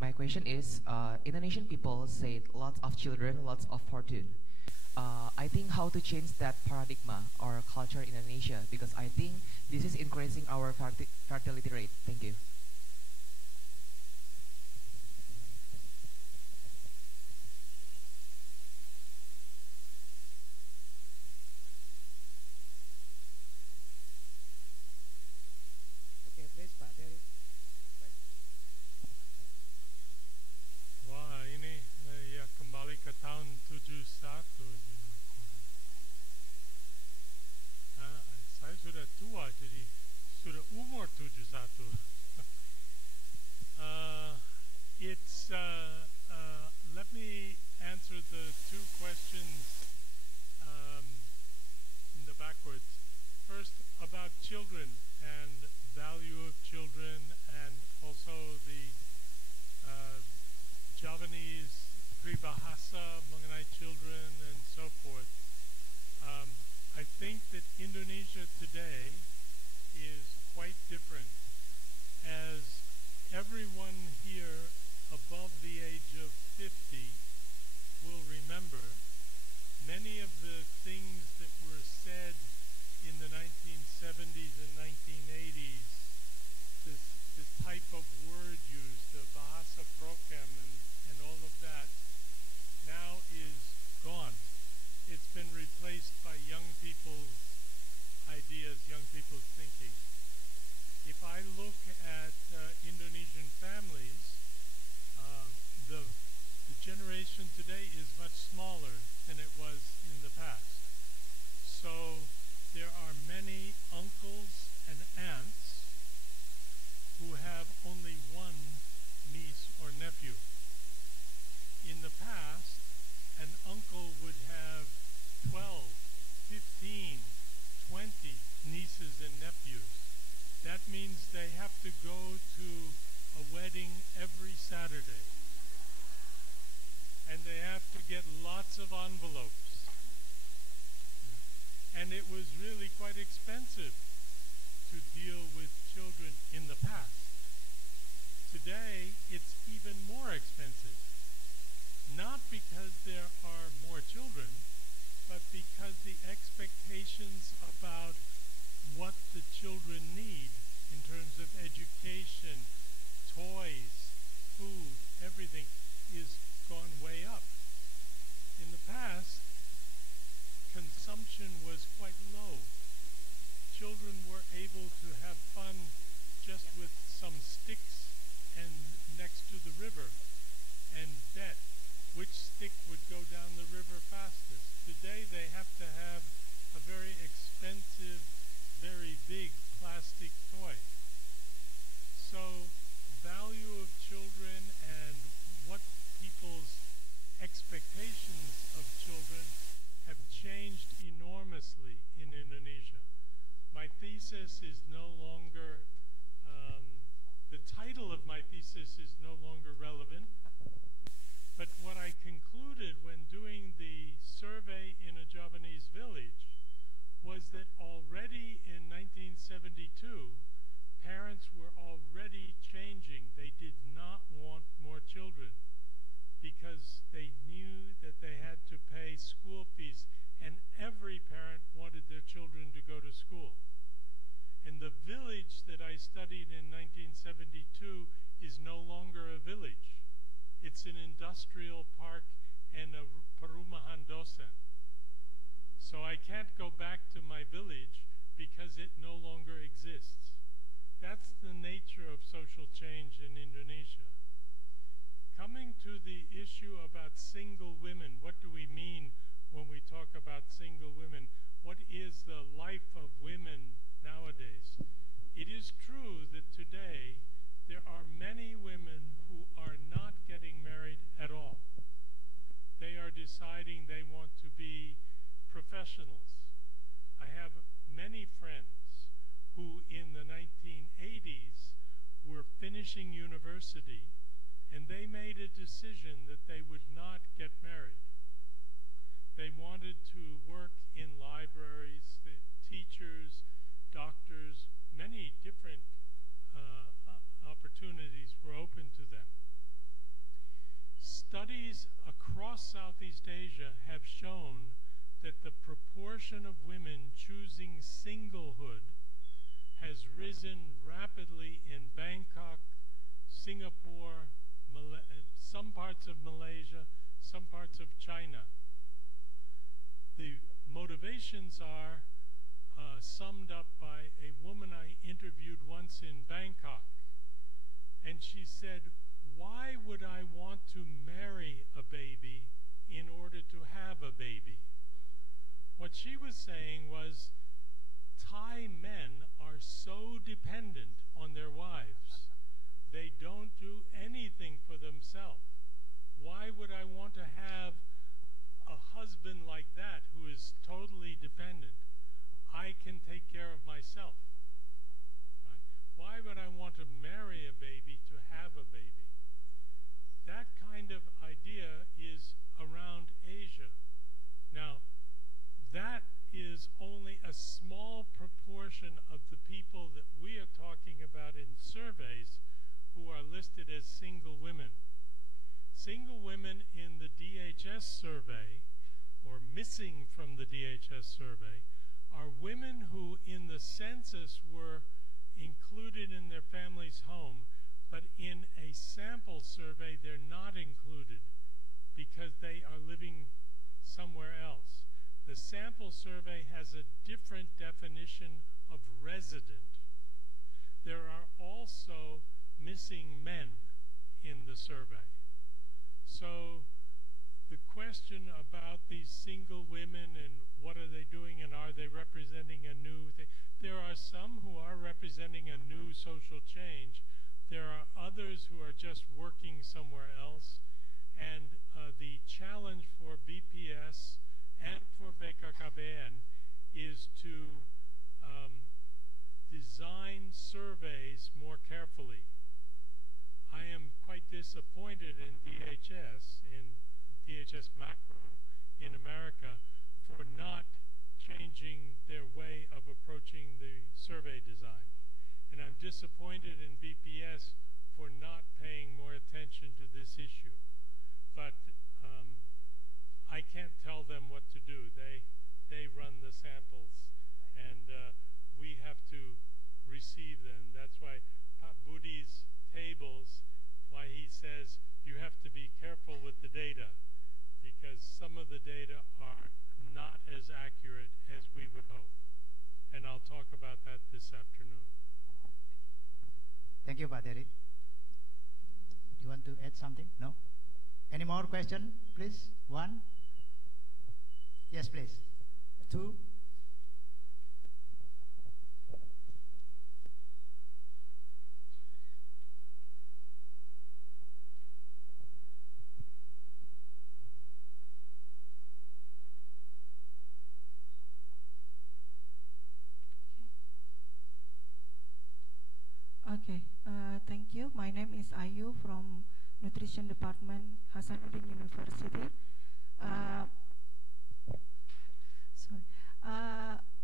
My question is, Indonesian people say lots of children, lots of fortune. I think how to change that paradigm or culture in Indonesia, because I think this is increasing our fertility rate. Thank you. Okay, please, Pak Del. Wah, ini ya kembali ke tahun 71. Saya sudah tua, jadi sudah umur 71. Let me answer the two questions in the backwards. First, about children and value of children, and also the Javanese peribahasa mengenai children and so forth. I think that Indonesia today is quite different, as everyone here above the age of 50 will remember many of the things that were said in the 1970s and 1980s, this type of word used, the bahasa prokem and all of that, now is gone. It's been replaced by young people's ideas, young people's thinking. If I look at Indonesian families, the generation today is much smaller than it was in the past. So there are many uncles and aunts who have only one niece or nephew. In the past, an uncle would have 12, 15, 20 nieces and nephews. That means they have to go to a wedding every Saturday. And they have to get lots of envelopes. And it was really quite expensive to deal with children in the past. Today, it's even more expensive. Not because there are more children, but because the expectations about what the children need in terms of education, toys, food, everything is gone way up. In the past, consumption was quite low. Children were able to have fun just with some sticks and next to the river and bet which stick would go down the river faster. the village that I studied in 1972 is no longer a village. It's an industrial park and a perumahan dosen. So I can't go back to my village because it no longer exists. That's the nature of social change in Indonesia. Coming to the issue about single women, what do we mean when we talk about single women? What is the life of women nowadays? It is true that today there are many women who are not getting married at all. They are deciding they want to be professionals. I have many friends who in the 1980s were finishing university, and they made a decision that they would not get married. They wanted to work in libraries, teachers, doctors, many different opportunities were open to them. Studies across Southeast Asia have shown that the proportion of women choosing singlehood has risen rapidly in Bangkok, Singapore, some parts of Malaysia, some parts of China. The motivations are summed up by a woman I interviewed once in Bangkok. And she said, "Why would I want to marry a baby in order to have a baby?" What she was saying was, Thai men are so dependent on their wives. They don't do anything for themselves. Why would I want to have a husband like that who is totally dependent? I can take care of myself. Right? Why would I want to marry a baby to have a baby? That kind of idea is around Asia. Now, that is only a small proportion of the people that we are talking about in surveys who are listed as single women. Single women in the DHS survey, or missing from the DHS survey, are women who in the census were included in their family's home, but in a sample survey they're not included because they are living somewhere else. The sample survey has a different definition of resident. There are also missing men in the survey. So the question about these single women and what are they doing and are they representing a new thing? There are some who are representing a new social change. There are others who are just working somewhere else. And the challenge for BPS and for BKKBN is to design surveys more carefully. I am quite disappointed in DHS Macro in America for not changing their way of approaching the survey design. And I'm disappointed in BPS for not paying more attention to this issue. But I can't tell them what to do. They run the samples, and we have to receive them. That's why Pak Budi's tables, why he says you have to be careful with the data, because some of the data are not as accurate as we would hope. And I'll talk about that this afternoon. Thank you, Pak Derek. You want to add something? No? Any more question, please? One? Yes, please. Two? Okay, thank you. My name is Ayu from Nutrition Department, Hasanuddin University.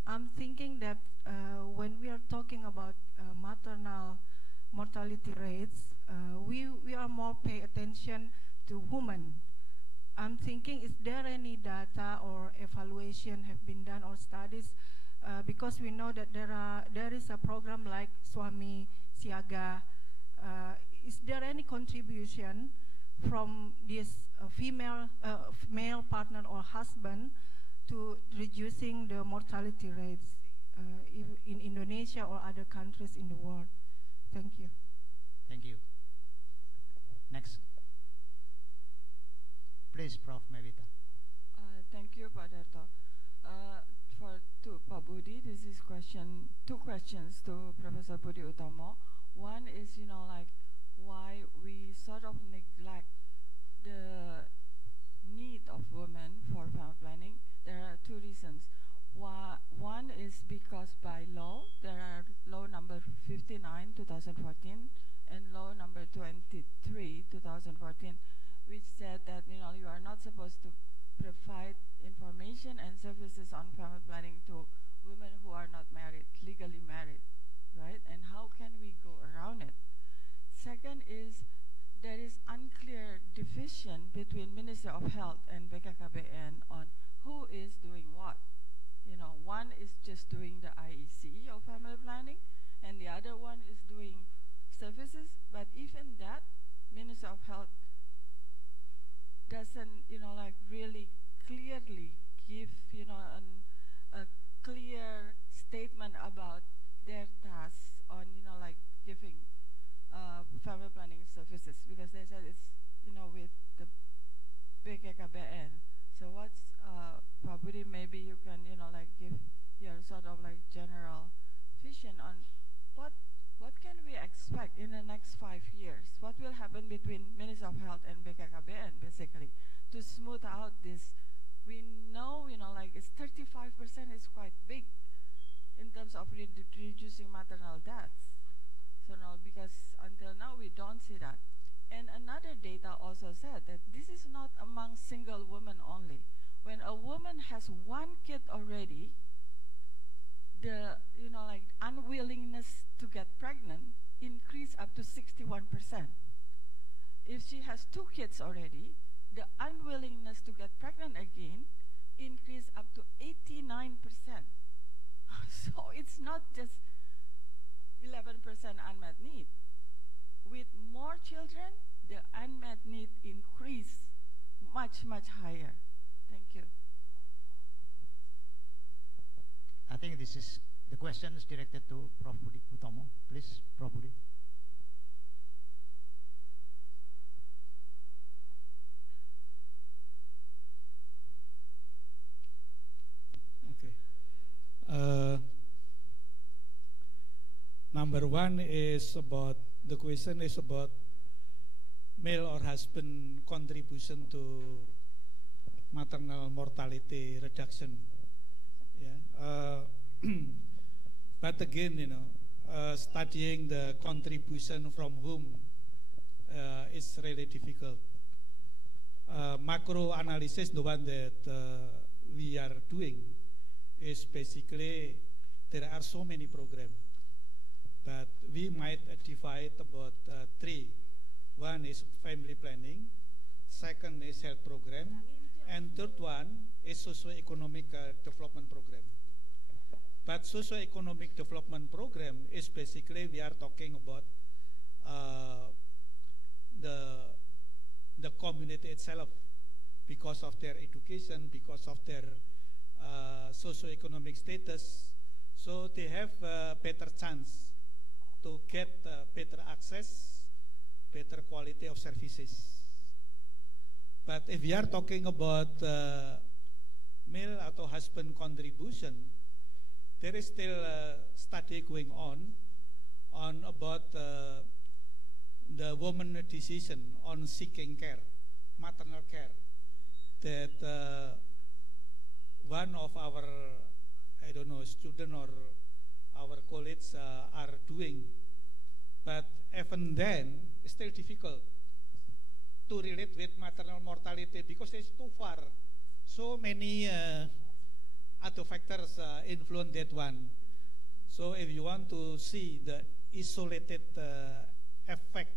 I'm thinking that when we are talking about maternal mortality rates, we are more pay attention to women. I'm thinking, is there any data or evaluation have been done or studies because we know that there is a program like Suami Siaga. Is there any contribution from this male partner or husband to reducing the mortality rates in Indonesia or other countries in the world? Thank you. Thank you. Next. Please, Prof. Mevita. Thank you, Pak Darto. To Pak Budi, this is two questions to Professor Budi Utomo. One is, why we sort of neglect the need of women for family planning. There are two reasons. One is because by law, there are law number 59, 2014, and law number 23, 2014, which said that, you are not supposed to provide information and services on family planning to women who are not married, legally married, right? And how can we go around it? Second is there is unclear division between Ministry of Health and BKKBN on who is doing what. One is just doing the IEC of family planning, and the other one is doing services. But even that, Ministry of Health doesn't, really clearly give, a clear statement about their tasks on, giving family planning services, because they said it's, with the BKKBN. So what's, Pak Budi, maybe you can, give your sort of general vision on what can we expect in the next 5 years? What will happen between Ministry of Health and BKKBN, basically, to smooth out this? We know, it's 35% is quite big in terms of reducing maternal deaths. So now, because until now we don't see that. And another data also said that this is not among single women only. When a woman has one kid already, the unwillingness to get pregnant increase up to 61%. If she has 2 kids already, the unwillingness to get pregnant again increase up to 89%. So it's not just 11% unmet need. With more children, the unmet need increase much, much higher. Thank you. I think this is the question is directed to Prof. Budi Utomo. Please, Prof. Budi. Okay. Number one is about, the question is about male or husband contribution to maternal mortality reduction. Yeah. But again, studying the contribution from whom is really difficult. Macro analysis, the one that we are doing, is basically there are so many programs, but we might divide about 3. One is family planning, second is health program, and third one is socio-economic development program. But socio-economic development program is basically we are talking about the community itself, because of their education, because of their socio-economic status, so they have a better chance to get better access, better quality of services. But if we are talking about male atau husband contribution, there is still a study going on about the woman decision on seeking care, maternal care, that one of our, I don't know, student or our colleagues are doing. But even then, it's still difficult to relate with maternal mortality because it's too far. So many other factors influence that one. So if you want to see the isolated effect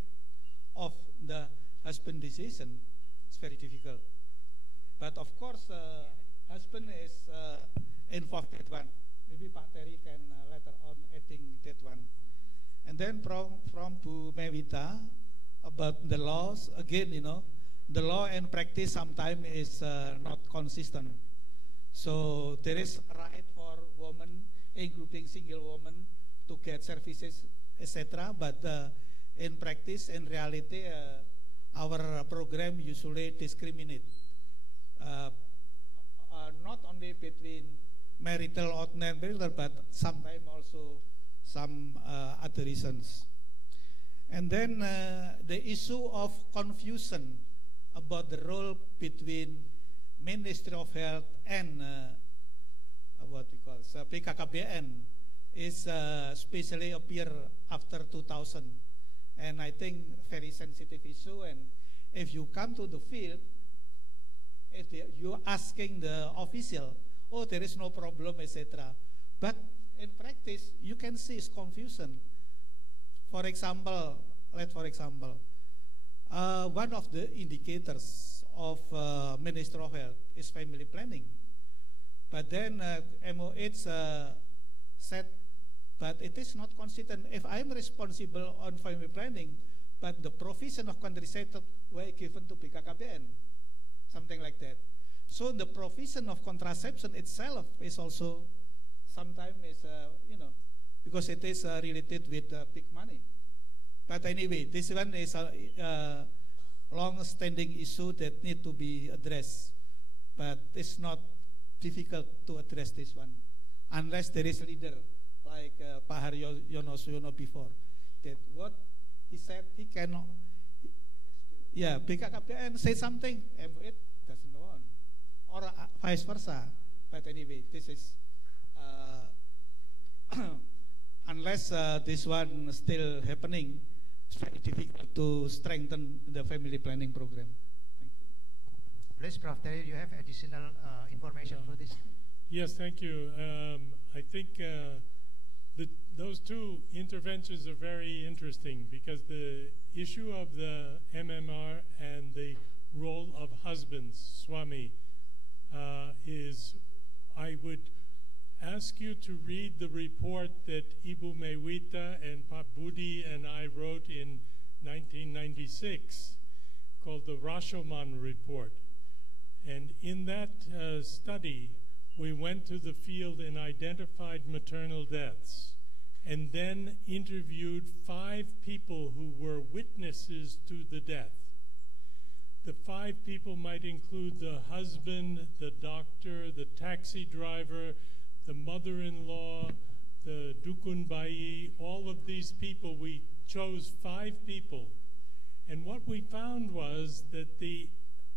of the husband decision, it's very difficult. But of course, husband is involved with one. Maybe Pak Terry can later on adding that one. And then from Bu Mewita about the laws, again, the law and practice sometimes is not consistent. So there is a right for women, including single women, to get services, etc. But in practice, in reality, our program usually discriminate. Not only between marital or non-marital, but sometimes also some other reasons. And then the issue of confusion about the role between Ministry of Health and what we call PKKBN is especially appear after 2000. And I think very sensitive issue. And if you come to the field, if you're asking the official, oh, there is no problem, etc. But in practice, you can see it's confusion. For example, one of the indicators of Ministry of Health is family planning. But then MOH said, but it is not consistent. If I'm responsible on family planning, but the provision of contraception were given to PKKBN, something like that. So the provision of contraception itself is also sometimes because it is related with big money. But anyway, this one is a long-standing issue that need to be addressed. But it's not difficult to address this one, unless there is a leader like Pak Haryo Yono before. That what he said he cannot. Yeah, BKKBN say something, it doesn't go on, or vice versa. But anyway, this is unless this one still happening, it's very difficult to strengthen the family planning program. Thank you. Please, Prof. Terry, you have additional information for this? Yes, thank you. I think those two interventions are very interesting because the issue of the MMR and the role of husbands, Swami, is, I would ask you to read the report that Ibu Mewita and Pak Budi and I wrote in 1996 called the Rashomon Report. And in that study, we went to the field and identified maternal deaths and then interviewed 5 people who were witnesses to the death. The 5 people might include the husband, the doctor, the taxi driver, the mother-in-law, the dukun bayi, all of these people. We chose 5 people. And what we found was that the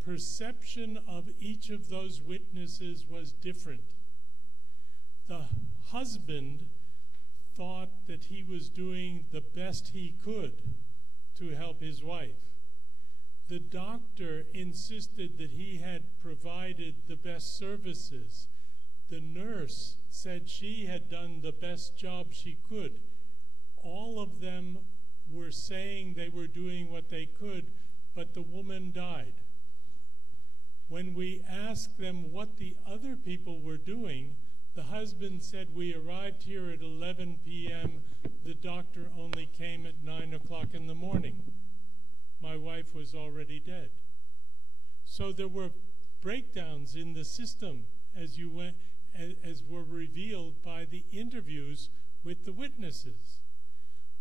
perception of each of those witnesses was different. The husband thought that he was doing the best he could to help his wife. The doctor insisted that he had provided the best services. The nurse said she had done the best job she could. All of them were saying they were doing what they could, but the woman died. When we asked them what the other people were doing, the husband said, we arrived here at 11 p.m. The doctor only came at 9 o'clock in the morning. My wife was already dead. So there were breakdowns in the system as were revealed by the interviews with the witnesses.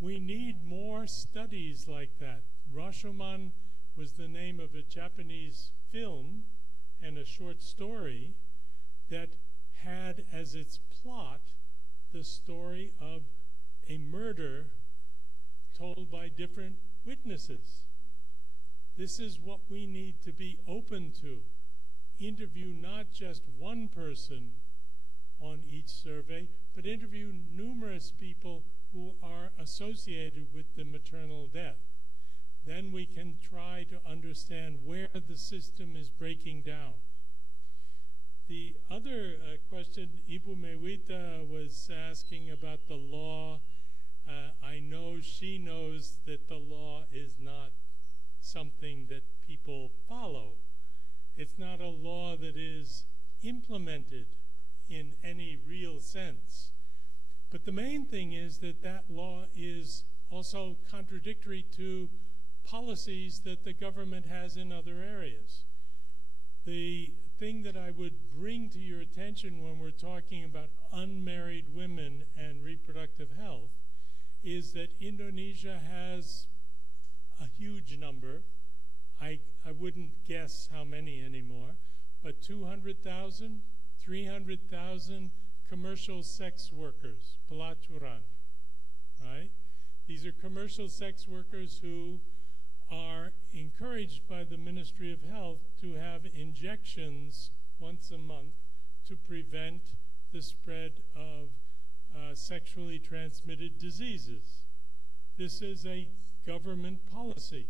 We need more studies like that. Rashomon was the name of a Japanese film and a short story that had as its plot the story of a murder told by different witnesses. This is what we need to be open to. Interview not just one person on each survey, but interview numerous people who are associated with the maternal death. Then we can try to understand where the system is breaking down. The other question Ibu Mewita was asking about the law. I know she knows that the law is not something that people follow. It's not a law that is implemented in any real sense. But the main thing is that that law is also contradictory to policies that the government has in other areas. The thing that I would bring to your attention when we're talking about unmarried women and reproductive health is that Indonesia has a huge number. I wouldn't guess how many anymore, but 200,000, 300,000 commercial sex workers, pelacuran, right? These are commercial sex workers who are encouraged by the Ministry of Health to have injections once a month to prevent the spread of sexually transmitted diseases. This is a government policy.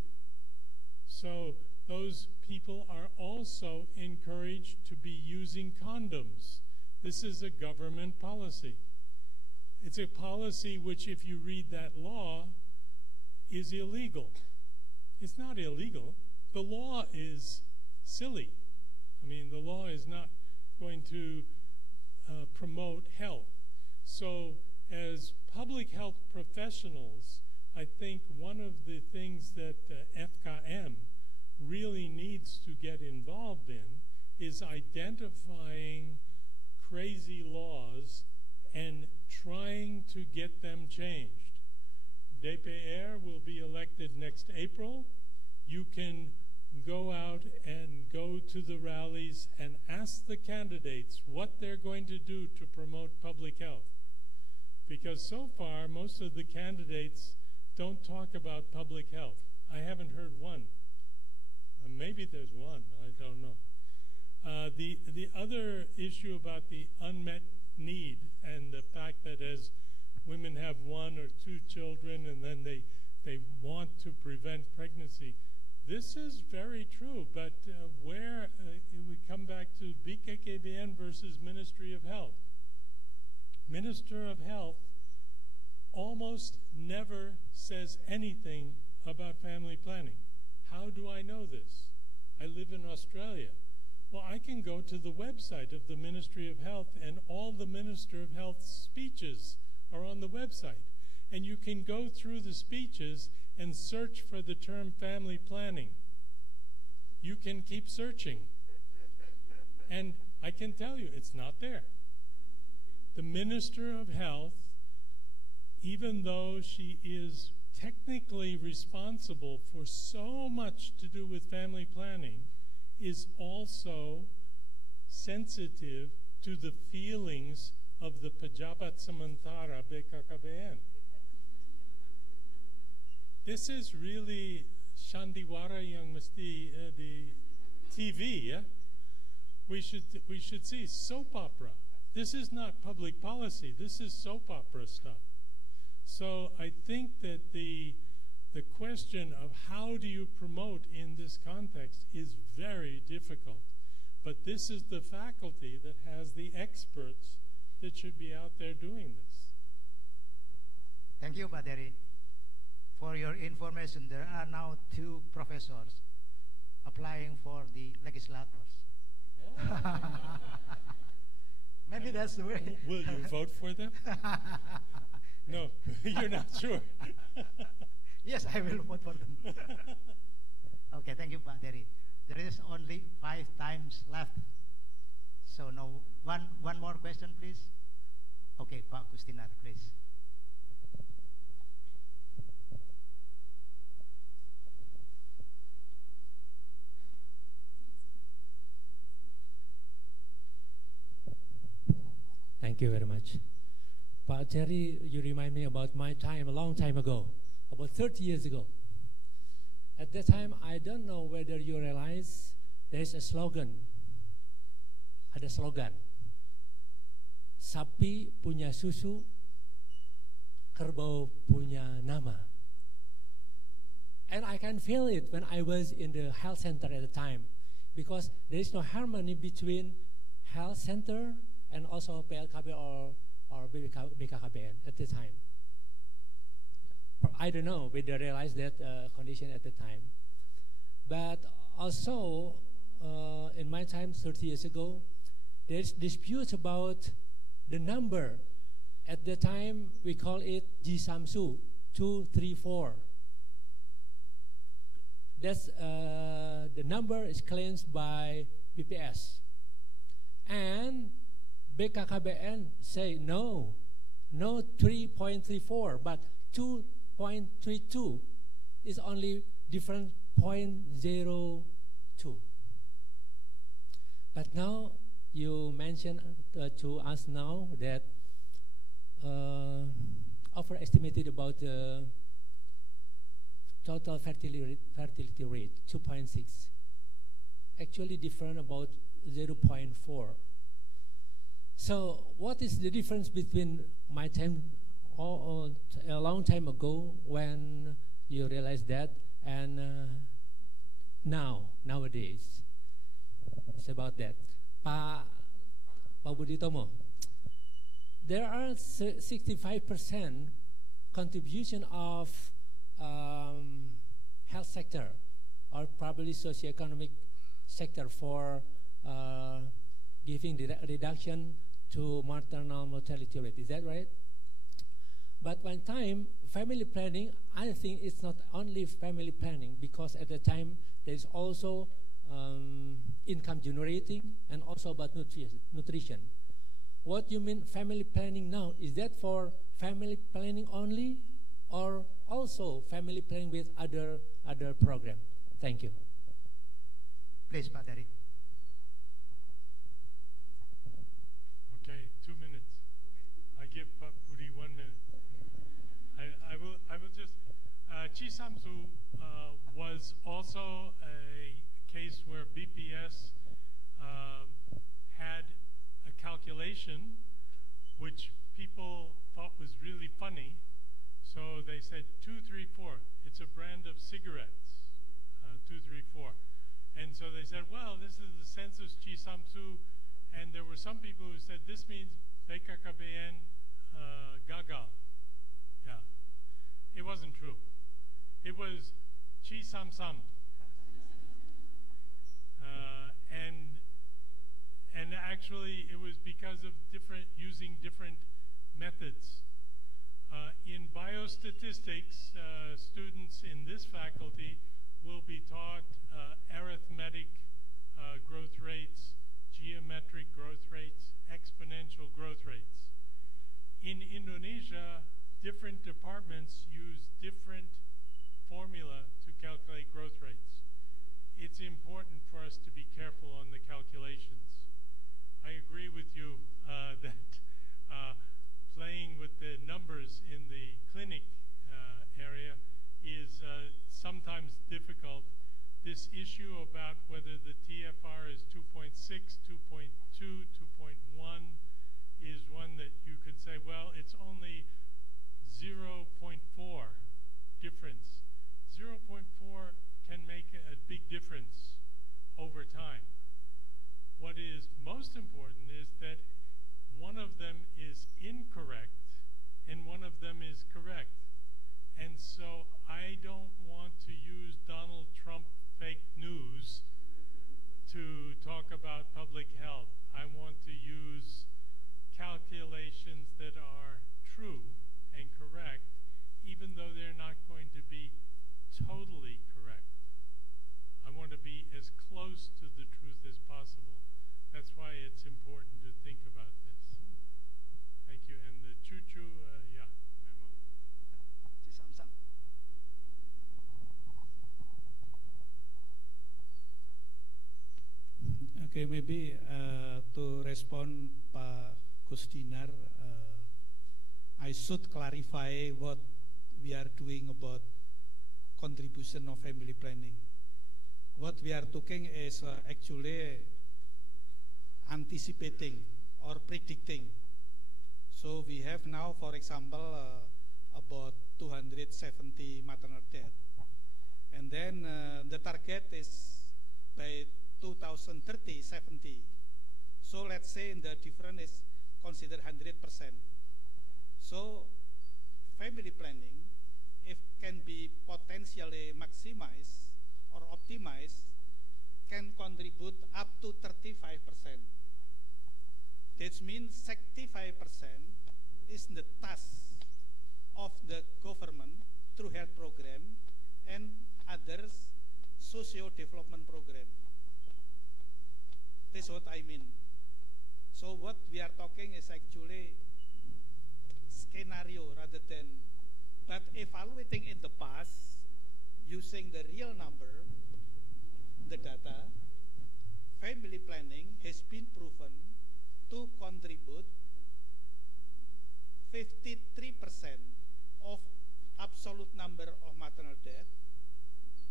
So those people are also encouraged to be using condoms. This is a government policy. It's a policy which, if you read that law, is illegal. It's not illegal. The law is silly. I mean, the law is not going to promote health. So as public health professionals, I think one of the things that FKM really needs to get involved in is identifying crazy laws and trying to get them changed. DPR will be elected next April. You can go out and go to the rallies and ask the candidates what they're going to do to promote public health. Because so far, most of the candidates don't talk about public health. I haven't heard one. Maybe there's one, I don't know. The other issue about the unmet need and the fact that as women have 1 or 2 children and then they want to prevent pregnancy, this is very true, but where we come back to BKKBN versus Ministry of Health. Minister of Health almost never says anything about family planning. How do I know this? I live in Australia. Well, I can go to the website of the Ministry of Health, and all the Minister of Health's speeches are on the website. And you can go through the speeches and search for the term family planning. You can keep searching. And I can tell you, it's not there. The Minister of Health, even though she is technically responsible for so much to do with family planning, is also sensitive to the feelings of the Pejabat Sementara BKKBN. This is really Shandiwara yang mesti di TV, yeah? We should see soap opera. This is not public policy. This is soap opera stuff. So I think that the question of how do you promote in this context is very difficult. But this is the faculty that has the experts that should be out there doing this. Thank you, Pak Dery. For your information, there are now 2 professors applying for the legislators. Oh. Maybe that's the way. Will you vote for them? No, you're not sure. Yes, I will vote for them. Okay, thank you, Pak Dery. There is only 5 times left. So no, one more question, please. Okay, Pak Kustinar, please. Thank you very much. Pak Dery, you remind me about my time a long time ago, about 30 years ago. At that time, I don't know whether you realize there is a slogan. Ada slogan. Sapi punya susu, kerbau punya nama. And I can feel it when I was in the health center at the time, because there is no harmony between health center and also PLKB or BKKBN at the time. I don't know whether they realized that condition at the time. But also, in my time, 30 years ago, there's disputes about the number. At the time, we call it Jisamsu 234. That's the number is claimed by BPS. And BKKBN say no 3.34, but 2.32 is only different 0.02. But now you mentioned to us now that overestimated about the total fertility rate 2.6. Actually different about 0.4. So what is the difference between my time a long time ago when you realized that and nowadays? It's about that. Pak Budi Tomo, there are 65% contribution of health sector or probably socioeconomic sector for giving the reduction to maternal mortality rate. Is that right? But one time, family planning, I think it's not only family planning, because at the time there is also income generating and also about nutrition. What you mean family planning now, is that for family planning only or also family planning with other program? Thank you. Please, Pak Dari. Okay, 2 minutes. I give Pak Budi 1 minute. I will just, Chisamsu was also a case where BPS had a calculation which people thought was really funny. So they said 234. It's a brand of cigarettes, 234. And so they said, well, this is the census Chisamsu. And there were some people who said, this means BKKBN gagal. Yeah. It wasn't true. It was Chisamsam. And actually, it was because of using different methods. In biostatistics, students in this faculty will be taught arithmetic growth rates, geometric growth rates, exponential growth rates. In Indonesia, different departments use different formula to calculate growth rates. It's important for us to be careful on the calculations. I agree with you that playing with the numbers in the clinic area is sometimes difficult. This issue about whether the TFR is 2.6, 2.2, 2.1 is one that you could say, well, it's only 0.4 difference. 0.4 can make a big difference over time. What is most important is that one of them is incorrect and one of them is correct. And so I don't want to use Donald Trump fake news to talk about public health. I want to use calculations that are true and correct, even though they're not going to be totally correct. I want to be as close to the truth as possible. That's why it's important to think about this. Thank you. And the choo-choo, yeah, memo. Samsung. Okay, maybe to respond Pak Kusdinar, I should clarify what we are doing about contribution of family planning. What we are talking is actually anticipating or predicting. So we have now, for example, about 270 maternal death. And then the target is by 2030, 70. So let's say the difference is considered 100%. So family planning, if can be potentially maximized or optimized, can contribute up to 35%. That means 65% is the task of the government through health program and others socio-development program. That's what I mean. So what we are talking is actually scenario rather than, but evaluating in the past using the real number, the data, family planning has been proven to contribute 53% of absolute number of maternal death,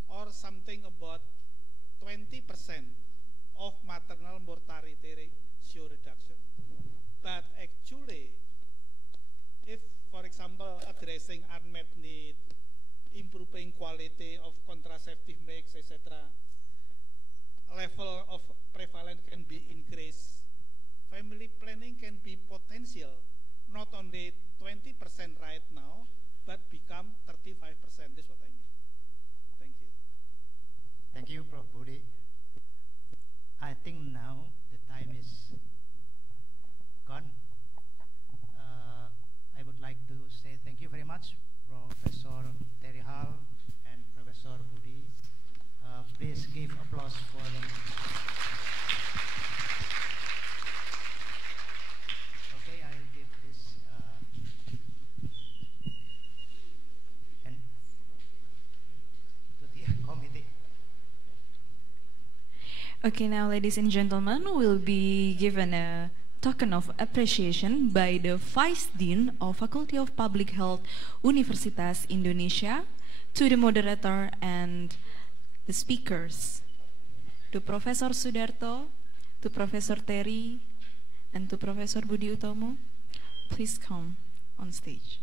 or something about 20% of maternal mortality ratio reduction. But actually, if, for example, addressing unmet need, improving quality of contraceptive mix, etc., level of prevalence can be increased. Family planning can be potential, not only 20% right now, but become 35%. That's what I mean. Thank you. Thank you, Prof. Budi. I think now the time is gone. I would like to say thank you very much, Professor Terry Hall and Professor Budi. Please give applause for them. Okay, I will give this and to the committee. Okay, now ladies and gentlemen, we'll be given a token of appreciation by the Vice Dean of Faculty of Public Health Universitas Indonesia to the moderator and the speakers, to Professor Sudarto, to Professor Terry, and to Professor Budi Utomo. Please come on stage.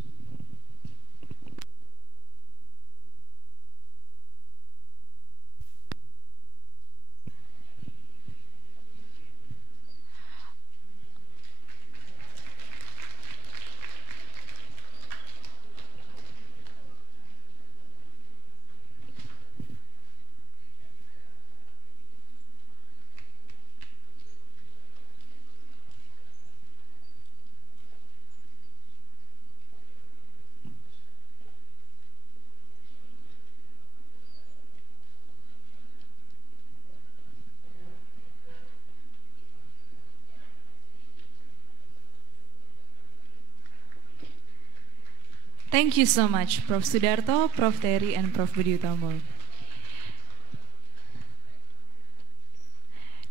Thank you so much, Prof. Sudarto, Prof. Terry, and Prof. Budi Utomo.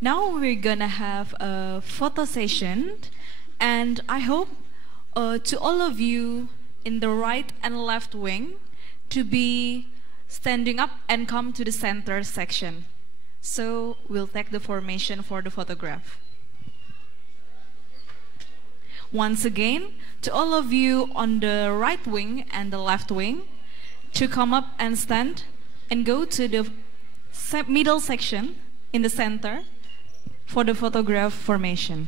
Now we're gonna have a photo session, and I hope to all of you in the right and left wing to be standing up and come to the center section. So we'll take the formation for the photograph. Once again, to all of you on the right wing and the left wing, to come up and stand and go to the middle section in the center for the photograph formation.